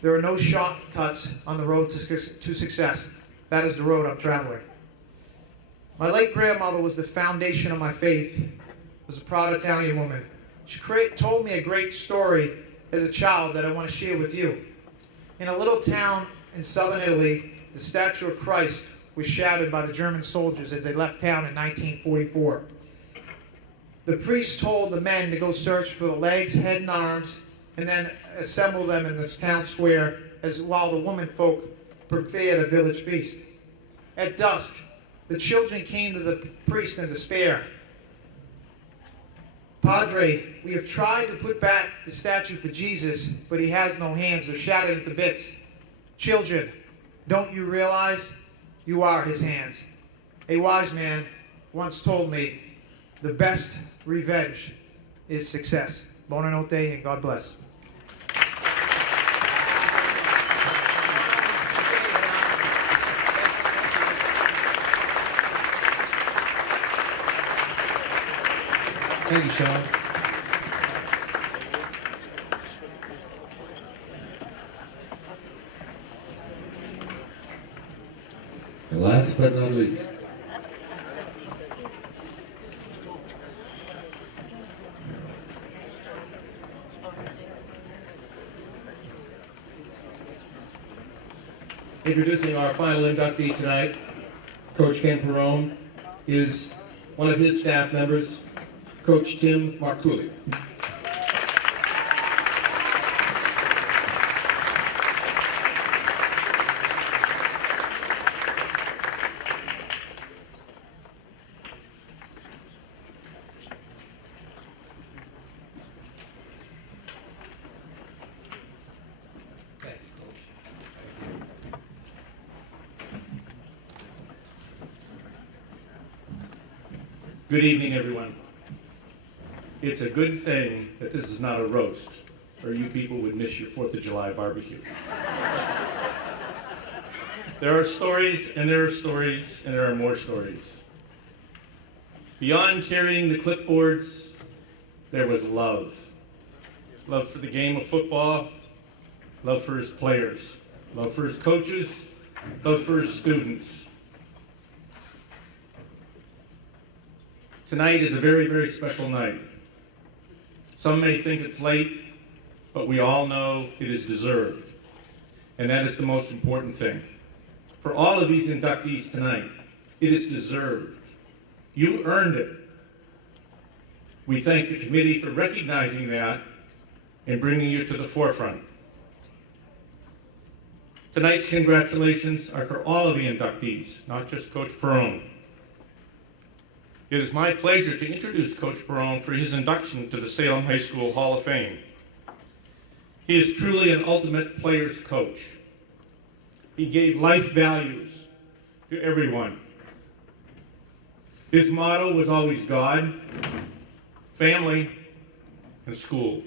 There are no shortcuts on the road to success. That is the road I'm traveling. My late grandmother was the foundation of my faith. Was a proud Italian woman. She told me a great story as a child that I want to share with you. In a little town in southern Italy, the statue of Christ was shattered by the German soldiers as they left town in 1944. The priest told the men to go search for the legs, head, and arms, and then assemble them in this town square while the women folk prepared a village feast. At dusk, the children came to the priest in despair. "Padre, we have tried to put back the statue for Jesus, but he has no hands. They're shattered into bits. Children, don't you realize you are his hands?" A wise man once told me, "The best revenge is success." Buonanotte and God bless. Thank you, Sean. And last but not least, introducing our final inductee tonight, Coach Ken Perone, is one of his staff members, Coach Tim Marcouli. Good evening, everyone. It's a good thing that this is not a roast, or you people would miss your 4th of July barbecue. There are stories, and there are stories, and there are more stories. Beyond carrying the clipboards, there was love. Love for the game of football, love for his players, love for his coaches, love for his students. Tonight is a very, very special night. Some may think it's late, but we all know it is deserved. And that is the most important thing. For all of these inductees tonight, it is deserved. You earned it. We thank the committee for recognizing that and bringing you to the forefront. Tonight's congratulations are for all of the inductees, not just Coach Perrone. It is my pleasure to introduce Coach Perrone for his induction to the Salem High School Hall of Fame. He is truly an ultimate player's coach. He gave life values to everyone. His motto was always God, family, and school.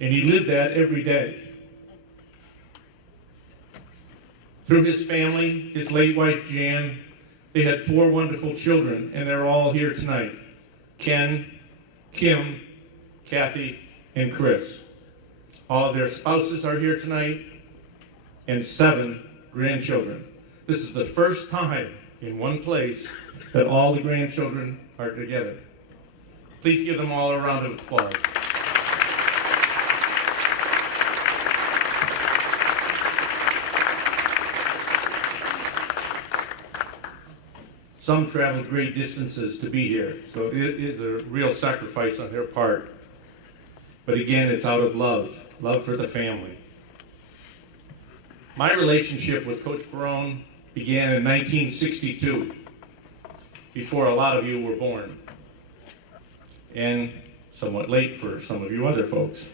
And he lived that every day. Through his family, his late wife Jan, they had 4 wonderful children, and they're all here tonight. Ken, Kim, Kathy, and Chris. All of their spouses are here tonight, and 7 grandchildren. This is the first time in one place that all the grandchildren are together. Please give them all a round of applause. Some traveled great distances to be here, so it is a real sacrifice on their part. But again, it's out of love for the family. My relationship with Coach Perrone began in 1962, before a lot of you were born, and somewhat late for some of you other folks.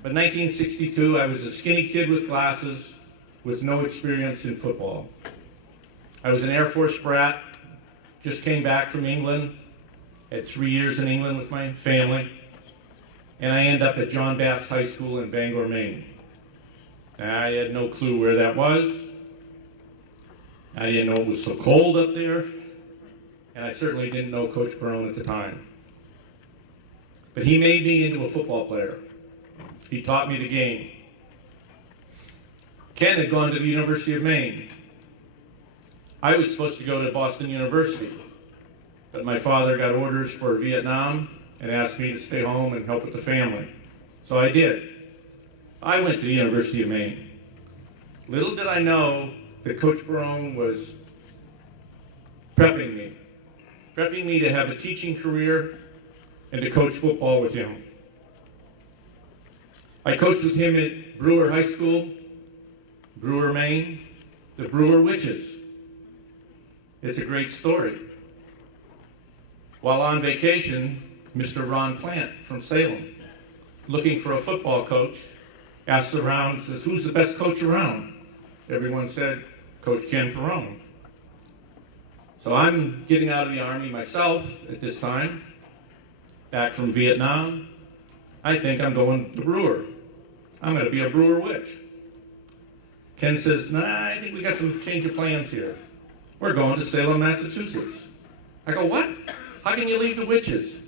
But 1962, I was a skinny kid with glasses, with no experience in football. I was an Air Force brat, just came back from England, had 3 years in England with my family, and I ended up at John Baptist High School in Bangor, Maine. I had no clue where that was. I didn't know it was so cold up there, and I certainly didn't know Coach Perrone at the time. But he made me into a football player. He taught me the game. Ken had gone to the University of Maine. I was supposed to go to Boston University, but my father got orders for Vietnam and asked me to stay home and help with the family. So I did. I went to the University of Maine. Little did I know that Coach Perrone was prepping me to have a teaching career and to coach football with him. I coached with him at Brewer High School, Brewer, Maine, the Brewer Witches. It's a great story. While on vacation, Mr. Ron Plant from Salem, looking for a football coach, asked around, says, who's the best coach around? Everyone said, Coach Ken Perrone. So I'm getting out of the Army myself at this time, back from Vietnam. I think I'm going to Brewer. I'm going to be a Brewer Witch. Ken says, nah, I think we got some change of plans here. We're going to Salem, Massachusetts. I go, what? How can you leave the Witches?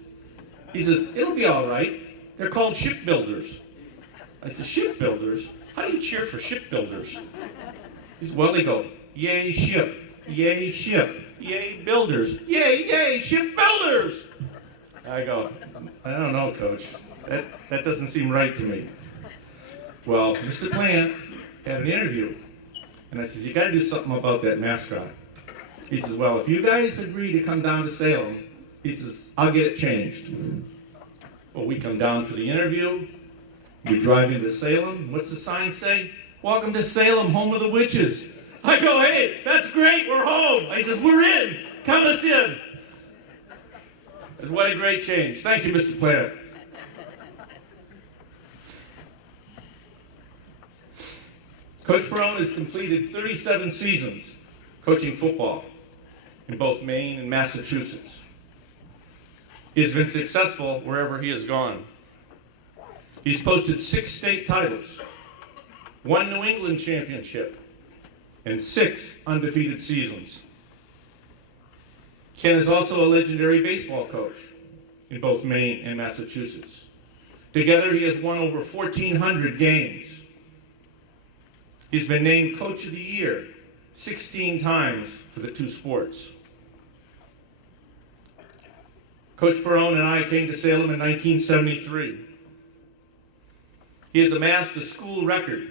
He says, it'll be all right. They're called shipbuilders. I said, shipbuilders? How do you cheer for shipbuilders? He says, well, they go, yay ship, yay ship, yay builders, yay shipbuilders. I go, I don't know, Coach. That doesn't seem right to me. Well, Mr. Plant had an interview, and I says, you got to do something about that mascot. He says, well, if you guys agree to come down to Salem, he says, I'll get it changed. Well, we come down for the interview. We drive into Salem. What's the sign say? Welcome to Salem, home of the witches. I go, hey, that's great, we're home. He says, we're in, come us in. And what a great change. Thank you, Mr. Plant. Coach Perrone has completed 37 seasons coaching football. in both Maine and Massachusetts. He has been successful wherever he has gone. He's posted 6 state titles, 1 New England championship, and 6 undefeated seasons. Ken is also a legendary baseball coach in both Maine and Massachusetts. Together, he has won over 1,400 games. He's been named Coach of the Year 16 times for the 2 sports. Coach Perone and I came to Salem in 1973. He has amassed a school record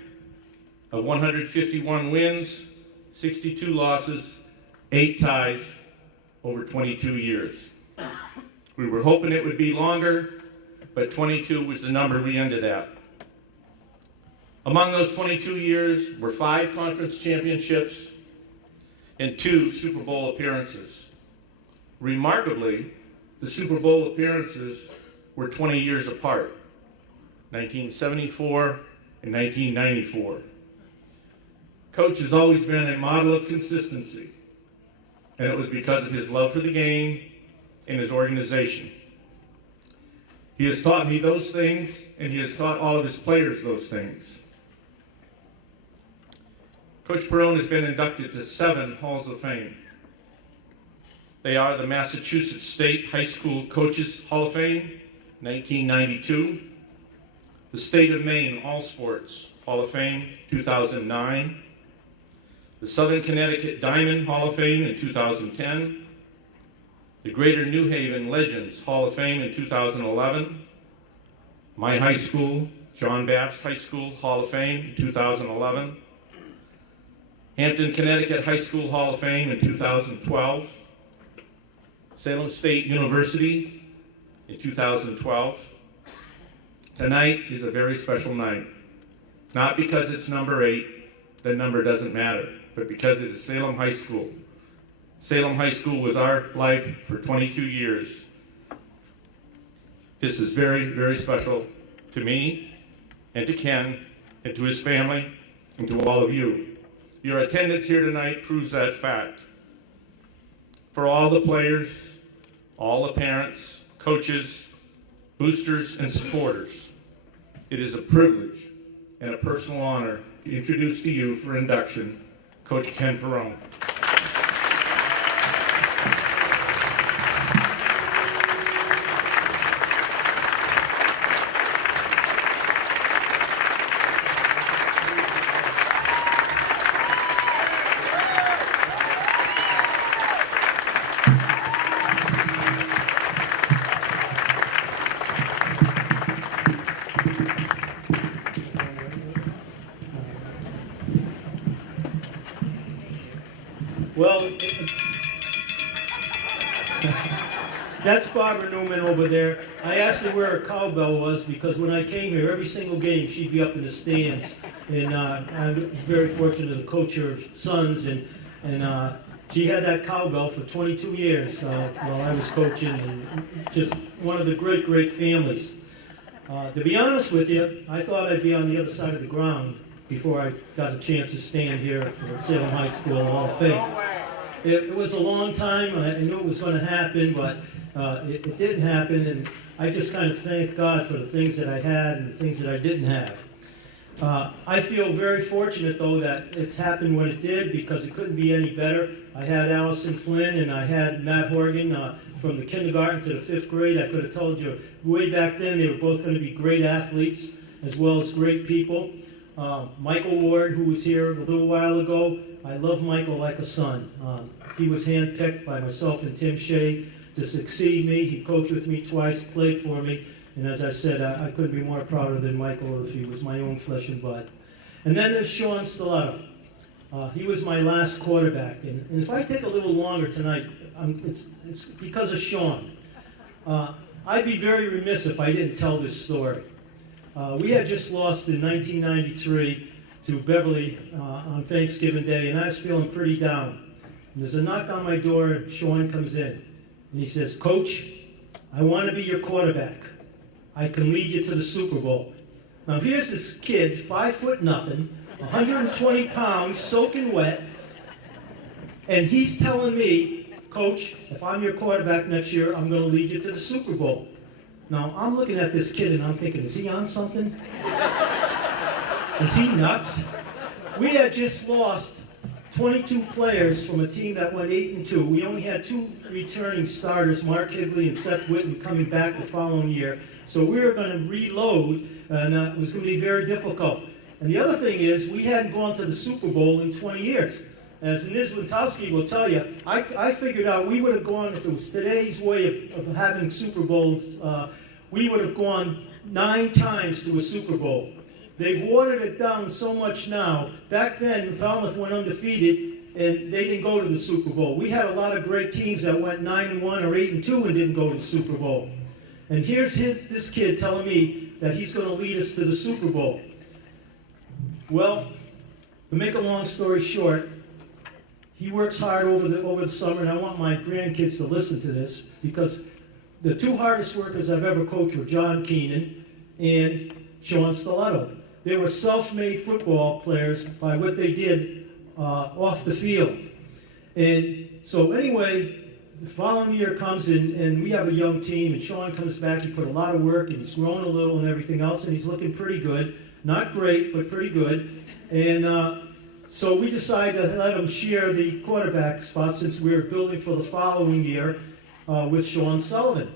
of 151 wins, 62 losses, 8 ties over 22 years. We were hoping it would be longer, but 22 was the number we ended at. Among those 22 years were 5 conference championships and 2 Super Bowl appearances. Remarkably, the Super Bowl appearances were 20 years apart, 1974 and 1994. Coach has always been a model of consistency, and it was because of his love for the game and his organization. He has taught me those things, and he has taught all of his players those things. Coach Perone has been inducted to 7 Halls of Fame. They are the Massachusetts State High School Coaches Hall of Fame, 1992, the State of Maine All Sports Hall of Fame, 2009, the Southern Connecticut Diamond Hall of Fame in 2010, the Greater New Haven Legends Hall of Fame in 2011, my high school, John Baptist High School Hall of Fame in 2011, Hampton, Connecticut High School Hall of Fame in 2012, Salem State University in 2012. Tonight is a very special night. Not because it's number 8, the number doesn't matter, but because it is Salem High School. Salem High School was our life for 22 years. This is very, very special to me and to Ken and to his family and to all of you. Your attendance here tonight proves that fact. For all the players, all the parents, coaches, boosters, and supporters, it is a privilege and a personal honor to introduce to you for induction, Coach Ken Perone. Well, that's Barbara Newman over there. I asked her where her cowbell was because when I came here, every single game she'd be up in the stands. And I'm very fortunate to coach her sons, and she had that cowbell for 22 years while I was coaching, and just one of the great, great families. To be honest with you, I thought I'd be on the other side of the ground before I got a chance to stand here for the Salem High School Hall of Fame. It was a long time. I knew it was going to happen, but it didn't happen, and I just kind of thanked God for the things that I had and the things that I didn't have. I feel very fortunate, though, that it's happened when it did, because it couldn't be any better. I had Allison Flynn and I had Matt Horgan from the kindergarten to the 5th grade. I could have told you way back then they were both going to be great athletes as well as great people. Michael Ward, who was here a little while ago, I love Michael like a son. He was handpicked by myself and Tim Shea to succeed me. He coached with me twice, played for me, and as I said, I couldn't be more prouder than Michael if he was my own flesh and blood. And then there's Sean Stellato. He was my last quarterback, and if I take a little longer tonight, it's because of Sean. I'd be very remiss if I didn't tell this story. We had just lost in 1993 to Beverly on Thanksgiving Day, and I was feeling pretty down. And there's a knock on my door, and Sean comes in, and he says, "Coach, I want to be your quarterback. I can lead you to the Super Bowl." Now here's this kid, 5 foot nothing, 120 pounds, soaking wet, and he's telling me, Coach, if I'm your quarterback next year, I'm going to lead you to the Super Bowl. Now, I'm looking at this kid and I'm thinking, is he on something? Is he nuts? We had just lost 22 players from a team that went 8-2. We only had 2 returning starters, Mark Higley and Seth Witten, coming back the following year. So we were going to reload, and it was going to be very difficult. And the other thing is, we hadn't gone to the Super Bowl in 20 years. As Niz Wintowski will tell you, I figured out we would have gone, if it was today's way of having Super Bowls, we would have gone 9 times to a Super Bowl. They've watered it down so much now. Back then, Falmouth went undefeated, and they didn't go to the Super Bowl. We had a lot of great teams that went 9-1 or 8-2 and didn't go to the Super Bowl. And here's this kid telling me that he's going to lead us to the Super Bowl. Well, to make a long story short, he works hard over the summer, and I want my grandkids to listen to this, because the 2 hardest workers I've ever coached were John Keenan and Sean Stiletto. They were self-made football players by what they did off the field. And so anyway, the following year comes in, and we have a young team, and Sean comes back. He put a lot of work, and he's grown a little and everything else, and he's looking pretty good. Not great, but pretty good. And so we decided to let him share the quarterback spot, since we were building for the following year with Sean Sullivan.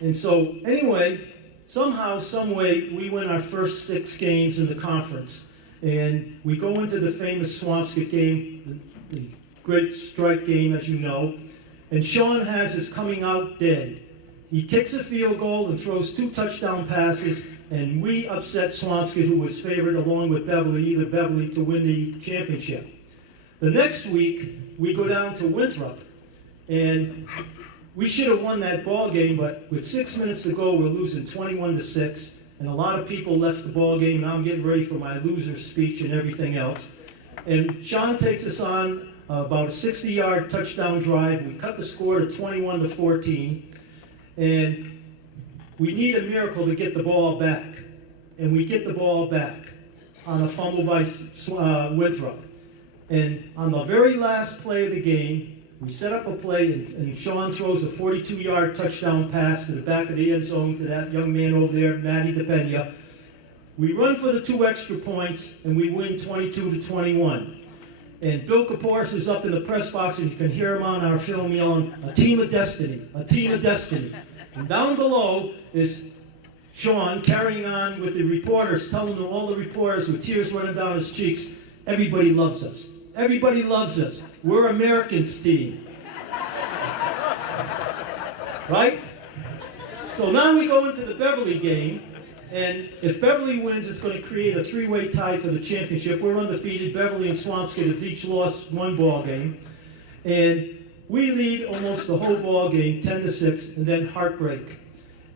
And so anyway, somehow, some way, we win our first 6 games in the conference. And we go into the famous Swampscott game, the great strike game, as you know. And Sean has his coming out day. He kicks a field goal and throws 2 touchdown passes, and we upset Swampscott, who was favored along with Beverly, to win the championship. The next week, we go down to Winthrop, and we should have won that ball game, but with 6 minutes to go, we're losing 21-6, and a lot of people left the ball game, and I'm getting ready for my loser speech and everything else. And Sean takes us on about a 60-yard touchdown drive. We cut the score to 21-14, and we need a miracle to get the ball back. And we get the ball back on a fumble by Winthrop. And on the very last play of the game, we set up a play, and Sean throws a 42-yard touchdown pass to the back of the end zone to that young man over there, Matty DePena. We run for the 2 extra points, and we win 22-21. And Bill Kaporis is up in the press box, and you can hear him on our film yelling, "A team of destiny, a team of destiny." And down below is Sean carrying on with the reporters, telling them, all the reporters with tears running down his cheeks, "Everybody loves us. Everybody loves us. We're Americans' team." Right? So now we go into the Beverly game, and if Beverly wins, it's going to create a 3-way tie for the championship. We're undefeated. Beverly and Swampscott have each lost 1 ball game. And we lead almost the whole ball game, 10-6, and then heartbreak.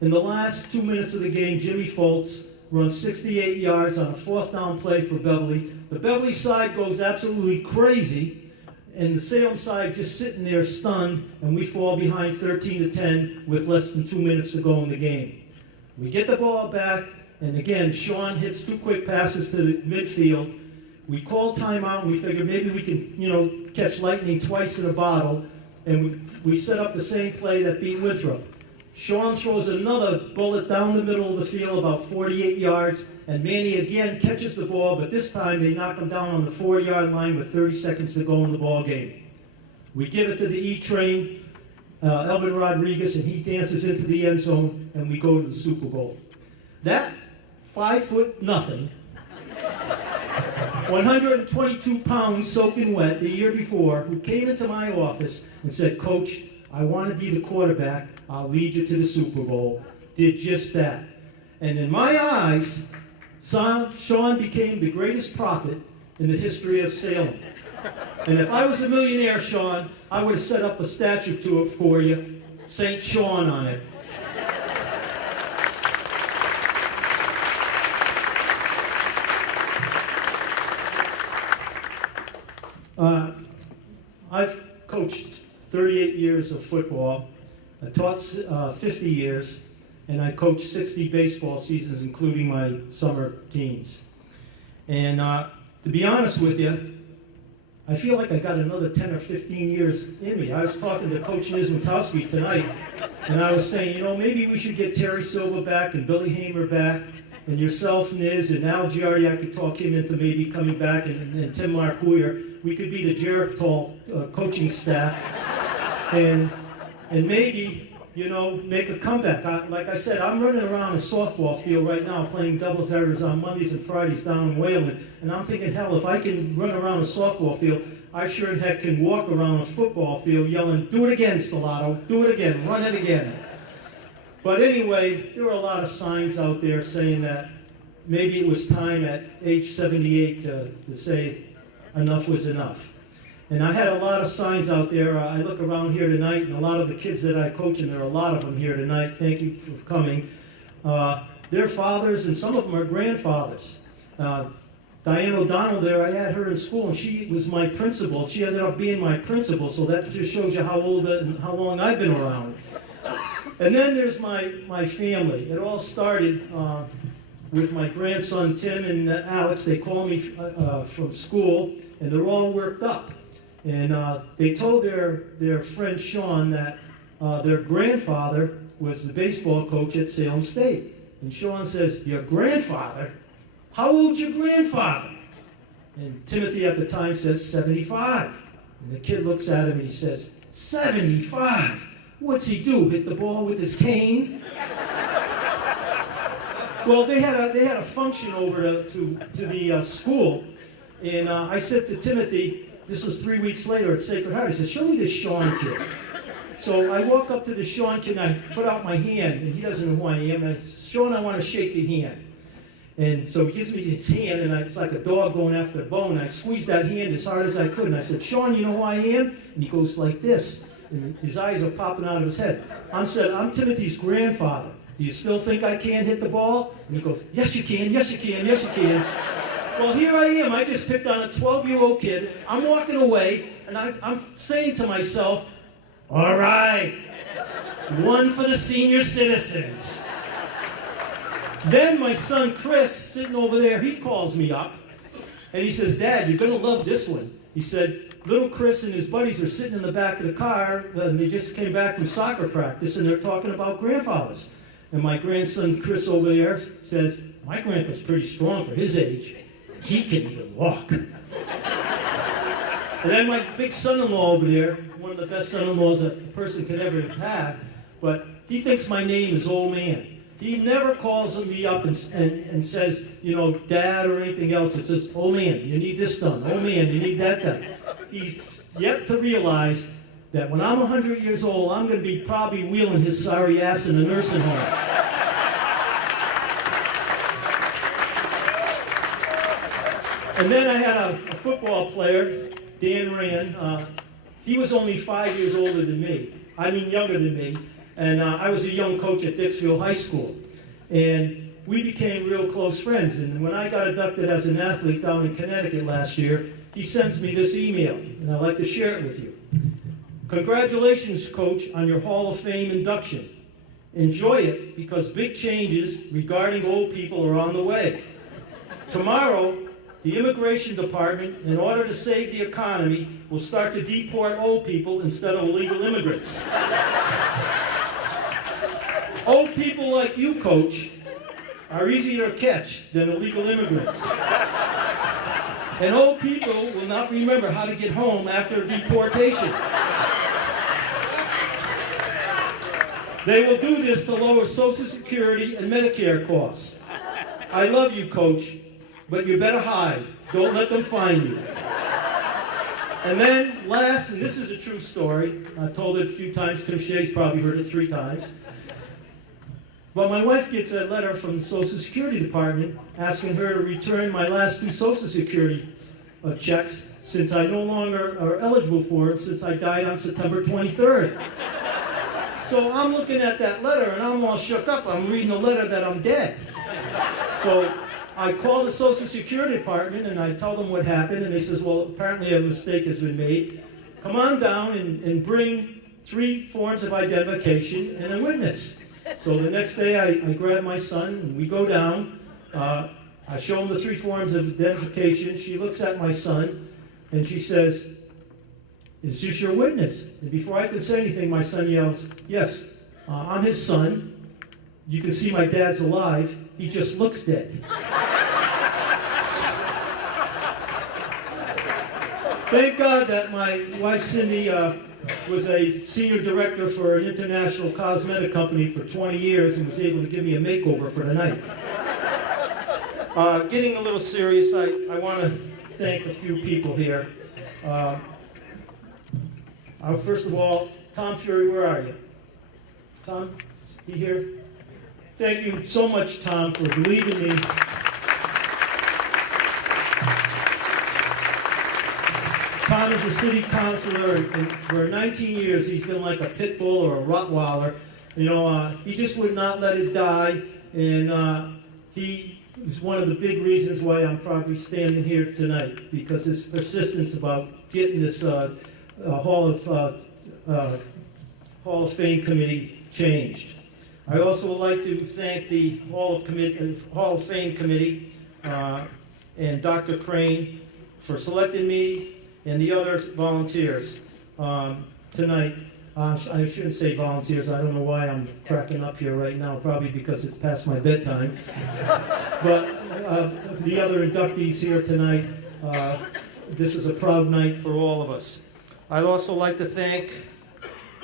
In the last 2 minutes of the game, Jimmy Foltz runs 68 yards on a 4th down play for Beverly. The Beverly side goes absolutely crazy, and the Salem side just sitting there stunned, and we fall behind 13-10 with less than 2 minutes to go in the game. We get the ball back, and again, Sean hits 2 quick passes to the midfield. We call timeout, and we figure maybe we can, catch lightning twice in a bottle, and we set up the same play that beat Winthrop. Sean throws another bullet down the middle of the field, about 48 yards, and Manny again catches the ball, but this time they knock him down on the 4-yard line with 30 seconds to go in the ball game. We give it to the E-Train, Elvin Rodriguez, and he dances into the end zone, and we go to the Super Bowl. That 5'0", 122 pounds soaking wet the year before, who came into my office and said, "Coach, I want to be the quarterback. I'll lead you to the Super Bowl," did just that. And in my eyes, Sean became the greatest prophet in the history of Salem. And if I was a millionaire, Sean, I would have set up a statue to it for you, St. Sean on it. I've coached 38 years of football. I taught 50 years, and I coached 60 baseball seasons, including my summer teams. And to be honest with you, I feel like I got another 10 or 15 years in me. I was talking to Coach Nizmitowski tonight, and I was saying, you know, maybe we should get Terry Silva back and Billy Hamer back, and yourself, Niz, and Al Giardi, I could talk him into maybe coming back, and Tim Marcoyer. We could be the Geritol coaching staff, and maybe, you know, make a comeback. Like I said, I'm running around a softball field right now playing double headers on Mondays and Fridays down in Wayland, and I'm thinking, hell, if I can run around a softball field, I sure in heck can walk around a football field yelling, do it again, Stellato, do it again, run it again. But anyway, there were a lot of signs out there saying that maybe it was time at age 78 to say enough was enough. And I had a lot of signs out there. I look around here tonight, and a lot of the kids that I coach, and there are a lot of them here tonight, thank you for coming. They're fathers, and some of them are grandfathers. Diane O'Donnell there, I had her in school, and she was my principal. She ended up being my principal, so that just shows you how old and how long I've been around. And then there's my family. It all started with my grandson Tim and Alex. They call me from school, and they're all worked up. And they told their friend Sean that their grandfather was the baseball coach at Salem State. And Sean says, your grandfather? How old's your grandfather? And Timothy at the time says, 75. And the kid looks at him and he says, 75? What's he do, hit the ball with his cane? Well, they had a function over to the school, and I said to Timothy, this was 3 weeks later at Sacred Heart, I said, show me this Sean kid. So I walk up to the Sean kid, and I put out my hand, and he doesn't know who I am, and I said, Sean, I want to shake your hand. And so he gives me his hand, and it's like a dog going after a bone. I squeezed that hand as hard as I could, and I said, Sean, you know who I am? And he goes like this, and his eyes are popping out of his head. I'm Timothy's grandfather. Do you still think I can't hit the ball? And he goes, yes, you can, yes, you can, yes, you can. Well, here I am. I just picked on a 12-year-old kid. I'm walking away, and I'm saying to myself, all right, one for the senior citizens. Then my son Chris, sitting over there, he calls me up, and he says, Dad, you're going to love this one. He said, little Chris and his buddies are sitting in the back of the car, and they just came back from soccer practice, and they're talking about grandfathers. And my grandson Chris over there says, my grandpa's pretty strong for his age. He can even walk. And then my big son-in-law over there, one of the best son-in-laws a person could ever have, but he thinks my name is Old Man. He never calls me up and says, you know, Dad or anything else. It says, oh man, you need this done. Oh man, you need that done. He's yet to realize that when I'm 100 years old, I'm going to be probably wheeling his sorry ass in a nursing home. And then I had a football player, Dan Rand. He was only 5 years older than me. I mean, younger than me. And I was a young coach at Dixfield High School. And we became real close friends. And when I got inducted as an athlete down in Connecticut last year, he sends me this email, and I'd like to share it with you. Congratulations, Coach, on your Hall of Fame induction. Enjoy it because big changes regarding old people are on the way. Tomorrow, the Immigration Department, in order to save the economy, will start to deport old people instead of illegal immigrants. Old people like you, Coach, are easier to catch than illegal immigrants. And old people will not remember how to get home after deportation. They will do this to lower Social Security and Medicare costs. I love you, Coach, but you better hide. Don't let them find you. And then last, and this is a true story, I've told it a few times, Tim Shea's probably heard it 3 times. But my wife gets a letter from the Social Security Department asking her to return my last 2 Social Security checks since I no longer are eligible for it since I died on September 23rd. So I'm looking at that letter and I'm all shook up. I'm reading the letter that I'm dead. So I call the Social Security Department and I tell them what happened, and they says, well, apparently a mistake has been made. Come on down and bring 3 forms of identification and a witness. So the next day I grab my son and we go down. I show him the 3 forms of identification. She looks at my son. and she says, "Is this your witness?" And before I could say anything, my son yells, "Yes, I'm his son. You can see my dad's alive. He just looks dead." Thank God that my wife Cindy was a senior director for an international cosmetic company for 20 years and was able to give me a makeover for the night. Getting a little serious, I want to thank a few people here. First of all, Tom Fury, where are you? Tom, is he here? Thank you so much, Tom, for believing me. Tom is a city councilor, and for 19 years he's been like a pit bull or a Rottweiler. You know, he just would not let it die, and he is one of the big reasons why I'm probably standing here tonight, because his persistence about getting this Hall of Fame committee changed. I also would like to thank the Hall of Fame committee and Dr. Crane for selecting me and the other volunteers tonight. I shouldn't say volunteers. I don't know why I'm cracking up here right now, probably because it's past my bedtime. But the other inductees here tonight, this is a proud night for all of us. I'd also like to thank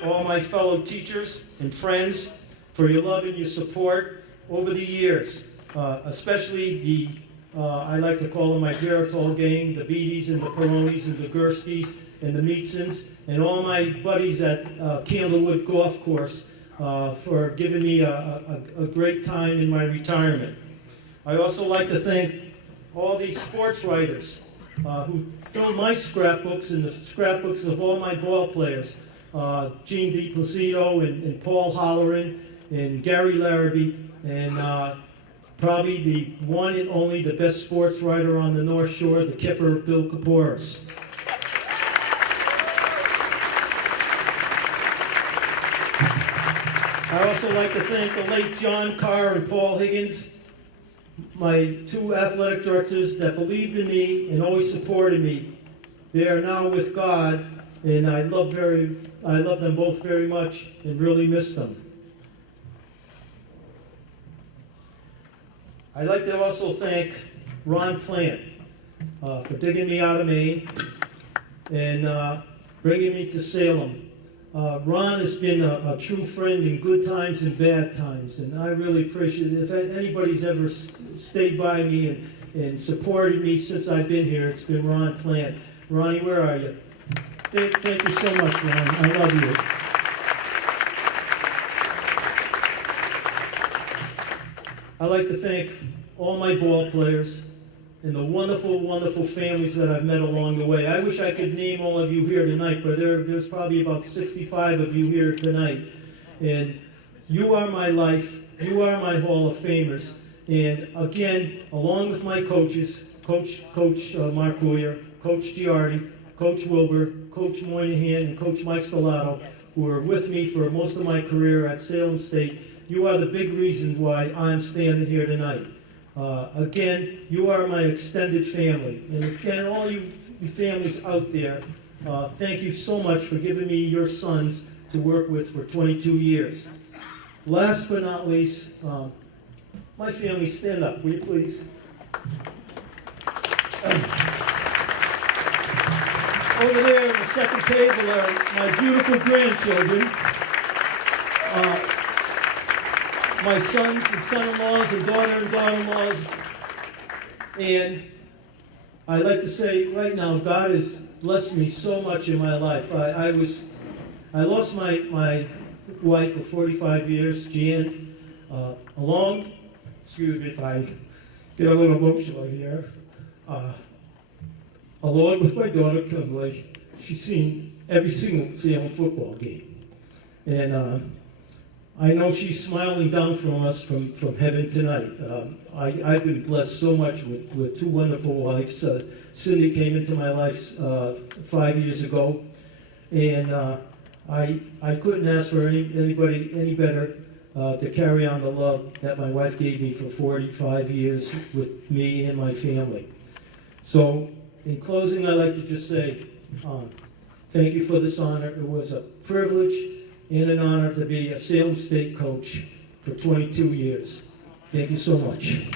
all my fellow teachers and friends for your love and your support over the years, especially the I like to call them my Geritol gang, the Beaties and the Peronis and the Gurskys and the Meatsons, and all my buddies at Candlewood Golf Course for giving me a great time in my retirement. I also like to thank all these sports writers who filled my scrapbooks and the scrapbooks of all my ball players, Gene DiPlacido and Paul Holleran and Gary Larrabee, and probably the one and only, the best sports writer on the North Shore, the Kipper, Bill Kaporis. I also like to thank the late John Carr and Paul Higgins, my two athletic directors that believed in me and always supported me. They are now with God, and I love them both very much and really miss them. I'd like to also thank Ron Plant for digging me out of Maine and bringing me to Salem. Ron has been a true friend in good times and bad times, and I really appreciate it. If anybody's ever stayed by me and supported me since I've been here, it's been Ron Plant. Ronnie, where are you? Thank you so much, Ron. I love you. I'd like to thank all my ball players and the wonderful, wonderful families that I've met along the way. I wish I could name all of you here tonight, but there's probably about 65 of you here tonight. And you are my life. You are my Hall of Famers. And again, along with my coaches, Coach Mark Hoyer, Coach Giardi, Coach Wilbur, Coach Moynihan, and Coach Mike Stellato, who were with me for most of my career at Salem State, you are the big reason why I'm standing here tonight. Again, you are my extended family. And again, all you families out there, thank you so much for giving me your sons to work with for 22 years. Last but not least, my family, stand up, will you please? Over there at the second table are my beautiful grandchildren. My sons and son-in-laws and daughter-in-laws. And I like to say right now, God has blessed me so much in my life. I lost my wife for 45 years, Jan, excuse me if I get a little emotional here, along with my daughter, Kimberly. She's seen every single Salem football game. And I know she's smiling down from us from heaven tonight. I've been blessed so much with two wonderful wives. Cindy came into my life 5 years ago, and I couldn't ask for anybody any better to carry on the love that my wife gave me for 45 years with me and my family. So In closing, I'd like to just say, thank you for this honor. It was a privilege and an honor to be a Salem State coach for 22 years. Thank you so much.